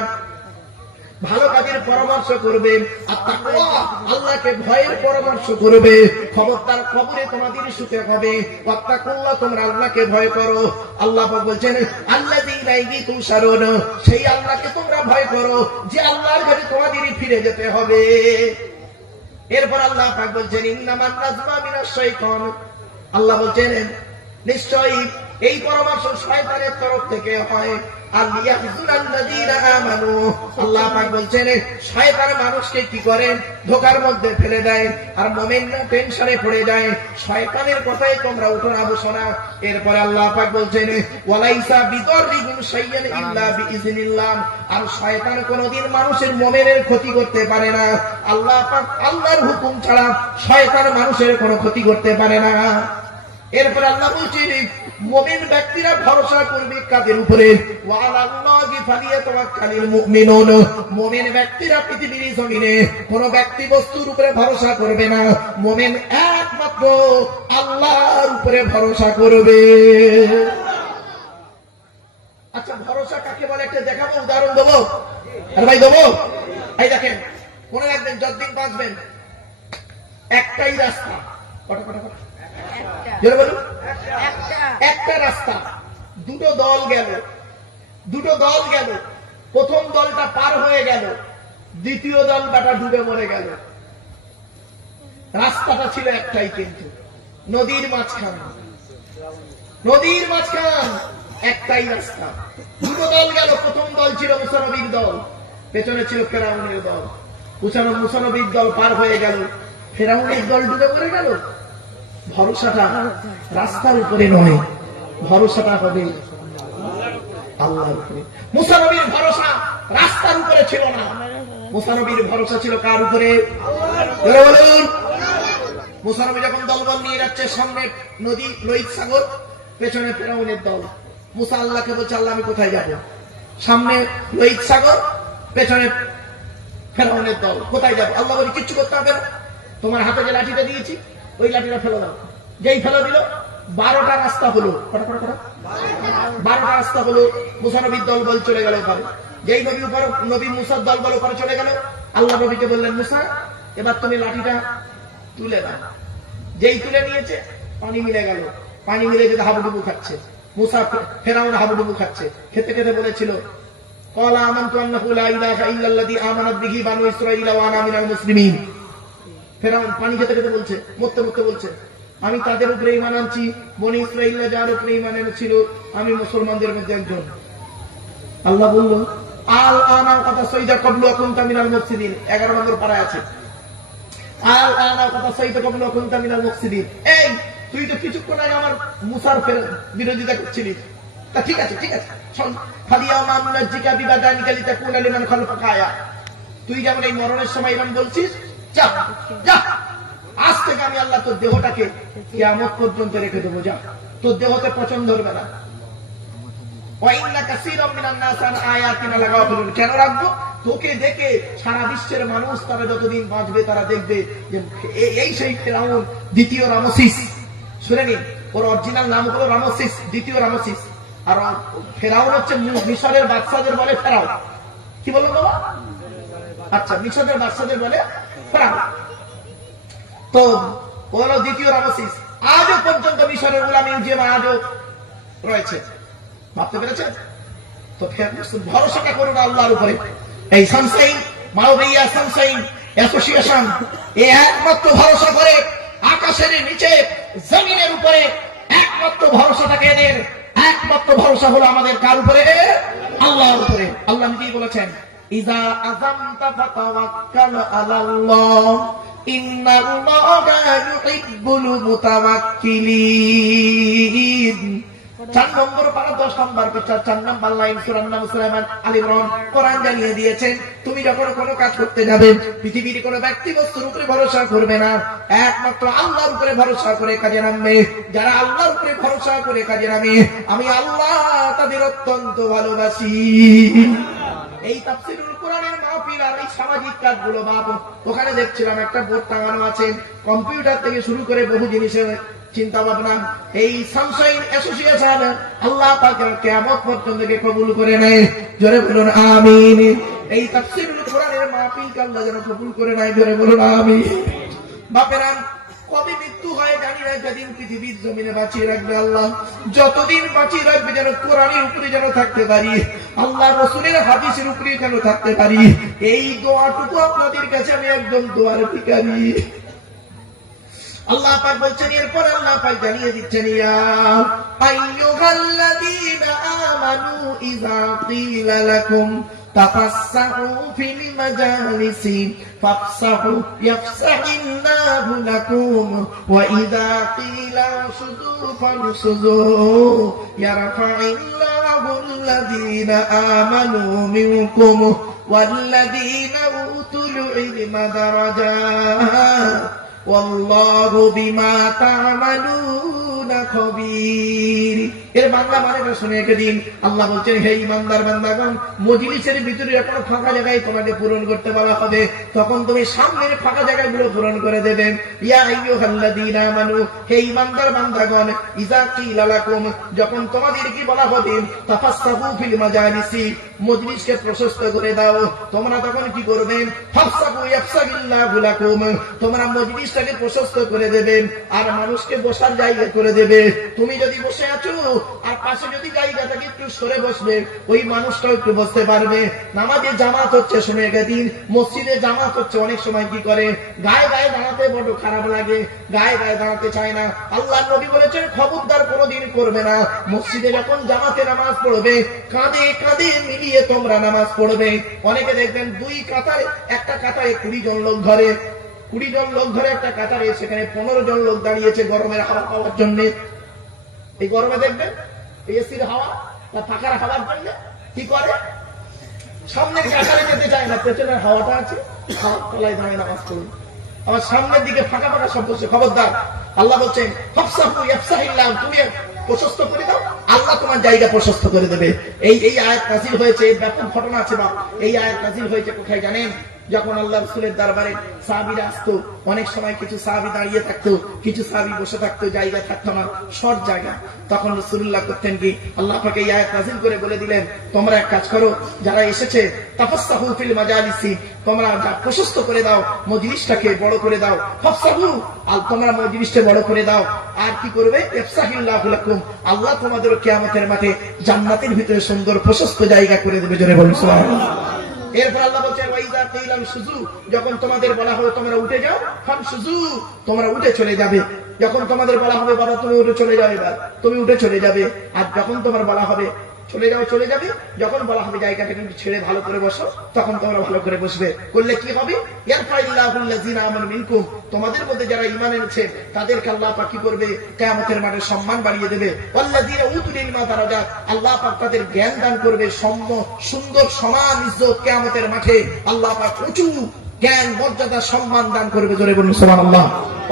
ভালো কাজের পরামর্শ করবে। আর তাকওয়া, আল্লাহকে ভয়ের পরামর্শ করবে। খবরদার খবরে তোমাদের শুতে হবে। ওয়াত্তাকুল্লাহ, তোমরা আল্লাহকে ভয় করো। আল্লাহ পাক বলছেন, আল্লাযীনা ইলাইহি তুশারুন, সেই আল্লাহকে তোমরা ভয় করো যে আল্লাহর কাছে তোমাদেরই ফিরে যেতে হবে। এরপর আল্লাহ পাক বলছেন, ইন্নামান নাজমা মিনাশ শাইতান, আল্লাহ বলছেন নিশ্চয়ই এই পরামর্শ শয়তানের তরফ থেকে হয়। আল্লাহ পাক বলছেন, শয়তান মানুষকে কি করে, ধোঁকার মধ্যে ফেলে দেয়, আর মুমিনরা টেনশনে পড়ে যায়। শয়তানের কথাই তোমরা উঠো না, বসো না। এরপরে আল্লাহ পাক বলছেন, ওয়ালাইসা বিদররিহিম শাইয়্যান ইল্লা বিইজনিল্লাহ, আর শয়তান কোনদিন মানুষের মুমিনের ক্ষতি করতে পারে না। আল্লাহ পাক, আল্লাহর হুকুম ছাড়া শয়তান মানুষের কোনো ক্ষতি করতে পারে না। এরপর আল্লাহ বলছেন, মুমিন ব্যক্তিরা ভরসা করবে কাদের উপরে? ওয়ালাল্লাহি ফালিয়াতাওয়াক্কালিল মুমিনুন, মুমিন ব্যক্তিরা পৃথিবীর জমিনে কোন ব্যক্তি বস্তুর উপরে ভরসা করবে না, মুমিন একমাত্র আল্লাহর উপরে ভরসা করবে। আচ্ছা, ভরসা কাকে বলে একটা দেখাবো, উদাহরণ দেবো? আরে ভাই দেবো? এই দেখেন, মনে রাখবেন, যতদিন বাঁচবেন একটাই রাস্তা। কটা কটা কটা? একটা রাস্তা, দুটো দল গেল, দুটো দল গেল, প্রথম দলটা পার হয়ে গেল, দ্বিতীয় দল বেটা ডুবে মরে গেল। রাস্তাটা ছিল একটাই, কিন্তু নদীর মাঝখান, নদীর মাঝখান একটাই রাস্তা। দুটো দল গেল, প্রথম দল ছিল মুসা নবীর দল, পেছনে ছিল ফেরাউনের দল। মুসা নবীর দল পার হয়ে গেল, ফেরাউনের দল ডুবে মরে গেল। ভরসাটা রাস্তার উপরে নয়, ভরসাটা হবে আল্লাহর উপরে। মুসা নবীর ভরসা রাস্তার উপরে ছিল না, মুসা নবীর ভরসা ছিল কার উপরে? বলুন। মুসা নবী যখন দলবল নিয়ে যাচ্ছে, সামনে নদী লোহিত সাগর, পেছনে ফেরাউনের দল। মুসা আল্লাহকে বলছে, আল্লাহ আমি কোথায় যাব? সামনে লোহিত সাগর, পেছনে ফেরাউনের দল, কোথায় যাব? আল্লাহ বলে, কিচ্ছু করতে হবে না, তোমার হাতে যে লাঠিটা দিয়েছি ওই লাঠিটা ফেলে দাও। যেই ফেলে দিল, 12টা রাস্তা হলো। 12টা রাস্তা হলো। মুসা নবীর দল বল চলে গেল ওপারে। যেই নবী মুসার দল বল ওপারে চলে গেল, আল্লাহ নবীকে বললেন, মুসা এবার তুমি লাঠিটা তুলে দাও। যেই তুলে নিয়েছে, পানি মিলে গেল। পানি মিলে যেতে হাবুডুবু খাচ্ছে। মুসা ফেরাউন হাবুডুবু খাচ্ছে। খেতে খেতে বলেছিল, ক্বালা আমানতু আন্নাহু লা ইলাহা ইল্লাল্লাযী আমানাত বিহি বানু ইসরাঈল ওয়া আনা মিনাল মুসলিমিন। ফেরাউন পানি খেতে খেতে বলছে, মরতে মরতে বলছে, আমি তাদের উপরে ঈমান আনছি, বনী ইসরাঈলরা যার উপরে ঈমান এনেছিল, আমি মুসলমানদের মধ্যে একজন। আল্লাহ বলল, আল আনা কথা সাইদা ক্বাবলু কুনতা মিনাল মুফসিদিন। 11 নম্বর পারায় আছে, আল আনা কথা সাইদা ক্বাবলু কুনতা মিনাল মুফসিদিন। এই তুই তো কিছুক্ষণ আগে আমার মুসার বিরোধিতা করছিলি, তা ঠিক আছে, ঠিক আছে, শোন, ফালিয়াউমা নুনাজ্জিকা বিবাদানিকা লিতাকুনা লিমান খালফাকা আয়া। তুই যেমন এই মরণের সময় এরকম বলছিস, যা যা, আজ থেকে আমি আল্লাহ তোর দেহটাকে কিয়ামত পর্যন্ত রেখে দেবো, যা। তোর দেহতে পচন ধরবে না। কেন রাখবো? তোকে দেখে সারা বিশ্বের মানুষ তারা যতদিন বাঁচবে তারা দেখবে যে এই সেই ফেরাউন দ্বিতীয় রামসিস। শুনে নিন, ওর অরিজিনাল নাম হলো রামসিস, দ্বিতীয় রামসিস। আর ফেরাউন হচ্ছে মিশরের বাদশাদের বলে ফেরাউন। কি বললো বাবা? আচ্ছা, মিশরের বাদশাদের বলে ফেরাউন। তো ও হলো দ্বিতীয় রামসিস। আজও পর্যন্ত মিশরের গোলাম মিউজিয়াম আজও রয়েছে। ভাবতে পেরেছেন? তো ভরসাটা করুন আল্লাহর উপরে। এই সানশাইন মালবেইয়া সানশাইন অ্যাসোসিয়েশন একমাত্র ভরসা করে আকাশের নিচে জমিনের উপরে, একমাত্র ভরসা থাকে এদের। একমাত্র ভরসা হলো আমাদের কার উপরে? আল্লাহর উপরে। আল্লাহ নিজেই বলেছেন, ইযা আযামতা ফাতাওয়াক্কাল আলাল্লাহ ইন্নাল্লাহা ইউহিব্বুল মুতাওয়াক্কিলিন। 4 নম্বর পারা 10 নম্বর পৃষ্ঠা 4 নম্বর লাইন সূরা সুলাইমান আল ইমরান কোরআন জানিয়ে দিয়েছেন, তুমি যখন কোনো কাজ করতে যাবে পৃথিবীর কোনো ব্যক্তি বস্তুর উপরে ভরসা করবে না, একমাত্র আল্লাহর উপরে ভরসা করে কাজে নামবে। যারা আল্লাহর উপরে ভরসা করে কাজে নামে আমি আল্লাহ তাদের অত্যন্ত ভালোবাসি। এই তাফসীরুল কোরআনের মাহফিল আর এই সামাজিক কাজগুলো বাপ, ওখানে দেখছিলাম একটা বোর্ড টাঙানো আছে, কম্পিউটার থেকে শুরু করে বহু জিনিসের চিন্তা ভাবনা। এই সানশাইন অ্যাসোসিয়েশন আল্লাহ পাকের কিয়ামত পর্যন্ত কবুল করে নেয়। জোরে বলুন আমিন। এই তাফসীরুল কোরআনের মাহফিলকে আল্লাহ যেন কবুল করে নেয়। জোরে বলুন আমিন। বাপেরা, কবে মৃত্যু হয় জানি না, যেদিন পৃথিবীর জমিনে বাঁচিয়ে রাখবে আল্লাহ, যতদিন বাঁচিয়ে রাখবে যেন কোরআনের উপরে যেন থাকতে পারি, আল্লাহ রাসূলের হাদিসের উপরে যেন থাকতে পারি। এই দোয়াটুকু আপনাদের কাছে আমি একজন দোয়ার ভিখারি। আল্লাহ পাক বলছেন, এরপর আল্লাহ পাক জানিয়ে দিচ্ছেন, ইয়া আইয়ুহাল্লাযীনা আমানু ইযা ক্বিলা লাকুম তাফাসসাহু ফিল মাজালিসি ফাফসাহু ইয়াফসাহিল্লাহু লাকুম ওয়া ইযা ক্বিলা উশদু ফানশুদু ইয়ারফা'িল্লাহুল্লাযীনা আমানু মিনকুম ওয়াল্লাযীনা উতুল ইলমা দারাজাত ওয়াল্লাহু বিমা তা'মালুনা খাবীর। এর বাংলা মানেটা শুনে একদিন আল্লাহ বলছেন, হে ঈমানদার বান্দাগণ, মজলিসের ভিতরে একটা ফাঁকা জায়গায় তোমাকে পূরণ করতে বলা হবে, তখন তুমি সামনের ফাঁকা জায়গাগুলো পূরণ করে দেবে। ইয়া আইয়ুহাল্লাযীনা আমানু, হে ঈমানদার বান্দাগণ, ইযা কিলা লাকুম, যখন তোমাদের কি বলা হবে, তাফাসসাহু ফিল মাজালিসি, মজলিসকে প্রশস্ত করে দাও। তোমরা তখন কি করবে? ফাফসাহু ইয়াফসাহিল্লাহু লাকুম, তোমরা মজলিসটাকে প্রশস্ত করে দেবে আর মানুষকে বসার জায়গা করে দেবে। তুমি যদি বসে আছো আর পাশে যদি জায়গা থাকে একটু সরে বসবে, ওই মানুষটাও একটু বসতে পারবে। নামাজে জামাত হচ্ছে, শুনে গেদিন মসজিদে জামাত হচ্ছে, অনেক সময় কি করে গায়ে গায়ে দাঁড়াতে বড় খারাপ লাগে, গায়ে গায়ে দাঁড়াতে চায় না। আল্লাহ নবী বলেছেন, খবরদার কোনোদিন করবে না। মসজিদে যখন জামাতে নামাজ পড়বে কাঁধে কাঁধে মিলিয়ে তোমরা নামাজ পড়বে। অনেকে দেখবেন 2 কাতারে, একটা কাতারে 20 জন লোক ধরে, 20 জন লোক ধরে একটা কাতারে, সেখানে 15 জন লোক দাঁড়িয়েছে গরমের হাওয়া পাওয়ার জন্য। এই গরমে দেখবেন এসির হাওয়া বা পাখার হাওয়ার জন্য কি করে, সামনের কাতারে যেতে চায় না, পেছনের হাওয়াটা আছে, হাওয়ার তলায় দাঁড়িয়ে নামাজ পড়ুন। আমার সামনের দিকে ফাঁকা ফাঁকা সব বলছে, খবরদার। আল্লাহ বলছেন, ফাফসাহু ইয়াফসাহিল্লাহ, তুমি প্রশস্ত করে দাও, আল্লাহ তোমার জায়গা প্রশস্ত করে দেবে। এই আয়াত নাযিল হয়েছে, ব্যাপক ঘটনা আছে বাপ। এই আয়াত নাযিল হয়েছে কোথায় জানেন? যখন আল্লাহ রাসূলের দরবারে সাহাবীরা আসতো, অনেক সময় কিছু সাহাবী দাঁড়িয়ে থাকতো, কিছু সাহাবী বসে থাকতো, জায়গা থাকতো না, শর্ট জায়গা। তখন রাসূলুল্লাহ করতেন কি, আল্লাহ পাক এই আয়াত নাযিল করে বলে দিলেন, তোমরা এক কাজ করো, যারা এসেছে তাফাসসাহু ফিল মাজালিসি, তোমরা যা প্রশস্ত করে দাও, মজলিসটাকে বড় করে দাও। ফাফসাহু, আর তোমরা মজলিসটা বড় করে দাও। আর কি করবে? ইয়াফসাহিল্লাহু লাকুম, আল্লাহ তোমাদের কিয়ামতের মাঠে জান্নাতের ভিতরে সুন্দর প্রশস্ত জায়গা করে দেবে। জোরে বলুন সুবহানাল্লাহ। এরপর আল্লাহ বলছেন, ওয়াইদা কিলাম সুজু, যখন তোমাদের বলা হবে তোমরা উঠে যাও, ফান সুজু, তোমরা উঠে চলে যাবে। যখন তোমাদের বলা হবে বাবা তুমি উঠে চলে যাও, এবার তুমি উঠে চলে যাবে। আর যখন তোমার বলা হবে চলে যাও, চলে যাবে। যখন বলা হবে জায়গাটা কিন্তু ছেড়ে ভালো করে বসো, তখন তোমরা ভালো করে বসবে। করলে কি হবে? ইয়ারফাইল্লাহুল্লাযীনা আমানু মিনকুম, তোমাদের মধ্যে যারা ঈমান এনেছে তাদেরকে আল্লাহ পাক কি করবে? কিয়ামতের মাঠে সম্মান বাড়িয়ে দেবে। ওয়াল্লাযীনা উতুল ইলমা দারাজাত, আল্লাহ পাক তাদের জ্ঞান দান করবে, সুন্দর সমান ইজ্জত কিয়ামতের মাঠে আল্লাহ পাক উঁচু জ্ঞান মর্যাদা সম্মান দান করবে। জোরে বলুন সুবহানাল্লাহ।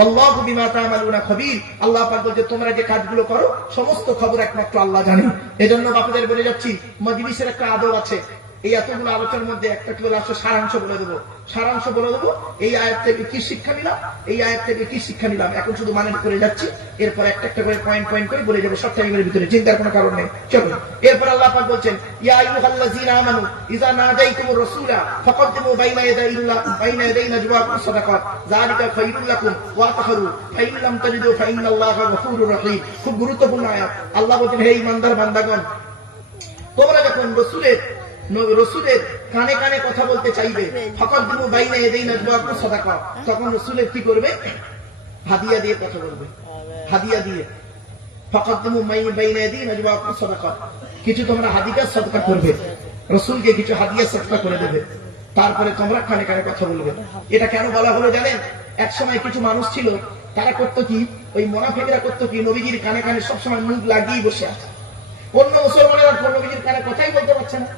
আল্লাহু বিমা তা'মালুনা খাবীর। আল্লাহ পাক বলছে তোমরা যে কাজগুলো করো সমস্ত খবর একমাত্র আল্লাহ জানেন। এজন্য বাপুদের বলে যাচ্ছি, মজলিসের একটা আদব আছে। এই এতগুলো আলোচনার মধ্যে একটা কি বলে আসলে সারাংশ বলে দেবো। সারাংশ বলে দেবো, এই আয়াত থেকে কি শিক্ষা নিলাম, এই আয়াত থেকে কি শিক্ষা নিলাম। এখন শুধু মানে করে যাচ্ছি, এরপর একটা একটা করে পয়েন্ট পয়েন্ট করে বলে যাবো সব টাইমের ভিতরে, চিন্তার কোনো কারণ নেই। চলো এরপর আল্লাহ পাক বলছেন, ইয়া আইয়ুহাল্লাযীনা আমানু ইযা নাদাইতুমুর রাসূলা ফাকাদ্দিমু বাইনা ইয়াদাই নাজওয়াকুম সাদাকাত যালিকা খায়রুল লাকুম ওয়া আতহারু ফাইন লাম তাজিদু ফাইন্নাল্লাহা গফুরুর রহিম। খুব গুরুত্বপূর্ণ আয়াত। আল্লাহ বলেন, হে ঈমানদার বান্দাগণ, তোমরা যখন রসুলের কানে কানে কথা বলতে চাইবে, ফাকাদ্দিমু বাইনা ইয়াদাই নাজওয়াকুম সাদাকাত, তখন রসুলের কি করবে? হাদিয়া দিয়ে কথা বলবে। হাদিয়া দিয়ে ফাকাদ্দিমু বাইনা ইয়াদাই নাজওয়াকুম সাদাকাত, কিছু তোমরা হাদিয়া সদকা করবে, রসুলকে কিছু হাদিয়া সদকা করে দেবে, তারপরে তোমরা কানে কানে কথা বলবে। এটা কেন বলা হলো জানেন? এক সময় কিছু মানুষ ছিল, তারা করতো কি, ওই মুনাফিকরা করতো কি, নবীজির কানে কানে সবসময় মুখ লাগিয়ে বসে আছে। অন্য মুসলমানেরা নবীজির কানে কথাই বলতে পারছে না।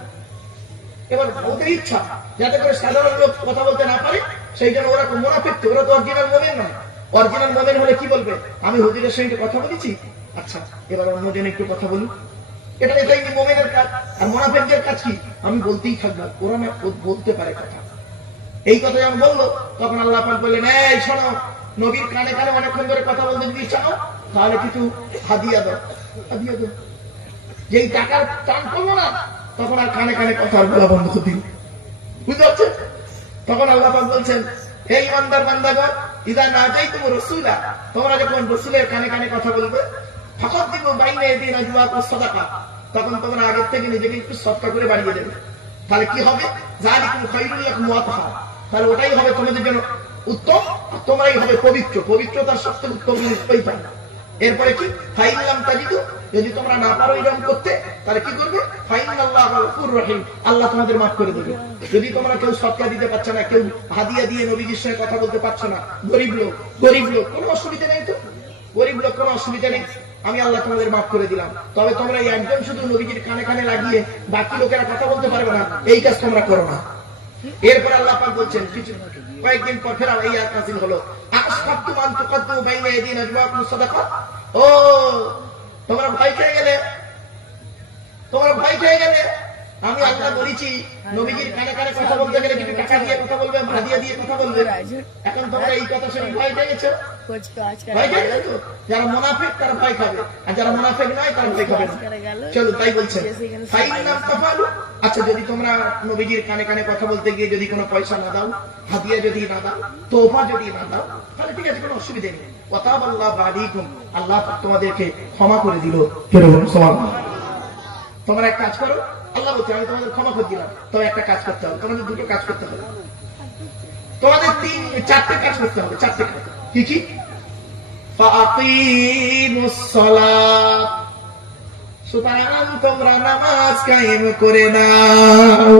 এবার ওদের ইচ্ছা যাতে করে সাধারণ লোক কথা বলতে না পারে, সেই জন্য ওরা মুনাফিক, ওরা তো অরিজিনাল মুমিন নয়। অরিজিনাল মুমিন হলে কি বলবে? আমি হুজুরের সঙ্গে কথা বলেছি, আচ্ছা এবার অন্যজন একটু কথা বলুন। এটাই মুমিনের কাজ। আর মুনাফিকদের কাজ কি? আমি বলতেই থাকবো, ওরা না বলতে পারে কথা। এই কথা যখন বললো, তখন আল্লাহ পাক বললেন, এই শোনো, নবীর কানে কানে অনেকক্ষণ ধরে কথা বলতে যদি চাও, তাহলে কিছু হাদিয়া দাও। হাদিয়া দাও, যেই টাকার টান করবো না, তখন আর কানে কানে কথা বলা বন্ধ করে দিন। বুঝতে পারছেন? তখন আল্লাহ পাক বলছেন, হে ঈমানদার বান্দাগণ, ইযা নাদাইতুমুর রাসূলা, তোমরা যখন রাসূলের কানে কানে কথা বলবে, ফাকাদ্দিমু বাইনা ইয়াদাই নাজওয়াকুম সাদাকা, তখন তোমরা আগের থেকে নিজেকে একটু সদকা করে বাড়িয়ে দেবে। তাহলে কি হবে? যালিকুম খায়রুল লাকুম ওয়া আতহার, তাহলে ওটাই হবে তোমাদের জন্য উত্তম, তোমরাই হবে পবিত্র। পবিত্রতার সবচেয়ে উত্তম জিনিস ওইটা। এরপরে কি? ফাইন লাম তাজিদু, যদি তোমরা না পারো এরকম করতে, তাহলে কি করবে? ফাইন্নাল্লাহা গফুরুর রহিম, আল্লাহ তোমাদের মাফ করে দেবে। যদি তোমরা কেউ সদকা দিতে পারছো না, কেউ হাদিয়া দিয়ে নবীজির সঙ্গে কথা বলতে পারছো না, গরিব লোক, কোনো অসুবিধা নেই তো, গরিব লোক কোনো অসুবিধা নেই, আমি আল্লাহ তোমাদের মাফ করে দিলাম। তবে তোমরা এই একজন শুধু নবীজির কানে কানে লাগিয়ে বাকি লোকেরা কথা বলতে পারবে না, এই কাজ তোমরা করো না। এরপর আল্লাহ পাক বলছেন, কিছু কয়েকদিন পর ফের এই আয়াত নাযিল হলো, আশফাকতুম আন তুকদ্দিমু বাইনা ইয়াদাই নাজওয়াকুম সাদাকাত। ও তোমরা ভয় পেয়ে গেলে, আমি আল্লাহ বলেছি নবীজির কানে কানে কথা বলতে গেলে কিছু টাকা দিয়ে কথা বলবে, হাদিয়া দিয়ে কথা বলবে। এখন তোমরা এই কথা শুনে ভয় পেয়ে গেছো। ভয় পেয়ে গেছো? যারা মুনাফিক তারা ভয় খাবে, আর যারা মুনাফিক নয় তারা ভয় খাবে না। চলো তাই বলছেন, আচ্ছা যদি তোমরা নবীজির কানে কানে কথা বলতে গিয়ে যদি কোনো পয়সা না দাও, হাদিয়া যদি না দাও, তোফা যদি না দাও, তাহলে ঠিক আছে, কোনো অসুবিধা নেই। ওয়াতাবাল্লাহু আলাইকুম, আল্লাহ তোমাদেরকে ক্ষমা করে দিল। সুবহানাল্লাহ। তোমরা এক কাজ করো, আল্লাহ বলছে আমি তোমাদের ক্ষমা করে দিলাম, তবে একটা কাজ করতে হবে, তোমাদের দুটো কাজ করতে হবে, তোমাদের চারটে কাজ করতে হবে। চারটে কাজ কি কি? ফাকিমুস সালাত, সুতরাং তোমরা নামাজ কায়েম করে নাও।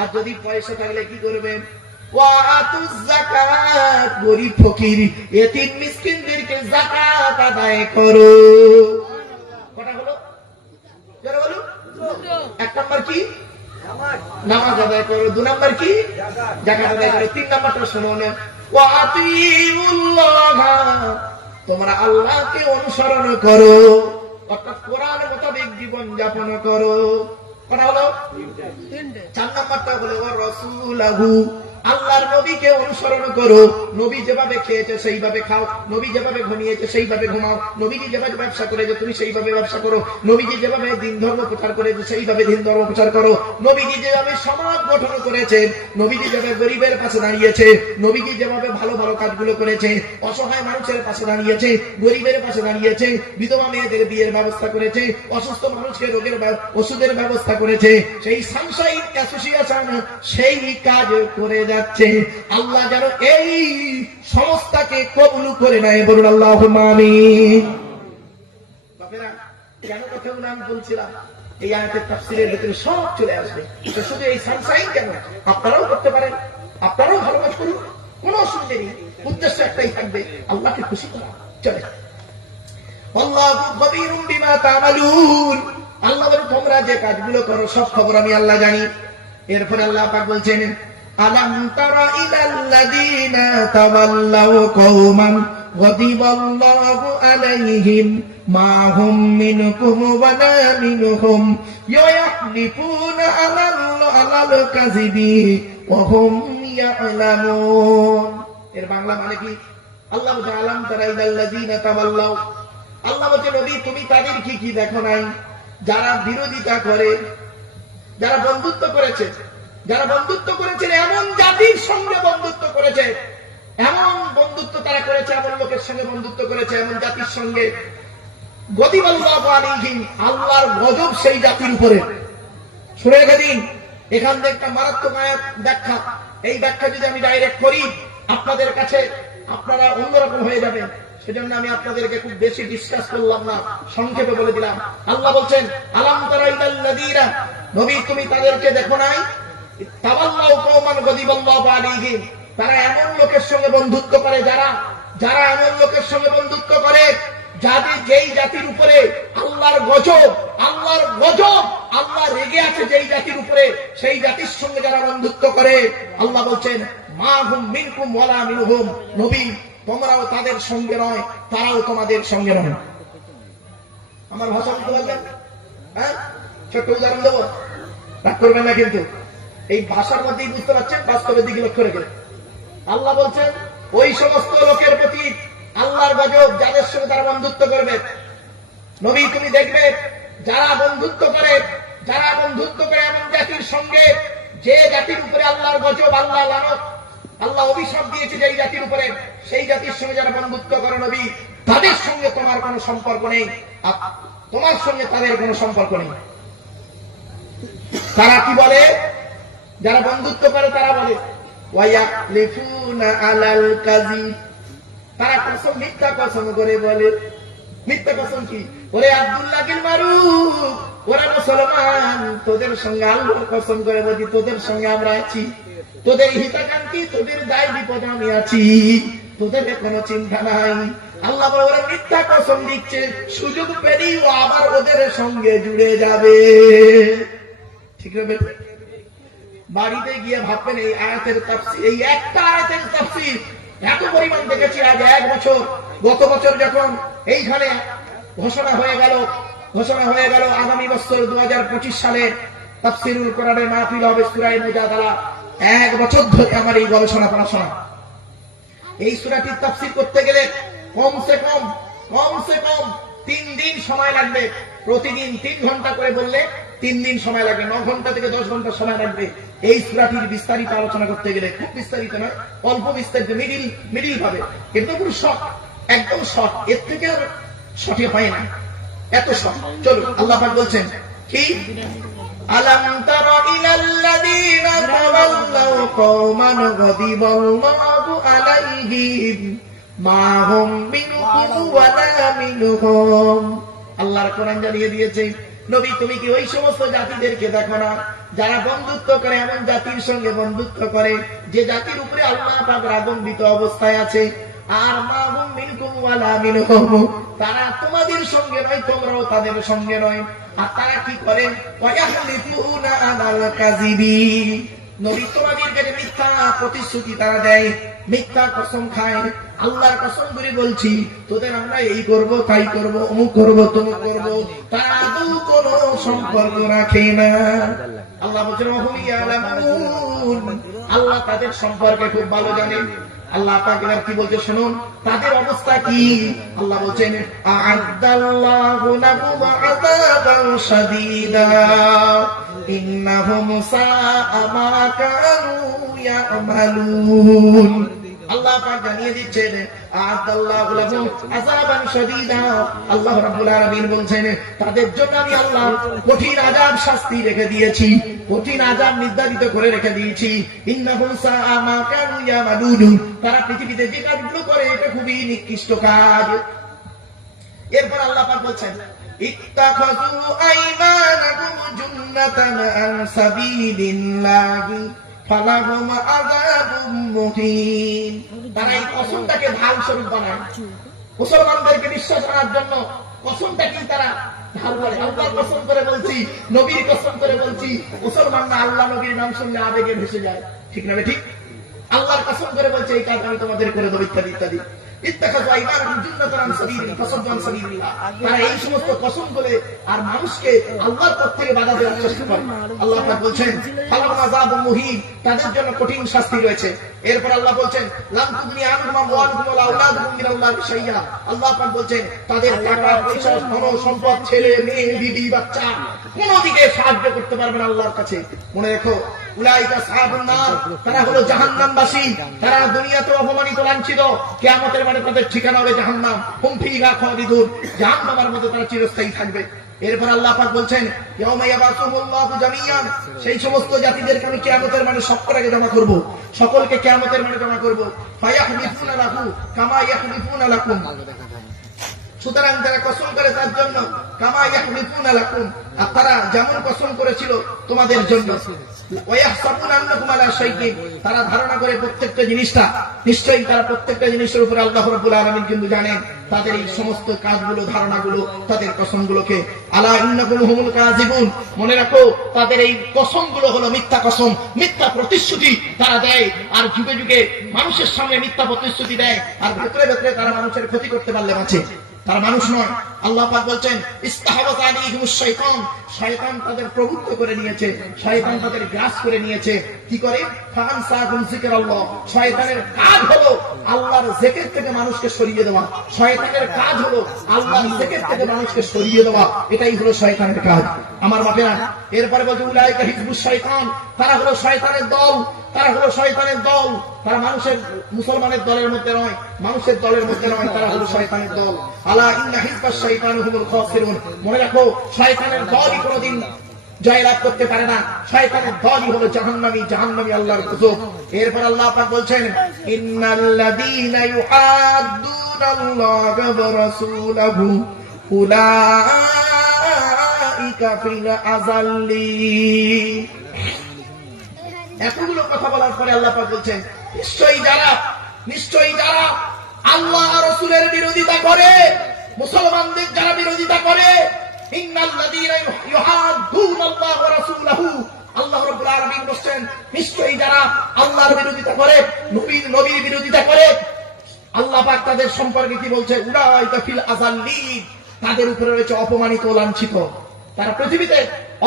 আর যদি পয়সা থাকলে কি করবে? ওয়াতুজ যাকাত, গরীব ফকির এতিম মিসকিনদেরকে যাকাত আদায় করো। কটা হলো? যারা বলো, এক নাম্বার কি? নামাজ আদায় করো। দু নাম্বার কি? যাকাত আদায় করো। তিন নাম্বারটা শোনো না, ওয়াতিউল্লাহ, তোমরা আল্লাহকে অনুসরণ করো, অর্থাৎ কোরআন মোতাবেক জীবন যাপন করো। কটা হলো? চার নাম্বারটা হলো রাসূলাহু, আল্লাহর নবীকে অনুসরণ করো। নবী যেভাবে খেয়েছে সেইভাবে খাও, নবী যেভাবে ঘুমিয়েছে সেইভাবে ঘুমাও, নবীজি যেভাবে ব্যবসা করেছে তুমি সেইভাবে ব্যবসা করো, নবীজি যেভাবে দিন ধর্ম প্রচার করেছে সেইভাবে দিন ধর্ম প্রচার করো, নবীজি যেভাবে সমাজ গঠন করেছে, নবীজি যেভাবে গরিবের পাশে দাঁড়িয়েছে, নবীজি যেভাবে ভালো ভালো কাজগুলো করেছে, অসহায় মানুষের পাশে দাঁড়িয়েছে, গরিবের পাশে দাঁড়িয়েছে, বিধবা মেয়েদের বিয়ের ব্যবস্থা করেছে, অসুস্থ মানুষকে রোগের ওষুধের ব্যবস্থা করেছে, সেই সানশাইন অ্যাসোসিয়েশন সেই কাজ করে যাচ্ছে। আল্লাহ যেন এই সংস্থাকে কবুল করে নেয়, বলুন আল্লাহুম্মা আমিন। বাপেরা, কেন কথাগুলো আমি বলছিলাম, এই আয়াতের তাফসীরের ভিতরে সব চলে আসবে। শুধু এই সানশাইন কেন, আপনারাও করতে পারেন, আপনারাও ভালো কাজ করুন, কোনো অসুবিধা নেই। উদ্দেশ্য একটাই থাকবে, আল্লাহকে খুশি করা। চলে, আল্লাহু খাবীরুম বিমা তা'মালুন, আল্লাহ বলেন তোমরা যে কাজগুলো করো সব খবর আমি আল্লাহ জানি। এরপরে আল্লাহ পাক বলছেন, আলাম তারা ইলাল্লাযীনা তাওয়াল্লাউ কওমান গাদিবাল্লাহু আলাইহিম মা হুম মিনকুম ওয়া লা মিনহুম ইয়াহলিফুনা আলাল কাযিবি ওয়া হুম ইয়ালামুন। এর বাংলা মানে কি? আল্লাহ বলে আলাম তারা ইলাল্লাযীনা তাওয়াল্লাউ, আল্লাহ বলে নবী তুমি তাদের কি দেখো নাই যারা বিরোধিতা করে, যারা বন্ধুত্ব করেছে, যারা বন্ধুত্ব করেছে এমন জাতির সঙ্গে বন্ধুত্ব করেছে, এমন বন্ধুত্ব তারা করেছে, এমন লোকের সঙ্গে বন্ধুত্ব করেছে, এমন জাতির সঙ্গে গদিবাল্লাহু আলাইহিম, আল্লাহর গজব সেই জাতির উপরে। শুনে রেখে দিন, এখান থেকে একটা মারাত্মক আয়াত ব্যাখ্যা, এই ব্যাখ্যা যদি আমি ডাইরেক্ট করি আপনাদের কাছে আপনারা অন্যরকম হয়ে যাবেন, সেজন্য আমি আপনাদেরকে খুব বেশি ডিসকাস করলাম না, সংক্ষেপে বলে দিলাম। আল্লাহ বলছেন আলাম তারা ইলাল্লাযীনা, নবী তুমি তাদেরকে দেখো নাই তাওয়াল্লাউ কওমান গাদিবাল্লাহু আলাইহিম, তারা এমন লোকের সঙ্গে বন্ধুত্ব করে, যারা এমন লোকের সঙ্গে বন্ধুত্ব করে যাদের যেই জাতির উপরে আল্লাহর গজব, আল্লাহ রেগে আছে যেই জাতির উপরে, সেই জাতির সঙ্গে যারা বন্ধুত্ব করে, আল্লাহ বলছেন মা হুম মিনকুম ওয়া লা মিনহুম, নবী তোমরাও তাদের সঙ্গে নয়, তারাও তোমাদের সঙ্গে নয়। আমার ভাষা বুঝতে পারলেন? হ্যাঁ, ছোট্ট উদাহরণ দেবো, রাগ করবেন না কিন্তু, এই ভাষার মধ্যেই বুঝতে পারছেন, বাস্তবের দিকে লক্ষ্য রেখে। আল্লাহ বলছেন ওই সমস্ত লোকের প্রতি আল্লাহর গজব যাদের সঙ্গে তারা বন্ধুত্ব করবে। নবী তুমি দেখবে যারা বন্ধুত্ব করে এমন জাতির সঙ্গে, যে জাতির উপরে আল্লাহর গজব, আল্লাহ লানত, আল্লাহ অভিশাপ দিয়েছে যেই জাতির উপরে, সেই জাতির সঙ্গে যারা বন্ধুত্ব করে নবী তাদের সঙ্গে তোমার কোনো সম্পর্ক নেই, তোমার সঙ্গে তাদের কোনো সম্পর্ক নেই। তারা কি বলে? যারা বন্ধুত্ব করে তারা বলে ওয়ায়াহলিফুনা আলাল কাযিব, তারা কসম, মিথ্যা কসম করে বলে। মিথ্যা কসম কি? ওরে আব্দুল্লাহ বিন মারুফ, ওরা মুসলমান, তোদের সঙ্গে আল্লাহর কসম করে বলি তোদের সঙ্গে আমরা আছি, তোদের হিতাকাঙ্ক্ষী, তোদের দায় বিপদে আমি আছি, তোদের কোনো চিন্তা নাই। আল্লাহ বলে ওরা মিথ্যা কসম দিচ্ছে, সুযোগ পেলেই ও আবার ওদের সঙ্গে জুড়ে যাবে। ঠিক আছে, বাড়িতে গিয়ে ভাববেন এই আয়াতের তাফসীর, এই একটা আয়াতের তাফসীর এত পরিমাণ দেখেছি আজ 1 বছর। গত বছর যখন এইখানে ঘোষণা হয়ে গেল আগামী বছর 2025 সালে তাফসীরুল কোরআনের মাহফিল হবে সূরা মুজাদালা, 1 বছর ধরে আমার এই গবেষণা পড়াশোনা। এই সূরাটির তাফসীর করতে গেলে কমসে কম 3 দিন সময় লাগবে। প্রতিদিন 3 ঘন্টা করে বললে 3 দিন সময় লাগবে, 9 ঘন্টা থেকে 10 ঘন্টা সময় লাগবে এই সূরাটির বিস্তারিত আলোচনা করতে গেলে। খুব বিস্তারিত নয়, অল্প বিস্তারিত, মিডিল ভাবে, কিন্তু পুরো শর্ট, একদম শর্ট, এর থেকে আর শর্টে হয় না, এত শর্ট। চলুন, আল্লাহ পাক বলছেন কি? আলাম তারা ইলাল্লাযীনা তাওয়াল্লাউ কওমান গাদিবাল্লাহু আলাইহিম মা হুম মিনকুম ওয়া লা মিনহুম। আল্লাহর কোরআন জানিয়ে দিয়েছে নবী তুমি কি ওই সমস্ত জাতিদেরকে দেখো না যারা বন্ধুত্ব করে, এমন জাতির সঙ্গে বন্ধুত্ব করে যে জাতির উপরে আল্লাহ পাক রাগান্বিত অবস্থায় আছে। আর মা হুম মিনকুম ওয়া লা মিনহুম, তারা তোমাদের সঙ্গে নয়, তোমরাও তাদের সঙ্গে নয়। আর তারা কি করে? ওয়ায়াহলিফুনা আলাল কাযিবি, নবী তোমাদের কাছে মিথ্যা প্রতিশ্রুতি তারা দেয়, মিথ্যা কসম খায়। আল্লাহর কসম করে বলছি তোদের আমরা এই করব, তাই করব, অমুক করব, তমুক করব, তারা আদৌ কোনো সম্পর্ক রাখে না। আল্লাহ বলছেন ওয়াহুম ইয়ালামুন, আল্লাহ তাদের সম্পর্কে খুব ভালো জানেন। আল্লাহ পাক এবার কি বলছে শুনুন, তাদের অবস্থা কি? আল্লাহ বলছেন আ'আদাল্লাহু লাহুম আযাবান শাদীদা ইন্নাহুম সাআ মা কানু ইয়ামালুন। আল্লাহ পাক জানিয়ে দিচ্ছেন আ'আদাল্লাহু লাহুম আযাবান শাদীদা, আল্লাহ রাব্বুল আলামিন বলছেন তাদের জন্য আমি আল্লাহ কঠিন আযাব, শাস্তি রেখে দিয়েছি, কঠিন আযাব নির্ধারিত করে রেখে দিয়েছি। ইন্নাহুম সাআ মা কানু ইয়ামালুন, তারা পৃথিবীতে যে কাজগুলো করে এটা খুবই নিকৃষ্ট কাজ। এরপর আল্লাহ পাক বলছেন ইত্তাখাযু আইমানাকুম জুন্নাতান আন সাবিলিল্লাহি ফালাহুম আযাবুম মুহিন। তারা এই কসমটাকে ঢাল স্বরূপ বানায়, মুসলমানদেরকে বিশ্বাস করার জন্য কসমটাকে তারা তারপরে আল্লাহর কসম করে বলছি, নবীর কসম করে বলছি, মুসলমান না আল্লাহ নবীর নাম শুনলে আবেগে ভেসে যায়, ঠিক না ঠিক? আল্লাহর কসম করে বলছে এই কাজ আমি তোমাদের করে দেবো, ইত্যাদি ইত্যাদি। তারা এই সমস্ত কসম বলে আর মানুষকে আল্লাহর পথ থেকে বাধা দেওয়ার চেষ্টা করে। আল্লাহ পাক বলছেন তাদের জন্য কঠিন শাস্তি রয়েছে। এরপর আল্লাহ বলছেন আল্লাহ পাক বলছেন তাদের টাকা পয়সা ধন সম্পদ ছেলে মেয়ে বিবি বাচ্চা কোন দিকে সাহায্য করতে পারবে না আল্লাহর কাছে। মনে রেখো উলাইকা সাহাবুন নার, তারা হলো জাহান্নামবাসী। তারা দুনিয়াতে অপমানিত লাঞ্ছিত, কিয়ামতের মাঠে তাদের ঠিকানা হবে জাহান্নাম। হুম ফিহা খালিদুন, জাহান্নামের মধ্যে তারা চিরস্থায়ী থাকবে। এরপর আল্লাহ পাক বলছেন ইয়াউমা ইয়াবাসুহুল্লাহু জামিয়ান, সেই সমস্ত জাতিদেরকে আমি কিয়ামতের মাঠে সবার আগে জমা করব, সকলকে কিয়ামতের মাঠে জমা করব। ফায়াহলিফুনা লাহু কামা ইয়াহলিফুনা লাকুম, সুতরাং তারা কসম করে তার জন্য কামা ইয়াহলিফুনা লাকুম, আর তারা যেমন কসম করেছিল তোমাদের জন্য। ওয়ায়াহসাবুনা আন্নাকুম আলা শাইইন, তারা ধারণা করে প্রত্যেকটা জিনিসটা, নিশ্চয়ই তারা প্রত্যেকটা জিনিসের উপরে আল্লাহ রাব্বুল আলামিন কিন্তু জানেন তাদের এই সমস্ত কাজগুলো, ধারণাগুলো, তাদের কসমগুলোকে। আলা ইন্নাকুম হুমুল কাযিবুন, মনে রাখো তাদের এই কসমগুলো হলো মিথ্যা কসম, মিথ্যা প্রতিশ্রুতি তারা দেয়, আর যুগে যুগে মানুষের সামনে মিথ্যা প্রতিশ্রুতি দেয়, আর ভেতরে ভেতরে তারা মানুষের ক্ষতি করতে পারলে বাঁচে। তারা মানুষ নয়। আল্লাহ পাক বলছেন ইস্তাহাবাত আলাইহিমুশ শাইতান, শয়তান তাদের প্রভুত্ব করে নিয়েছে, শয়তান তাদের গ্রাস করে নিয়েছে। কি করে? ফানসাকুম যিকরাল্লাহ, শয়তানের কাজ হলো আল্লাহর জিকির থেকে মানুষকে সরিয়ে দেওয়া। শয়তানের কাজ হলো আল্লাহর জিকির থেকে মানুষকে সরিয়ে দেওয়া, এটাই হলো শয়তানের কাজ আমার বাপেরা। এরপরে বলছে উলাইকা হিজবুশ শয়তান, তারা হলো শয়তানের দল, তারা হলো শয়তানের দল। তারা মানুষের মুসলমানের দলের মধ্যে নয়, মানুষের দলের মধ্যে নয়, তারা হলো শয়তানের দল। আলা ইন্না হিজবাশ শাইতানি হুমুল খাসিরুন, মনে রাখো শয়তানের দলই কোনোদিন জয়লাভ করতে পারে না, শয়তানের দলই হলো জাহান্নামী, জাহান্নামী আল্লাহর গজব। এরপর আল্লাহ পাক বলছেন ইন্নাল্লাযীনা ইউহাদ্দুনাল্লাহা ওয়া রাসূলাহু উলাইকা ফিল আযাল্লিন। এতগুলো কথা বলার পরে আল্লাহ পাক বলছেন নিশ্চয়ই যারা আল্লাহ আর রাসূলের বিরোধিতা করে, মুসলমানদের যারা বিরোধিতা করে, ইন্নাল্লাযীনা ইউহাদ্দুনাল্লাহা ওয়া রাসূলাহু, আল্লাহ রাব্বুল আলামিন বলেন নিশ্চয়ই যারা আল্লাহর বিরোধিতা করে, নবীর বিরোধিতা করে, আল্লাহ পাক তাদের সম্পর্কে কি বলছে? উলাইকা ফিল আযাল্লিন, তাদের উপরে রয়েছে অপমানিত লাঞ্ছিত। তারা পৃথিবীতে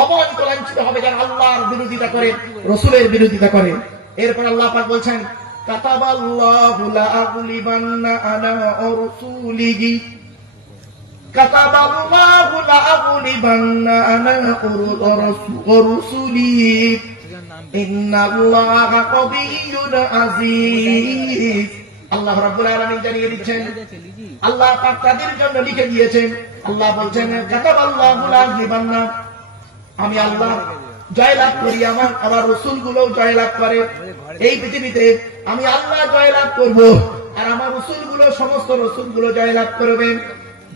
অপমানিত লাঞ্ছিত হবে যারা আল্লাহর বিরোধিতা করে, রাসূলের বিরোধিতা করে। এরপর আল্লাহ পাক বলছেন কাতাবাল্লাহু লা আগলিবান্না আনা ওয়া রাসূলিহি, কাতাবাল্লাহু লা আগলিবান্না আনা ওয়া রাসূলিহি ইন্নাল্লাহা কাবিয়্যুন আযীজ। আল্লাহ রাব্বুল আলামিন জানিয়ে দিচ্ছেন, আল্লাহ পাক তাদের জন্য লিখে দিয়েছেন। আল্লাহ বলছেন কাতাবাল্লাহু লা আগলিবান্না, আমি আল্লাহ জয়লাভ করি, আমার রাসূলগুলো জয়লাভ করে। এই পৃথিবীতে আমি আল্লাহ জয়লাভ করব, আর আমার রাসূলগুলো, সমস্ত রাসূলগুলো জয়লাভ করবে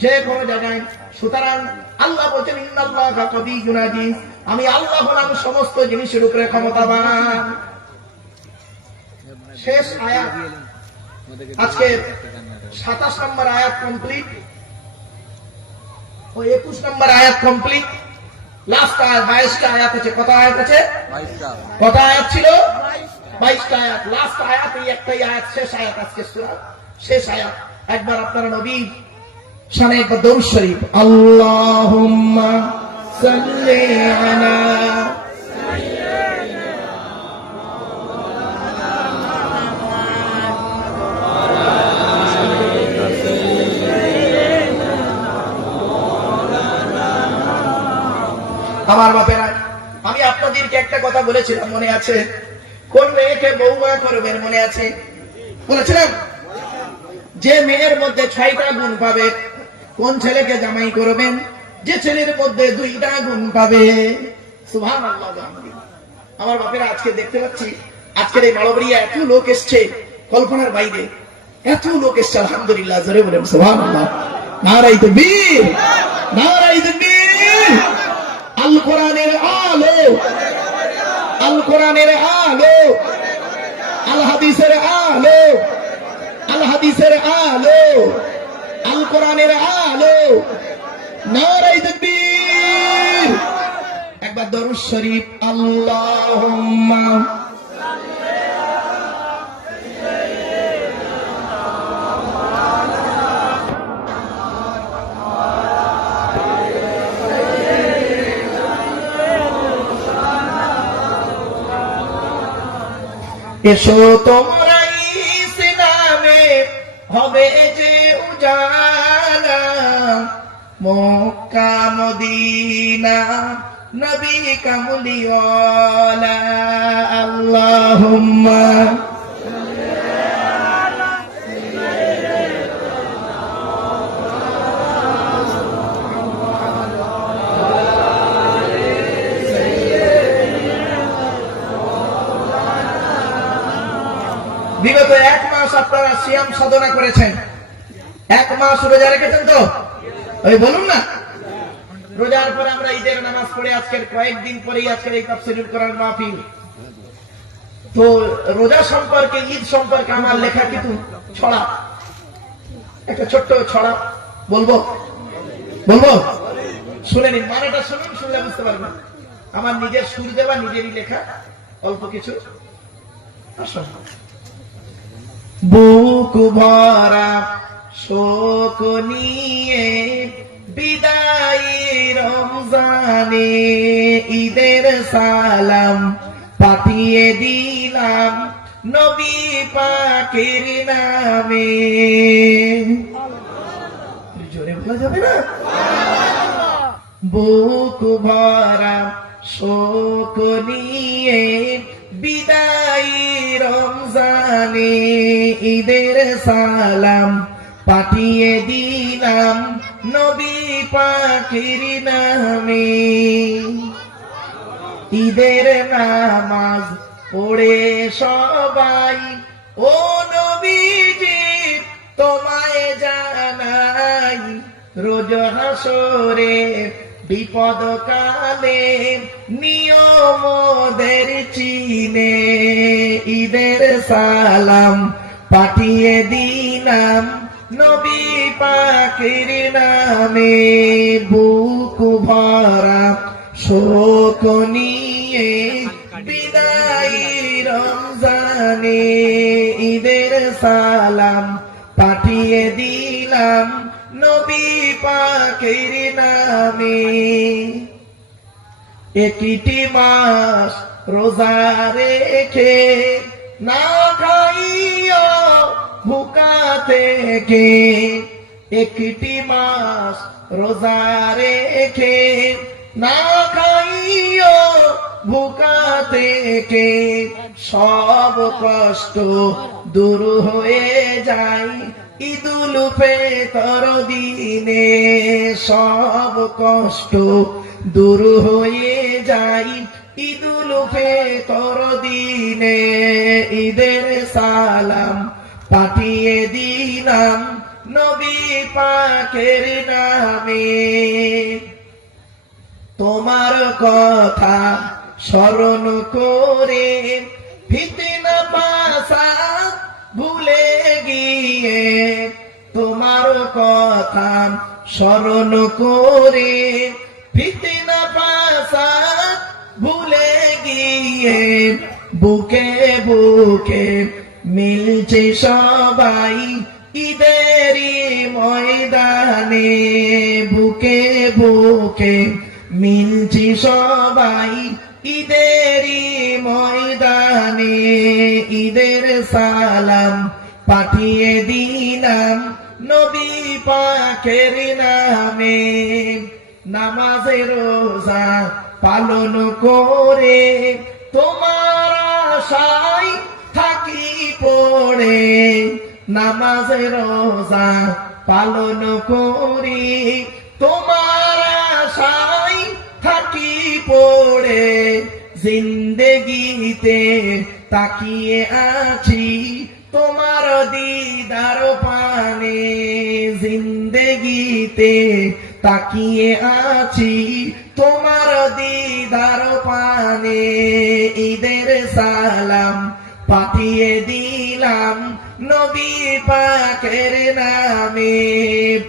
যে কোনো জায়গায়। সুতরাং আল্লাহ বলছেন ইন্নাল্লাহা কাবিয়্যুন আযীজ, আমি আল্লাহ হলাম সমস্ত জিনিসের উপরে ক্ষমতাবান। শেষ আয়াত, আজকে 27 নম্বর আয়াত কমপ্লিট, ও 21 নম্বর আয়াত কমপ্লিট। লাস্ট আয়াত 22টা আয়াত আছে। কত আয়াত আছে? 22টা। কত আয়াত ছিল? 22টা আয়াত। লাস্ট আয়াত এই একটাই আয়াত, শেষ আয়াত আজকে সূরার শেষ আয়াত। একবার আপনারা নবীর শানে একবার দরুদ শরীফ, আল্লাহুম্মা সাল্লি আলা আমার বাপেরা। আমি আপনাদেরকে একটা কথা বলেছিলাম, মনে আছে? কোন মেয়েকে বউমা করবেন মনে আছে? বলেছিলাম যে মেয়ের মধ্যে 6টা গুণ পাবে। কোন ছেলেকে জামাই করবেন? যে ছেলের মধ্যে 2টা গুণ পাবে। সুবহানাল্লাহ। আমার বাপেরা আজকে দেখতে পাচ্ছি আজকের এই মালবরিয়া এত লোক এসছে কল্পনার বাইরে, এত লোক এসছে। আলহামদুলিল্লাহ, জোরে বলেন সুবহানাল্লাহ। নারায়ে তাকবীর, নারায়ে তাকবীর। আল কোরআনের আলো, আল কোরআনের আলো, আল হাদিসের আলো, আল হাদিসের আলো, আল কোরআনের আলো, নারায়ে তাকবীর। একবার দরুদ শরীফ। আল্লাহুম্মা এসো তোমরা ইসলামে হবে যে উজালা, মক্কা মদিনা নবী কামলিওয়ালা। আল্লাহুম্মা বিগত 1 মাস আপনারা সিয়াম সাধনা করেছেন, 1 মাস রোজা রেখেছেন তো? ওই বলুন না, রোজার পরে আমরা ঈদের নামাজ পড়ে আজকের কয়েকদিন পরেই আজকের এই তাফসীরুল কোরআন মাহফিল। তো রোজা সম্পর্কে, ঈদ সম্পর্কে আমার লেখা কিছু ছড়া, একটা ছোট্ট ছড়া বলবো শুনে নিন, মানেটা শুনুন, শুনলে বুঝতে পারবেন। আমার নিজের সুর দেওয়া, নিজেরই লেখা অল্প কিছু। আসুন। বুক ভরা শোক নিয়ে বিদায়ী রমজানে ঈদের সালাম পাঠিয়ে দিলাম নবী পাকের নামে। জোরে বলা যাবে না? বুক ভরা শোক নিয়ে বিদায়ী রমজানে ঈদের সালাম পাঠিয়ে দিলাম নবী পাকের নামে। ঈদের নামাজ পড়ে সবাই ও নবীজি তোমায় জানাই, রোজ হাসরে বিপদ কালে নিয়মদের চিনে ঈদের সালাম পাঠিয়ে দিলাম নবী পাকের নামে। বুক ভরা শোক নিয়ে বিদায়ী রমজানে ঈদের সালাম পাঠিয়ে দিলাম নবী পাকের নামে। একটি মাস রোজা রেখে না খাইও ভুকা থেকে, একটি মাস রোজা রেখে না খাইও ভুকা থেকে, সব কষ্ট দূর হয়ে যায় ঈদুল ফিতর দিনে, সব কষ্ট দূর হয়ে যায় ঈদুল ফিতর দিনে। ঈদের সালাম পাঠিয়ে দিলাম নবী পাকের নামে। তোমার কথা স্মরণ করে ফিতনা ফাসাদ ভুলে গিয়ে, তোমার কথা স্মরণ করে ফিতনা ফাসাদ ভুলে গিয়ে, বুকে বুকে মিলছে সবাই ঈদেরই ময়দানে, বুকে বুকে মিলছে সবাই ঈদেরই ময়দানে। ঈদের সালাম পাঠিয়ে দিলাম নবী পাকের নামে। নামাজে রোজা পালন করে তোমার আশায় থাকি পড়ে, নামাজে রোজা পালন করি তোমার আশায় থাকি পড়ে। জিন্দেগিতে তাকিয়ে আছি তোমার দিদার পানে, জিন্দেগিতে তাকিয়ে আছি তোমার দিদার পানে। ঈদের সালাম পাঠিয়ে দিলাম নবী পাকের নামে।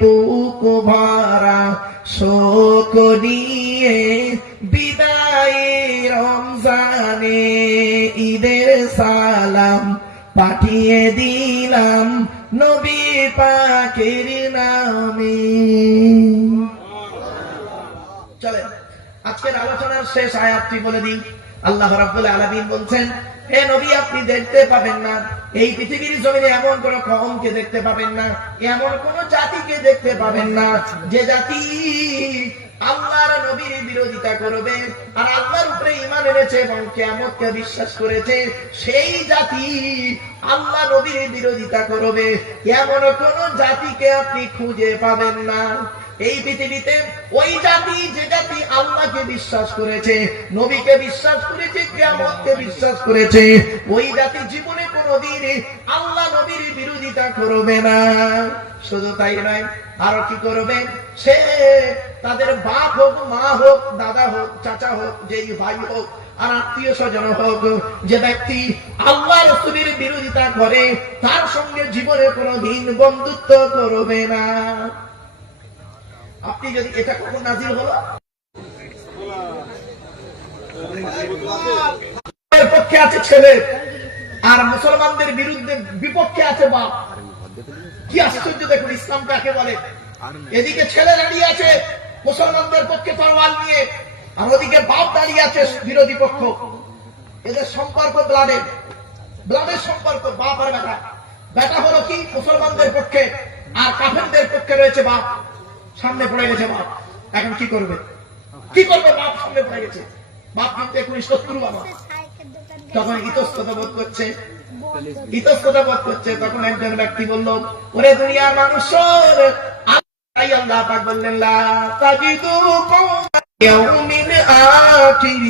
বুক ভরা শোক নিয়ে বিদায় রমজানে ঈদের সালাম পাঠিয়ে দিলাম নবী পাকের নামে। চলেন আজকের আলোচনার শেষ আয়াতটি বলে দিই। আল্লাহ রাব্বুল আলামিন বলছেন, হে নবী আপনি দেখতে পাবেন না, এই পৃথিবীর জমিনে এমন কোন কওমকে দেখতে পাবেন না, এমন কোন জাতিকে দেখতে পাবেন না যে জাতি আল্লাহর নবীর বিরোধিতা করবে আর আল্লাহর উপরে ঈমান এনেছে এবং কিয়ামতকে বিশ্বাস করেছে, সেই জাতি আল্লাহ নবীর বিরোধিতা করবে এমন কোন জাতিকে আপনি খুঁজে পাবেন না। এই পৃথিবীতে ওই জাতি যে জাতি আল্লাহকে বিশ্বাস করেছে, নবীকে বিশ্বাস করেছে, কিয়ামতকে বিশ্বাস করেছে, ওই জাতি জীবনে কোনোদিন আল্লাহ নবীর বিরোধিতা করবে না। শুধু তাই নয়, আরো কি করবে, সে তাদের বাপ হোক, মা হোক, দাদা হোক, চাচা হোক, যেই ভাই হোক আর আত্মীয় স্বজন হোক, যে ব্যক্তি আল্লাহ রাসূলের বিরোধিতা করে তার সঙ্গে জীবনে কোনোদিন বন্ধুত্ব করবে না। আপনি যদি এটা কখন নাজিল হলো, পক্ষে আছে ছেলে আর মুসলমানদের বিরুদ্ধে বিপক্ষে আছে বাপ। কি আশ্চর্য দেখুন, ইসলাম কাকে বলে। এদিকে ছেলে দাঁড়িয়ে আছে মুসলমানদের পক্ষে তরোয়াল নিয়ে, আর ওদিকে বাপ দাঁড়িয়ে আছে বিরোধী পক্ষ। এদের সম্পর্ক ব্লাডের সম্পর্ক, বাপ আর বেটা। বেটা হলো কি মুসলমানদের পক্ষে আর কাফেরদের পক্ষে রয়েছে বাপ। সামনে পড়ে গেছে বাপ, এখন কি করবে? বাপ সামনে পড়ে গেছে, বাপ কিন্তু এখন শত্রু আমার। তখন ইতস্ততা বোধ করছে, তখন একজন ব্যক্তি বলল, ওরে দুনিয়ার মানুষ, আল্লাহ পাক বললেন, লা তাজিদু কওমান ইয়াউমিল আখির,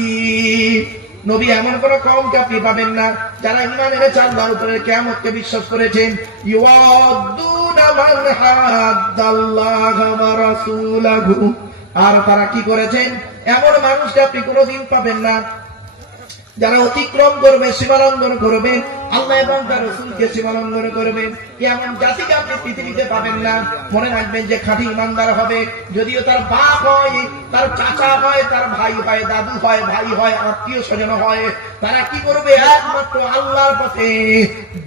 নবী এমন কোন কওমকে আপনি পাবেন না যারা ঈমান এনেছে, আল্লাহর উপরে, কিয়ামতকে বিশ্বাস করেছেন, ইউআদ্দুনা মান হাদ্দাল্লাহ ওয়া রাসূলাহু, আর তারা কি করেছেন, এমন মানুষকে আপনি কোনোদিন পাবেন না যারা অতিক্রম করবে, সীমালঙ্ঘন করবে, আল্লাহ এবং তার রাসূলকে সীমালঙ্ঘন করবে, এমন জাতিকে আপনি পৃথিবীতে পাবেন না। মনে রাখবেন যে খাঁটি ইমানদার হবে, যদিও তার বাপ হয়, তার চাচা হয়, তার ভাই হয়, দাদু হয়, ভাই হয়, আত্মীয় স্বজন হয়, তারা কি করবে, একমাত্র আল্লাহর পথে,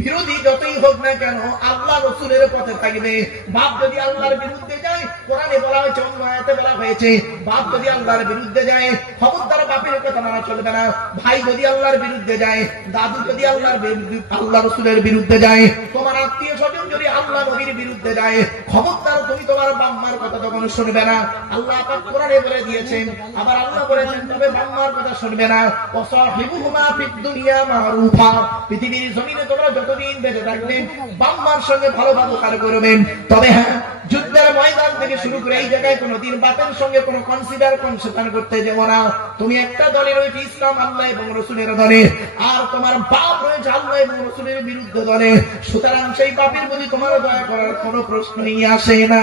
বিরোধী যতই হোক না কেন আল্লাহ রাসূলের পথে থাকবে। বাপ যদি আল্লাহর বিরুদ্ধে যায়, কোরআনে বলা হয়েছে, অন্য আয়াতে বলা হয়েছে, বাপ যদি আল্লাহর বিরুদ্ধে যায় খবরদার বাপের কথা মানা চলবে না। ভাই যদি আল্লাহর বিরুদ্ধে যায়, দাদু যদি আল্লাহ রাসূলের বিরুদ্ধে যায়, তোমার আত্মীয় স্বজন যদি আল্লাহ নবীর বিরুদ্ধে যায়, খবরদার তুমি তোমার বাম্মার কথা তখন শুনবে না। আল্লাহ পাক কোরআনে বলে দিয়েছেন, আবার আল্লাহ বলেছেন, তবে বাম্মার কথা শুনবে না। ওয়াসাহিবুহুমা ফিদ দুনিয়া মারুফা, পৃথিবীর জমিনে তোমরা যতদিন বেঁচে থাকবে বাম্মার সঙ্গে ভালো ব্যবহার করবেন। তবে হ্যাঁ, যুদ্ধের ময়দান থেকে শুরু করে এই জায়গায় কোনোদিন বাপের সঙ্গে কোনো কনসিডার করতে যাব না। তুমি একটা দলে রয়েছে ইসলাম, আল্লাহ এবং রাসূলের দলে, আর তোমার বাপ রয়েছে আল্লাহ এবং রাসূলের বিরুদ্ধে দলে। সুতরাং সেই বাপের প্রতি তোমার দয়া করার কোনো প্রশ্নই আসে না।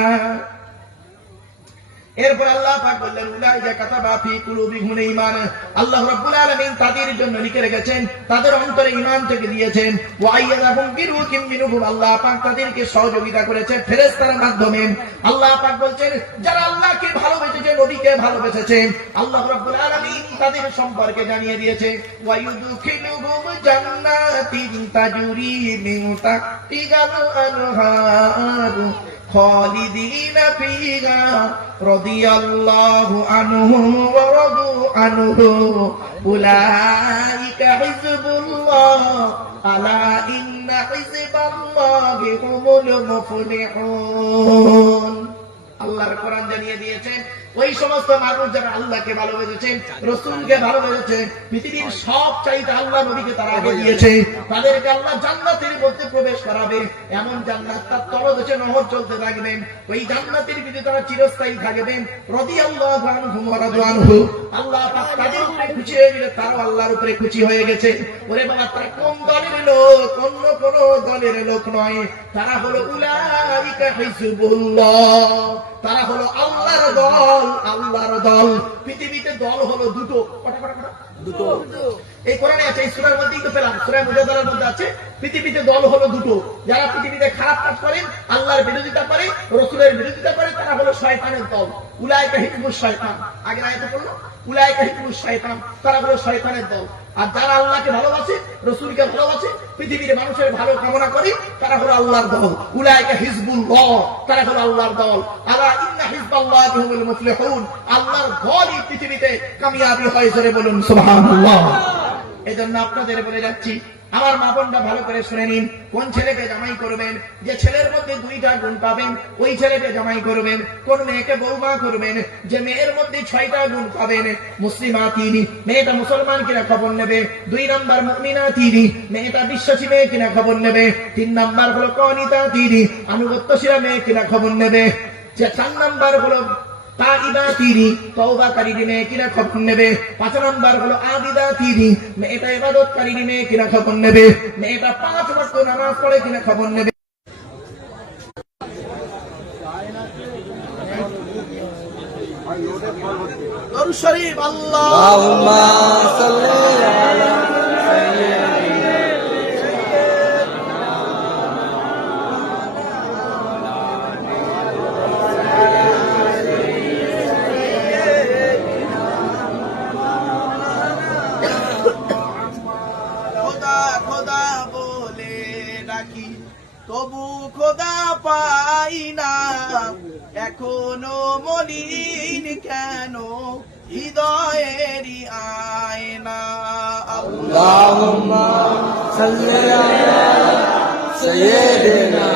এরপর আল্লাহ পাক বললেন, উলাইকা কাতাবা ফি কুলুবিহিমুল ঈমান, আল্লাহ রাব্বুল আলামিন তাদের জন্য লিখে রেখেছেন, তাদের অন্তরে ঈমান থেকে দিয়েছেন। ওয়া আইয়াদাহুম বিরূহিম মিনহু, আল্লাহ পাক তাদেরকে সহযোগিতা করেছেন ফেরেশতার মাধ্যমে। আল্লাহ পাক বলছেন, যারা আল্লাহকে ভালোবেসেছে, নবীকে ভালোবেসেছে, আল্লাহ রাব্বুল আলামিন তাদের সম্পর্কে জানিয়ে দিয়েছে, ওয়া ইউদখিলুহুম জান্নাতিন তাজরি মিন তাহতিহাল আনহার খালিদিনা ফিহা রাদিয়াল্লাহু আনহুম ওয়া রাদু আনহু উলাইকা হিজবুল্লাহ আলা ইন্না হিজবাল্লাহি হুমুল মুফলিহুন। আল্লাহর কোরআন জানিয়ে দিয়েছেন, ওই সমস্ত মানুষ যারা আল্লাহকে ভালোবেসেছে, রাসূলকে ভালোবেসেছে, পৃথিবীর সব চাইতে আল্লাহ নবীকে তারা আগে দিয়েছে, তাদেরকে আল্লাহ জান্নাতের মধ্যে প্রবেশ করাবে। এমন জান্নাত, তার তলদেশে নহর চলতে থাকবে, ওই জান্নাতের ভিতরে তারা চিরস্থায়ী থাকবেন। রাদিয়াল্লাহু আনহুম ওয়া রাদু আনহু, আল্লাহ পাক তাদের উপরে খুশি হয়ে গেলে তারাও আল্লাহর উপরে খুশি হয়ে গেছে। ওরে বাবা, তারা কোন দলের লোক? অন্য কোন দলের লোক নয়, তারা হলো উলাইকা হিজবুল্লাহ, তারা হলো আল্লাহর দল। আল্লাহর দল, পৃথিবীতে দল হলো দুটো। এই কোরআনে আছে, এই সূরার মধ্যেই তো পেলাম, সূরা মুজাদালার মধ্যে আছে পৃথিবীতে দল হলো দুটো, যারা পৃথিবীতে খারাপ কাজ করেন, আল্লাহর বিরোধিতা করে, রাসূলের বিরোধিতা করে, তারা হলো শয়তানের দল। উলাইকা হিজবুশ শয়তান, আগের আয়াতে বললো উলাইকা হিজবুশ শয়তান, তারা হলো শয়তানের দল। আর যারা আল্লাহকে ভালোবাসে, রাসূলকে ভালোবাসে, পৃথিবীর মানুষের ভালো কামনা করে, তারা হলো আল্লাহর দল। উলাইকা হিজবুল্লাহ, তারা হলো আল্লাহর দল। আলা ইন্না হিজবাল্লাহি হুমুল মুফলিহুন, আল্লাহর দলই পৃথিবীতে কামিয়াবি হয়, জোরে বলুন সুবহানাল্লাহ। এজন্য আপনাদের বলে যাচ্ছি, আমার মা বোনরা ভালো করে শুনে নিন, কোন ছেলেকে জামাই করবেন, যে ছেলের মধ্যে দুইটা গুণ পাবেন ওই ছেলেকে জামাই করবেন। কোন মেয়েকে বৌমা করবেন, যে মেয়ের মধ্যে 6টা গুণ পাবেন। মুসলিমা তিনি, মেয়েটা মুসলমান কিনা খবর নেবে। 2 নাম্বার মুমিনা তিনি, মেয়েটা বিশ্বাসী মেয়ে কিনা খবর নেবে। 3 নাম্বার হলো কনিতা তিনি, আনুগত্যশীল মেয়ে কিনা খবর নেবে। 4 নাম্বার হলো তাইবা তিনি, তওবাকারী মেয়ে কিনা খবর নেবে। 5 নাম্বার হলো আবিদা তিনি, মেয়েটা ইবাদতকারী মেয়ে কিনা খবর নেবে। মেয়েটা 5 ওয়াক্ত নামাজ পড়ে কিনা খবর নেবে। দরুদ শরীফ আল্লাহুম্মা সাল্লি আলা তবু খোদা পাই না, এখনো মলিন কেন হৃদয়েরই আয়না। আল্লাহুম্মা সাল্লি আলা সাইয়্যিদিনা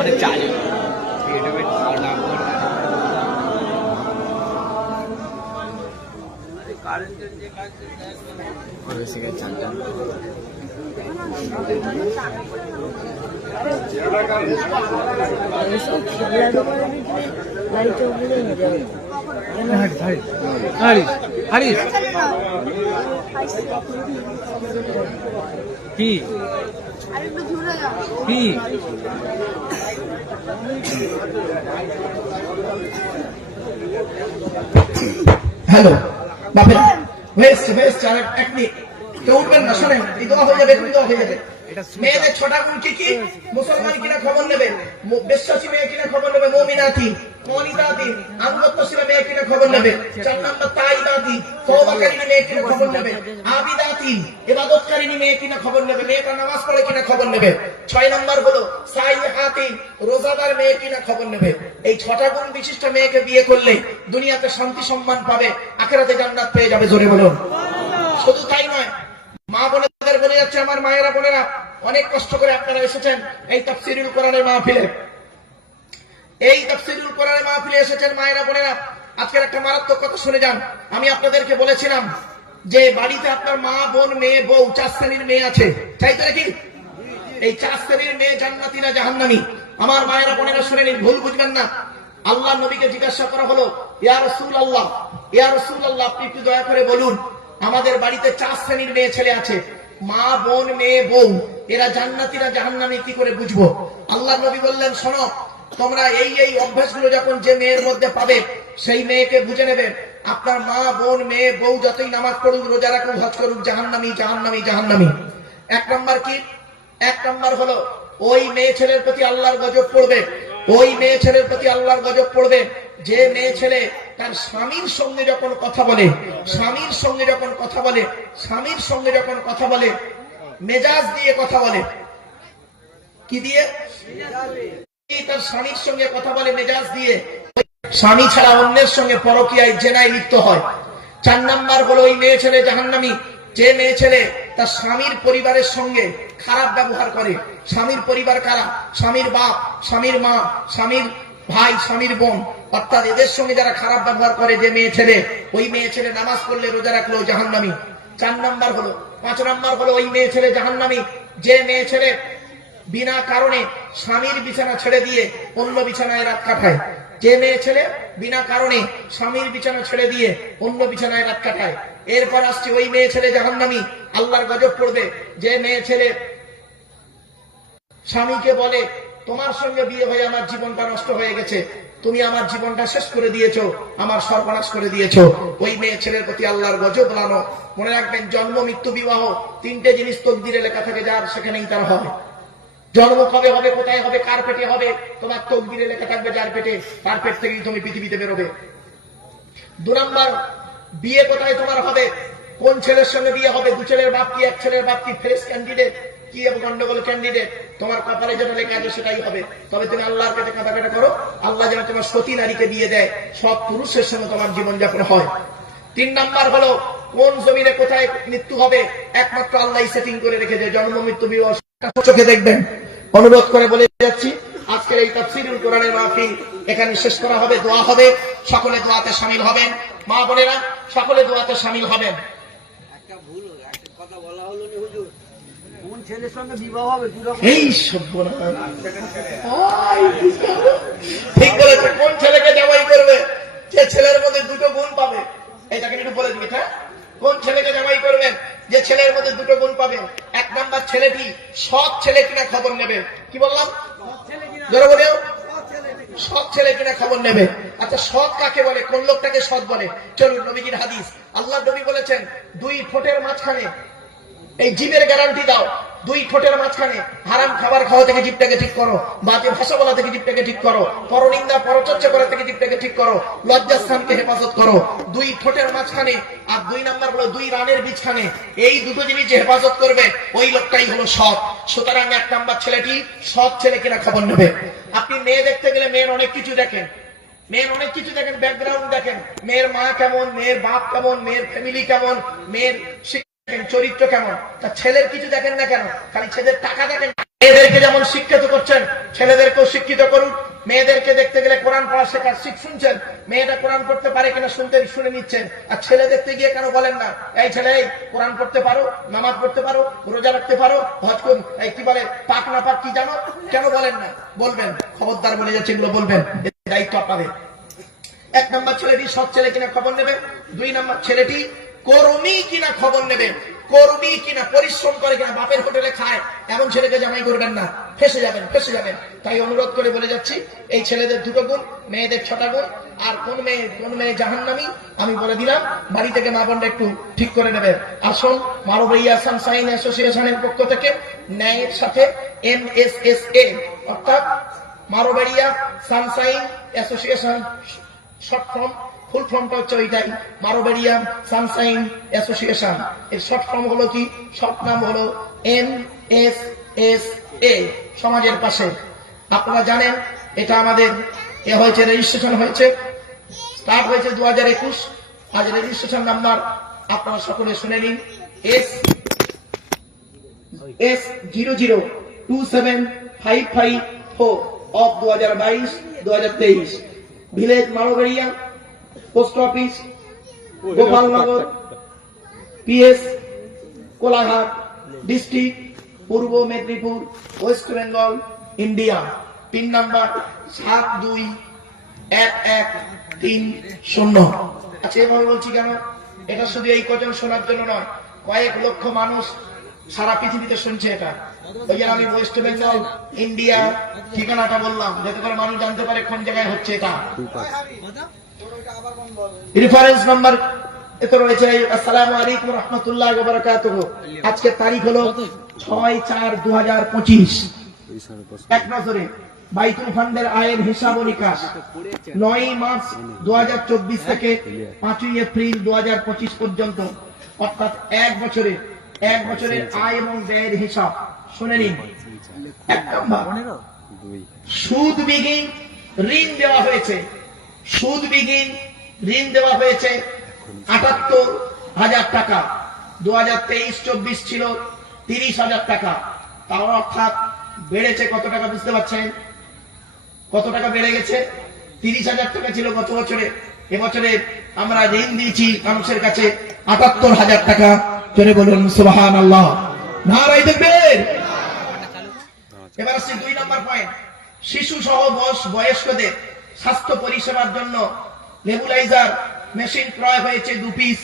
অনেক চালি কি কি হ্যালো বাপে বেস্ট বেস্ট, আর এক মিনিট কেউ উঠবেন না, শোনেন, এই দোয়া হয়ে যাবে, দোয়া হয়ে যাবে। মেয়েদের 6টা গুণ কি কি? মুসলমান কিনা খবর নেবে, বিশ্বাসী মেয়ে কিনা খবর নেবে, মুমিনাতি, কনিতাতি, আনুগত্যশীল মেয়ে কিনা খবর নেবে। 4 নাম্বার তাইবাতি, তওবাকারী মেয়ে কিনা খবর নেবে। আবিদাতি, ইবাদতকারী মেয়ে কিনা খবর নেবে, মেয়েটা নামাজ পড়ে কিনা খবর নেবে। 6 নাম্বার হলো সাইহাতি, রোজাদার মেয়ে কিনা খবর নেবে। এই 6টা গুণ বিশিষ্ট মেয়েকে বিয়ে করলে দুনিয়াতে শান্তি সম্মান পাবে, আখিরাতে জান্নাত পেয়ে যাবে, জোরে বলুন। শুধু তাই নয়, মা বোনেদের বলে যাচ্ছে, আমার মায়েরা বোনেরা, অনেক কষ্ট করে আপনারা এসেছেন এই তাফসীরুল কোরআনের মাহফিলে। এই তাফসীরুল কোরআনের মাহফিলে এসেছেন মায়েরা বোনেরা, আজকের একটা মারাত্মক কথা শুনে যান। আমি আপনাদেরকে বলেছিলাম যে বাড়িতে আপনার মা বোন মেয়ে বউ 4 শ্রেণীর মেয়ে আছে, তাই তো নাকি? এই 4 শ্রেণীর মেয়ে জান্নাতি না জাহান্নামী? আমার মায়েরা বোনেরা শুনে নিন, ভুল বুঝবেন না। আল্লাহ নবীকে জিজ্ঞাসা করা হলো, ইয়া রাসূলুল্লাহ, ইয়া রাসূলুল্লাহ, আপনি একটু দয়া করে বলুন, আমাদের বাড়িতে 4 শ্রেণীর মেয়ে ছেলে আছে, মা বোন মেয়ে বউ, এরা জান্নাতি না জাহান্নামী কি করে বুঝবো? আল্লাহ নবী বললেন, শোনো, তোমরা এই এই অভ্যাসগুলো যখন যে মেয়ের মধ্যে পাবে, সেই মেয়েকে বুঝে নেবে আপনার মা বোন মেয়ে বউ যতই নামাজ পড়ুক, রোজা রাখুক, হজ করুক, জাহান্নামী জাহান্নামী জাহান্নামী। 1 নাম্বার কি? 1 নাম্বার হলো ওই মেয়ে ছেলের প্রতি আল্লাহর গজব পড়বে। ওই মেয়ে ছেলের প্রতি আল্লাহর গজব পড়বে যে মেয়ে ছেলে তার স্বামীর সঙ্গে যখন কথা বলে, স্বামীর সঙ্গে যখন কথা বলে, স্বামীর সঙ্গে যখন কথা বলে, মেজাজ দিয়ে কথা বলে। কি দিয়ে? তার স্বামীর সঙ্গে কথা বলে মেজাজ দিয়ে, স্বামী ছাড়া অন্যের সঙ্গে পরকীয়ায় জেনায় লিপ্ত হয়। 4 নাম্বার হলো ওই মেয়ে ছেলে জাহান্নামী, যে মেয়ে ছেলে তার স্বামীর পরিবারের সঙ্গে খারাপ ব্যবহার করে। স্বামীর পরিবার কারা? স্বামীর বাপ, স্বামীর মা, স্বামীর ভাই, স্বামীর বোন, অর্থাৎ এদের সঙ্গে যারা খারাপ ব্যবহার করে যে মেয়ে ছেলে, ওই মেয়ে ছেলে নামাজ পড়লে রোজা রাখলো জাহান্নামী। 4 নাম্বার হলো, 5 নাম্বার হলো ওই মেয়ে ছেলে জাহান্নামী যে মেয়ে ছেলে বিনা কারণে স্বামীর বিছানা ছেড়ে দিয়ে অন্য বিছানায় রাত কাটায়। যে মেয়ে ছেলে বিনা কারণে স্বামীর বিছানা ছেড়ে দিয়ে অন্য বিছানায় রাত কাটায়। এরপর আসছে ওই মেয়ে ছেলে জাহান্নামী, আল্লাহর গজব পড়বে যে মেয়ে ছেলে স্বামীকে বলে, তোমার সঙ্গে বিয়ে হয়ে আমার জীবনটা নষ্ট হয়ে গেছে, তুমি আমার জীবনটা শেষ করে দিয়েছো, আমার সর্বনাশ করে দিয়েছো। ওই মেয়ে ছেলের প্রতি আল্লাহর গজব লানো। মনে রাখবেন, জন্ম, মৃত্যু, বিবাহ, তিনটে জিনিস তকদিরে লেখা থাকে, যার সেখানেই তার হয়। জন্ম কবে হবে, কোথায় হবে, কার পেটে হবে, তোমার তকদিরে লেখা থাকবে যার পেটে, তার পেট থেকেই তুমি পৃথিবীতে বেরোবে। 2 নাম্বার, বিয়ে কোথায় তোমার হবে, কোন ছেলের সঙ্গে বিয়ে হবে, 2 ছেলের বাপ কি, 1 ছেলের বাপ কি, ফ্রেশ ক্যান্ডিডেট কি গন্ডগোল ক্যান্ডিডেট, তোমার কপালে যেটা লেখা আছে সেটাই হবে। তবে তুমি আল্লাহর কাছে কাঁদাকাটা করো, আল্লাহ যেন তোমার সতী নারীকে বিয়ে দেয়, সৎ পুরুষের সঙ্গে তোমার জীবনযাপন হয়। 3 নাম্বার হলো, কোন জমিনে কোথায় মৃত্যু হবে, একমাত্র আল্লাহ সেটিং করে রেখেছে। জন্ম, মৃত্যু, বিবাহ চোখে দেখবেন। অনুরোধ করে বলে যাচ্ছি, আজকের এই তাফসীরুল কোরআনের মাহফিল এখানে শেষ করা হবে। দোয়া হবে, সকলে দোয়াতে শামিল হবেন। মা বোনেরা সকলে দোয়াতে শামিল হবেন। একটা কথা বলা হলো না হুজুর, কোন ছেলের সঙ্গে বিবাহ হবে? এই সর্বনাশ, ঠিক বলেছে। কোন ছেলেকে জামাই করবে, যে ছেলের মধ্যে 2টো গুণ পাবে। এটাকে একটু বলে দিবি, হ্যাঁ? কোন ছেলেকে জামাই করবেন, যে ছেলের মধ্যে 2টো গুণ পাবে। 1 নাম্বার, ছেলেটি সৎ ছেলে কিনা খবর নেবে। কি বললাম? জোরে বলেও, সৎ ছেলে কিনা খবর নেবে। আচ্ছা, সৎ কাকে বলে, কোন লোকটাকে সৎ বলে? চলুন নবীজির হাদিস। আল্লাহ নবী বলেছেন, 2 ঠোঁটের মাঝখানে, এই জিভের গ্যারান্টি দাও, 2 ঠোঁটের মাঝখানে হারাম খাবার খাওয়া থেকে জিভটাকে ঠিক করো, বাজে ভাষা বলা থেকে জিভটাকে ঠিক করো, পরনিন্দা পরচর্চা করা থেকে জিভটাকে ঠিক করো, লজ্জাস্থানকে হেফাজত করো। 2 ঠোঁটের মাঝখানে। আর 2 নাম্বার হলো 2 রানের বিছখানে। এই 2টো জিনিস যে হেফাজত করবে, ওই লোকটাই হলো সৎ। সুতরাং 1 নাম্বার, ছেলেটি সৎ ছেলে কিনা খবর নেবে। আপনি মেয়ে দেখতে গেলে মেয়ের অনেক কিছু দেখেন, ব্যাকগ্রাউন্ড দেখেন, মেয়ের মা কেমন, মেয়ের বাপ কেমন, মেয়ের ফ্যামিলি কেমন, মেয়ের চরিত্র কেমন। তা ছেলের কিছু দেখেন না কেন, খালি ছেলের টাকা দেখেন। মেয়েদেরকে যেমন শিক্ষিত করছেন, ছেলেদেরকেও শিক্ষিত করুন। মেয়েদেরকে দেখতে গেলে কোরআন পড়া শেখার শুনছেন, মেয়েটা কোরআন পড়তে পারে কিনা শুনে নিচ্ছেন। আর ছেলে দেখতে গিয়ে কেন বলেন না, এই ছেলে, এই কোরআন পড়তে পারো, নামাজ পড়তে পারো, রোজা রাখতে পারো, হজ করুন, এই কি বলে, পাক না পাক কি জানো, কেন বলেন না? বলবেন, খবরদার বলে যাচ্ছে, এগুলো বলবেন, দায়িত্ব আপনাদের। 1 নাম্বার, ছেলেটি সৎ ছেলে কিনা খবর নেবেন। 2 নাম্বার, ছেলেটি কর্মী কিনা খবর নেবেন, কর্মী কিনা, পরিশ্রম করে কিনা, বাপের হোটেলে খায়, এমন ছেলেকে জামাই করবেন না, ফেসে যাবেন। তাই অনুরোধ করে বলে যাচ্ছি, এই ছেলেদের 2টো গুণ, মেয়েদের 6টা গুণ। আর কোন মেয়ে জাহান্নামী আমি বলে দিলাম, বাড়ি থেকে মা বোনরা একটু ঠিক করে নেবেন। আসুন, মানবরিয়া সানসাইন অ্যাসোসিয়েশনের পক্ষ থেকে ন্যায়ের সাথে MSSA, অর্থাৎ মারোবাড়িয়া সানসাইন অ্যাসোসিয়েশন, শর্ট ফর্ম, ফুল ফর্মটা হচ্ছে ওইটাই, মারোবাড়িয়া সানসাইন অ্যাসোসিয়েশন। এর শর্ট ফর্ম হলো কি, শর্ট নাম হলো MSSA, সমাজের পাশে। আপনারা জানেন, এটা আমাদের হয়েছে, রেজিস্ট্রেশন হয়েছে, স্টার্ট হয়েছে 2021। আজ রেজিস্ট্রেশন নাম্বার আপনারা সকলে শুনে নিন, S002755 of 2022-2023। Village Marobaria, post office Gopalnagar, PS Kolaghat, district Purba Medinipur, West Bengal, India. Pin number 721130। আচ্ছা, এভাবে বলছি কেন, এটা শুধু এই কজন শোনার জন্য নয়, কয়েক লক্ষ মানুষ সারা পৃথিবীতে শুনছে এটা। ওই জন্য আমি ওয়েস্ট বেঙ্গল, ইন্ডিয়া ঠিকানাটা বললাম, যাতে করে মানুষ জানতে পারে কোন জায়গায় হচ্ছে এটা। রেফারেন্স নাম্বার এতে রয়েছে। আসসালামু আলাইকুম রহমতুল্লাহি ওয়া বারাকাতুহু। আজকে তারিখ হলো 6/4/2025। এক নজরে বাইতুল ফান্ডের আয়ের হিসাব ও নিকাশ 9 মার্চ 2024 থেকে 5 এপ্রিল 2025 পর্যন্ত, অর্থাৎ 1 বছরের আয় এবং ব্যয়ের হিসাব শুনে নিন। 1 নম্বর, সুদ বিহীন ঋণ দেওয়া হয়েছে। সুদ বিহীন ঋণ দেওয়া হয়েছে 78,000 টাকা। 2023-24 ছিল 30,000 টাকা। তাও অর্থাৎ বেড়েছে কত টাকা, বুঝতে পারছেন? কত টাকা বেড়ে গেছে? 30,000 টাকা ছিল গত বছরে, এবছরে আমরা ঋণ দিয়েছি মানুষের কাছে 78,000 টাকা। চলে বলুন সুবহানাল্লাহ, নারায়ে তাকবীর। এবার আসছে 2 নম্বর পয়েন্ট, শিশু সহ বয়স্কদের স্বাস্থ্য পরিষেবার জন্য নেবুলাইজার মেশিন ক্রয় হয়েছে 2 পিস,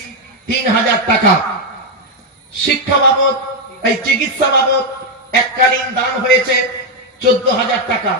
3,000 টাকা। শিক্ষা বাবদ, এই চিকিৎসা বাবদ এককালীন দান হয়েছে 14,000 টাকা।